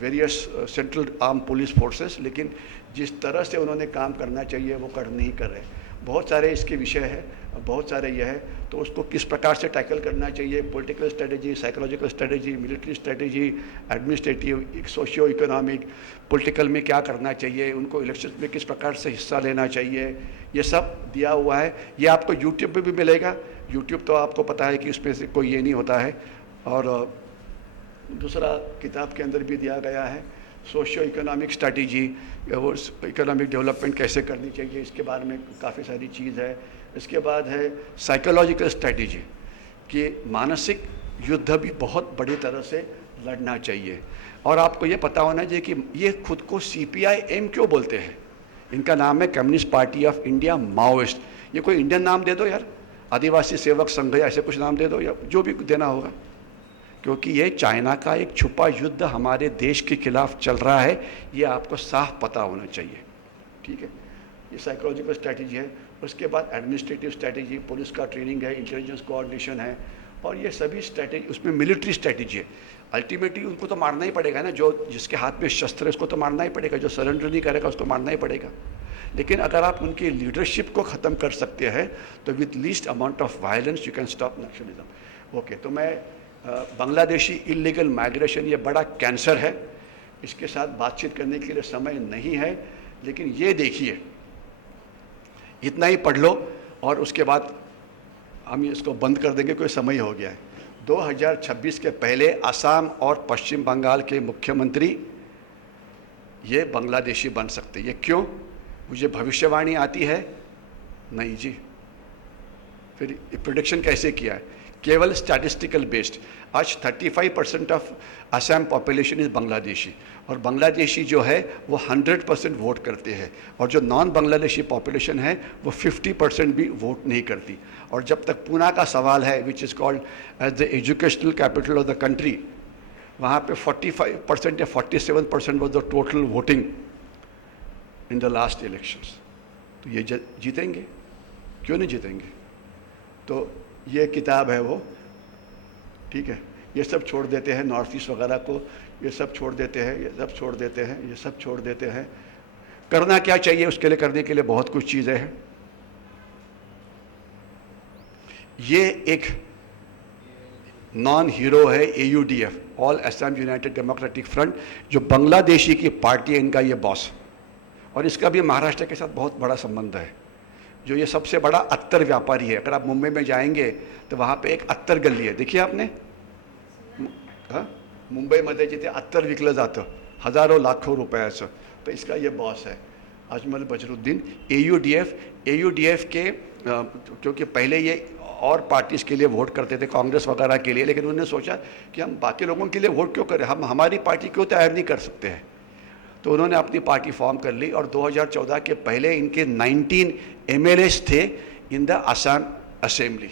various central arm police forces, लेकिन जिस तरह से उन्होंने काम करना चाहिए वो कर नहीं कर रहे। बहुत सारे इसके विषय है, बहुत सारे यह है, तो उसको किस प्रकार से टैकल करना चाहिए, political strategy, psychological strategy, military strategy, administrative, socio economic, political में क्या करना चाहिए, उनको इलेक्शन में किस प्रकार से हिस्सा लेना चाहिए, ये सब दिया हुआ है। ये आपको यूट्यूब पे भी मिलेगा। यूट्यूब तो आपको पता है कि उसमें से कोई ये नहीं होता है। और दूसरा किताब के अंदर भी दिया गया है सोशियो इकोनॉमिक स्ट्रैटेजी, वो इकोनॉमिक डेवलपमेंट कैसे करनी चाहिए, इसके बारे में काफ़ी सारी चीज़ है। इसके बाद है साइकोलॉजिकल स्ट्रैटेजी कि मानसिक युद्ध भी बहुत बड़ी तरह से लड़ना चाहिए। और आपको ये पता होना चाहिए कि ये खुद को CPIM क्यों बोलते हैं। इनका नाम है communist party of India Maoist. ये कोई इंडियन नाम दे दो यार, आदिवासी सेवक संघ या ऐसे कुछ नाम दे दो, या जो भी देना होगा, क्योंकि ये चाइना का एक छुपा युद्ध हमारे देश के खिलाफ चल रहा है, ये आपको साफ पता होना चाहिए, ठीक है। ये साइकोलॉजिकल स्ट्रैटेजी है। उसके बाद एडमिनिस्ट्रेटिव स्ट्रैटेजी, पुलिस का ट्रेनिंग है, इंटेलिजेंस कोऑर्डिनेशन है, और ये सभी स्ट्रैटेजी, उसमें मिलिट्री स्ट्रैटेजी है। अल्टीमेटली उनको तो मारना ही पड़ेगा ना, जो जिसके हाथ में शस्त्र है उसको तो मारना ही पड़ेगा, जो सरेंडर नहीं करेगा उसको मारना ही पड़ेगा। लेकिन अगर आप उनकी लीडरशिप को ख़त्म कर सकते हैं तो with least amount of violence you can stop Naxalism. Okay, तो मैं बांग्लादेशी इलीगल माइग्रेशन ये बड़ा कैंसर है, इसके साथ बातचीत करने के लिए समय नहीं है, लेकिन ये देखिए, इतना ही पढ़ लो और उसके बाद हम इसको बंद कर देंगे, कोई समय हो गया है। 2026 के पहले असम और पश्चिम बंगाल के मुख्यमंत्री ये बांग्लादेशी बन सकते। ये क्यों? मुझे भविष्यवाणी आती है? नहीं जी। फिर प्रोडिक्शन कैसे किया है? केवल स्टैटिस्टिकल बेस्ड। आज 35% of Assam population is Bangladeshi, और बांग्लादेशी जो है वो 100% वोट करते हैं, और जो नॉन बांग्लादेशी पॉपुलेशन है वो 50% भी वोट नहीं करती। और जब तक पूना का सवाल है, which is called as the educational capital of the country, वहाँ पे 45% या 47% was the total voting in the last elections. तो ये जीतेंगे? क्यों नहीं जीतेंगे? तो ये किताब है वो, ठीक है। ये सब छोड़ देते हैं, नॉर्थ ईस्ट वगैरह को ये सब छोड़ देते हैं, ये सब छोड़ देते हैं, ये सब छोड़ देते हैं। करना क्या चाहिए उसके लिए? करने के लिए बहुत कुछ चीज़ें हैं। ये एक नॉन हीरो है AUDF, all Assam United democratic front, जो बांग्लादेशी की पार्टी है, इनका ये बॉस, और इसका भी महाराष्ट्र के साथ बहुत बड़ा संबंध है। जो ये सबसे बड़ा अत्तर व्यापारी है। अगर आप मुंबई में जाएंगे तो वहाँ पे एक अत्तर गल्ली है, देखिए आपने, मुंबईमध्ये जिथे अत्तर विकलं जातं हजारों लाखों रुपयाचं, तो इसका ये बॉस है अजमल बजरुद्दीन। AUDF के क्योंकि पहले ये और पार्टीज़ के लिए वोट करते थे, कांग्रेस वगैरह के लिए, लेकिन उन्होंने सोचा कि हम बाकी लोगों के लिए वोट क्यों करें, हम हमारी पार्टी क्यों तैयार नहीं कर सकते हैं। तो उन्होंने अपनी पार्टी फॉर्म कर ली, और 2014 के पहले इनके 19 MLAs थे इन द असम असेंबली,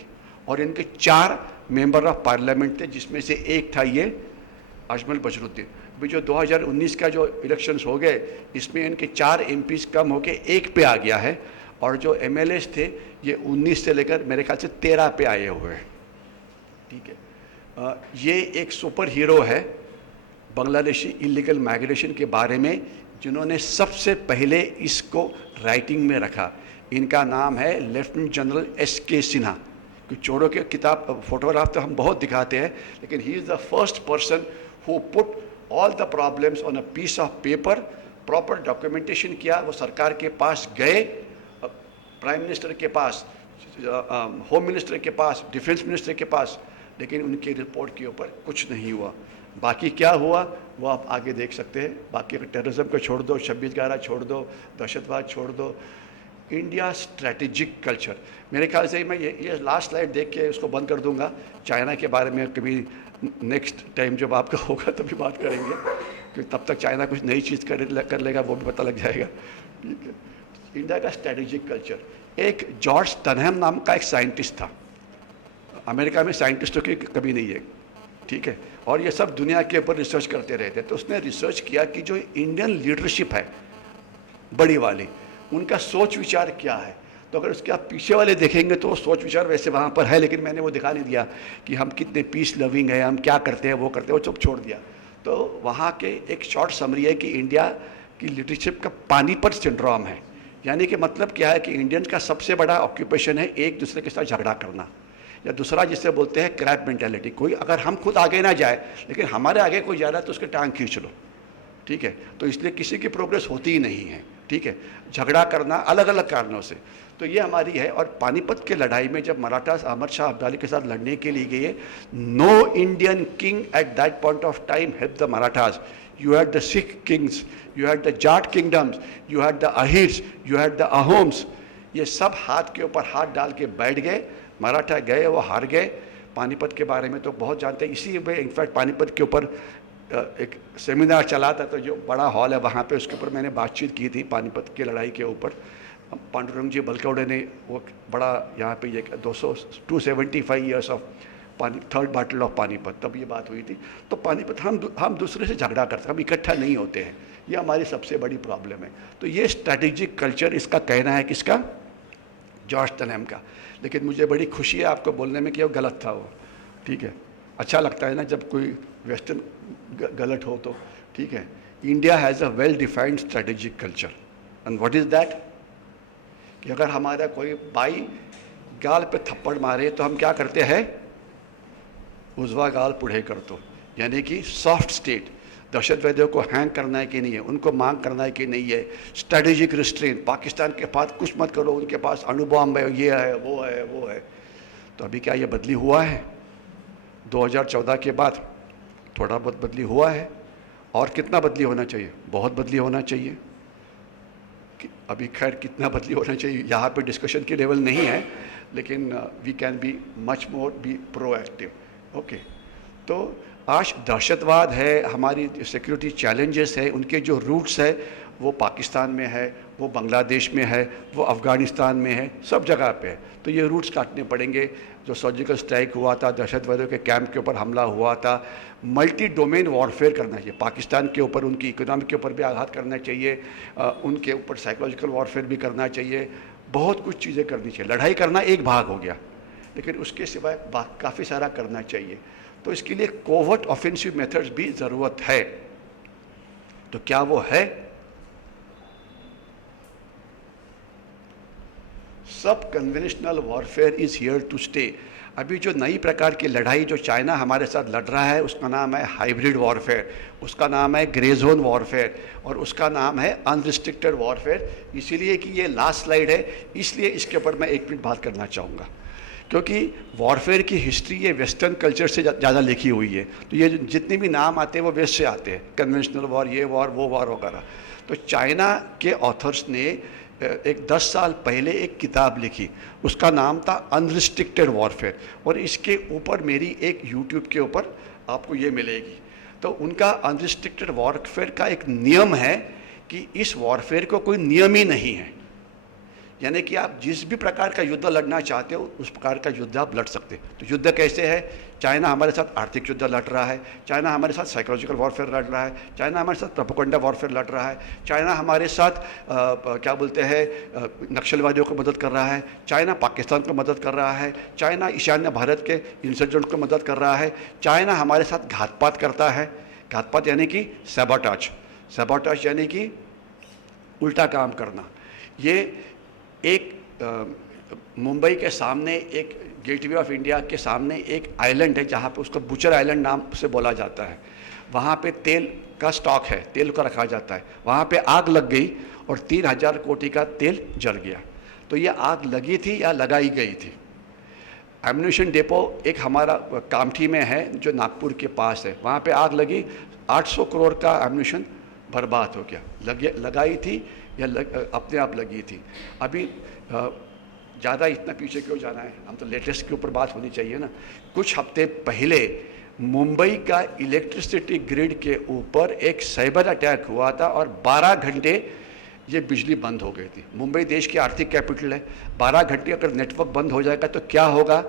और इनके 4 मेंबर ऑफ पार्लियामेंट थे, जिसमें से एक था ये अजमल बजरुद्दीन। अभी जो 2019 का जो इलेक्शंस हो गए, इसमें इनके 4 MPs कम होके 1 पे आ गया है, और जो MLAs थे ये 19 से लेकर मेरे ख्याल से 13 पे आए हुए हैं, ठीक है। ये एक सुपर हीरो है बांग्लादेशी इलीगल माइग्रेशन के बारे में, जिन्होंने सबसे पहले इसको राइटिंग में रखा। इनका नाम है लेफ्टिनेंट जनरल S.K. सिन्हा। कि चोरों के किताब फोटोग्राफ तो हम बहुत दिखाते हैं, लेकिन he is the first person who put all the problems on a piece of paper, proper documentation किया। वो सरकार के पास गए, प्राइम मिनिस्टर के पास, होम मिनिस्टर के पास, डिफेंस मिनिस्टर के पास, लेकिन उनकी रिपोर्ट के ऊपर कुछ नहीं हुआ। बाकी क्या हुआ वो आप आगे देख सकते हैं। बाकी टेररिज्म को छोड़ दो, 26/11 छोड़ दो, दहशतवाद छोड़ दो, इंडिया स्ट्रैटेजिक कल्चर। मेरे ख्याल से मैं ये लास्ट स्लाइड देख के उसको बंद कर दूंगा। चाइना के बारे में कभी नेक्स्ट टाइम जब आपका होगा तभी बात करेंगे, क्योंकि तब तक चाइना कुछ नई चीज़ कर लेगा, वो भी पता लग जाएगा। ठीक है, इंडिया का स्ट्रैटेजिक कल्चर। एक जॉर्ज टनहम नाम का एक साइंटिस्ट था, अमेरिका में साइंटिस्टों की कमी नहीं है, ठीक है, और ये सब दुनिया के ऊपर रिसर्च करते रहते। तो उसने रिसर्च किया कि जो इंडियन लीडरशिप है बड़ी वाली, उनका सोच विचार क्या है। तो अगर उसके आप पीछे वाले देखेंगे तो सोच विचार वैसे वहाँ पर है, लेकिन मैंने वो दिखा नहीं दिया कि हम कितने पीस लविंग हैं, हम क्या करते हैं, वो करते हैं, वो सब छोड़ दिया। तो वहाँ के एक शॉर्ट समरी है कि इंडिया की लीडरशिप का पानीपत सिंड्रोम है। यानी कि मतलब क्या है कि इंडियंस का सबसे बड़ा ऑक्यूपेशन है एक दूसरे के साथ झगड़ा करना, या दूसरा जिसे बोलते हैं क्रैप मेंटेलिटी। कोई अगर हम खुद आगे ना जाए लेकिन हमारे आगे कोई जा रहा है तो उसके टांग खींच लो, ठीक है। तो इसलिए किसी की प्रोग्रेस होती ही नहीं है, ठीक है, झगड़ा करना अलग अलग कारणों से। तो ये हमारी है। और पानीपत के लड़ाई में जब मराठास अहमद शाह अब्दाली के साथ लड़ने के लिए गए, no Indian king at that point of time help the Marathas. You had the Sikh kings, you had the Jat kingdoms, you had the Ahirs, you had the Ahoms. ये सब हाथ के ऊपर हाथ डाल के बैठ गए। मराठा गए, वो हार गए। पानीपत के बारे में तो बहुत जानते हैं। इसी में इनफैक्ट पानीपत के ऊपर एक सेमिनार चला था, तो जो बड़ा हॉल है वहाँ पे उसके ऊपर मैंने बातचीत की थी पानीपत की लड़ाई के ऊपर। पांडुरंग जी बलकौड़े ने वो बड़ा यहाँ पे ये 275 years of third battle of Panipat, तब ये बात हुई थी। तो पानीपत हम दूसरे से झगड़ा करते हैं, हम इकट्ठा नहीं होते हैं, ये हमारी सबसे बड़ी प्रॉब्लम है। तो ये स्ट्रैटेजिक कल्चर, इसका कहना है किसका? जॉर्ज टनहम का। लेकिन मुझे बड़ी खुशी है आपको बोलने में कि वो गलत था वो, ठीक है। अच्छा लगता है ना जब कोई वेस्टर्न गलत हो तो, ठीक है। India has a well defined strategic culture, and what is that? कि अगर हमारा कोई भाई गाल पे थप्पड़ मारे तो हम क्या करते हैं? उजवा गाल पुढ़े कर दो, यानी कि सॉफ्ट स्टेट। दहशतवादियों को हैंग करना है कि नहीं है, उनको मांग करना है कि नहीं है, स्ट्रेटेजिक रिस्ट्रेन। पाकिस्तान के पास कुछ मत करो, उनके पास अणु बॉम्ब है, ये है, वो है, वो है। तो अभी क्या ये बदली हुआ है? 2014 के बाद थोड़ा बहुत बदली हुआ है। और कितना बदली होना चाहिए? बहुत बदली होना चाहिए। अभी खैर कितना बदली होना चाहिए यहाँ पे डिस्कशन की लेवल नहीं है, लेकिन we can be much more be proactive. Okay, तो आज दहशतवाद है, हमारी सिक्योरिटी चैलेंजेस है, उनके जो रूट्स है वो पाकिस्तान में है, वो बांग्लादेश में है, वो अफ़गानिस्तान में है, सब जगह पे है। तो ये रूट्स काटने पड़ेंगे। जो सर्जिकल स्ट्राइक हुआ था, दहशतवादियों के कैंप के ऊपर हमला हुआ था, मल्टी डोमेन वॉरफेयर करना चाहिए। पाकिस्तान के ऊपर, उनकी इकोनॉमी के ऊपर भी आघात करना चाहिए, उनके ऊपर साइकोलॉजिकल वॉरफेयर भी करना चाहिए, बहुत कुछ चीज़ें करनी चाहिए। लड़ाई करना एक भाग हो गया, लेकिन उसके सिवाय काफ़ी सारा करना चाहिए। तो इसके लिए कोवर्ट ऑफेंसिव मेथड्स भी ज़रूरत है। तो क्या वो है? सब conventional warfare is here to stay. अभी जो नई प्रकार की लड़ाई जो चाइना हमारे साथ लड़ रहा है, उसका नाम है हाइब्रिड वॉरफेयर, उसका नाम है ग्रे जोन वॉरफेयर, और उसका नाम है अनरिस्ट्रिक्टेड वॉरफेयर। इसीलिए कि ये लास्ट स्लाइड है, इसलिए इसके ऊपर मैं एक मिनट बात करना चाहूँगा, क्योंकि वॉरफेयर की हिस्ट्री ये वेस्टर्न कल्चर से ज़्यादा लिखी हुई है। तो ये जितने भी नाम आते हैं वो वेस्ट से आते हैं, कन्वेंशनल वॉर, ये वॉर, वो वॉर वगैरह। तो चाइना के ऑथर्स ने एक 10 साल पहले एक किताब लिखी, उसका नाम था अनरिस्ट्रिक्टेड वॉरफेयर, और इसके ऊपर मेरी एक यूट्यूब के ऊपर आपको ये मिलेगी। तो उनका अनरिस्ट्रिक्टेड वॉरफेयर का एक नियम है कि इस वॉरफेयर को कोई नियम ही नहीं है, यानी कि आप जिस भी प्रकार का युद्ध लड़ना चाहते हो उस प्रकार का युद्ध आप लड़ सकते हैं। तो युद्ध कैसे है? चाइना हमारे साथ आर्थिक युद्ध लड़ रहा है, चाइना हमारे साथ साइकोलॉजिकल वॉरफेयर लड़ रहा है, चाइना हमारे साथ प्रोपेगेंडा वॉरफेयर लड़ रहा है, चाइना हमारे साथ क्या बोलते हैं नक्सलवादियों को मदद कर रहा है, चाइना पाकिस्तान को मदद कर रहा है, चाइना ईशान्य भारत के इंसर्जेंट को मदद कर रहा है, चाइना हमारे साथ घातपात करता है। घातपात यानी कि सैबोटाज, सैबोटाज यानी कि उल्टा काम करना। ये एक मुंबई के सामने एक गेटवे ऑफ इंडिया के सामने एक आइलैंड है जहाँ पे उसको बुचर आइलैंड नाम से बोला जाता है। वहाँ पे तेल का स्टॉक है, तेल का रखा जाता है। वहाँ पे आग लग गई और 3000 कोटी का तेल जल गया। तो ये आग लगी थी या लगाई गई थी? एम्यूनिशन डिपो एक हमारा कामठी में है जो नागपुर के पास है। वहाँ पे आग लगी, 800 करोड़ का एम्यूनिशन बर्बाद हो गया। लगाई थी या अपने आप लगी थी? अभी ज़्यादा इतना पीछे क्यों जाना है, हम तो लेटेस्ट के ऊपर बात होनी चाहिए ना। कुछ हफ्ते पहले मुंबई का इलेक्ट्रिसिटी ग्रिड के ऊपर एक साइबर अटैक हुआ था और 12 घंटे ये बिजली बंद हो गई थी। मुंबई देश की आर्थिक कैपिटल है, 12 घंटे अगर नेटवर्क बंद हो जाएगा तो क्या होगा?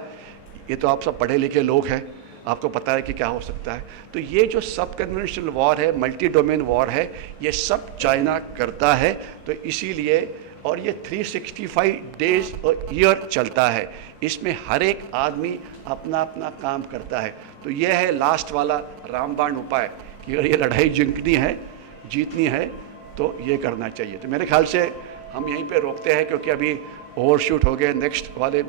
ये तो आप सब पढ़े लिखे लोग हैं, आपको पता है कि क्या हो सकता है। तो ये जो सब कन्वेंशनल वॉर है, मल्टी डोमेन वॉर है, ये सब चाइना करता है। तो इसीलिए, और ये 365 डेज ईयर चलता है, इसमें हर एक आदमी अपना अपना काम करता है। तो ये है लास्ट वाला रामबाण उपाय कि अगर ये लड़ाई जीतनी है तो ये करना चाहिए। तो मेरे ख्याल से हम यहीं पे रोकते हैं क्योंकि अभी ओवरशूट हो गए, नेक्स्ट वाले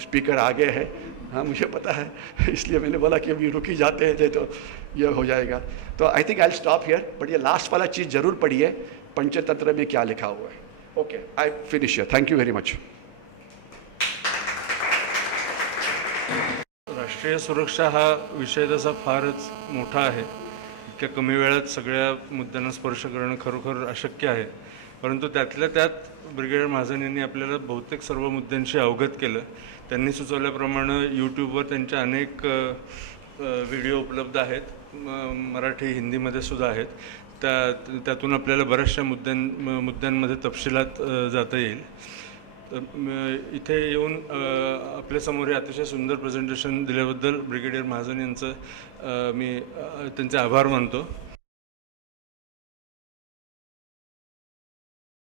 स्पीकर आगे है। हाँ मुझे पता है, इसलिए मैंने बोला कि अभी रुक ही जाते हैं तो ये हो जाएगा। तो I think I will stop here, but ये लास्ट वाला चीज़ जरूर पढ़िए, पंचतंत्र में क्या लिखा हुआ है। Okay, I finish here, thank you very much. राष्ट्रीय सुरक्षा हा विषय तसा फारच मोठा आहे. इतक्या कमी वेळात सगळ्या मुद्द्यांना स्पर्श करणं खरोखर अशक्य आहे. परंतु त्यातल्या त्यात ब्रिगेडियर महाजन यांनी आपल्याला बहुतेक सर्व मुद्द्यांशी अवगत केलं. त्यांनी सुचवल्याप्रमाणे यूट्यूबवर त्यांच्या अनेक व्हिडिओ उपलब्ध आहेत, मराठी हिंदीमध्ये सुद्धा आहेत. त्यातून आपल्याला बऱ्याचशा मुद्द्यांमध्ये तपशिलात जाता येईल. इथे येऊन आपल्यासमोर हे अतिशय सुंदर प्रेझेंटेशन दिल्याबद्दल ब्रिगेडियर महाजन यांचं मी त्यांचे आभार मानतो.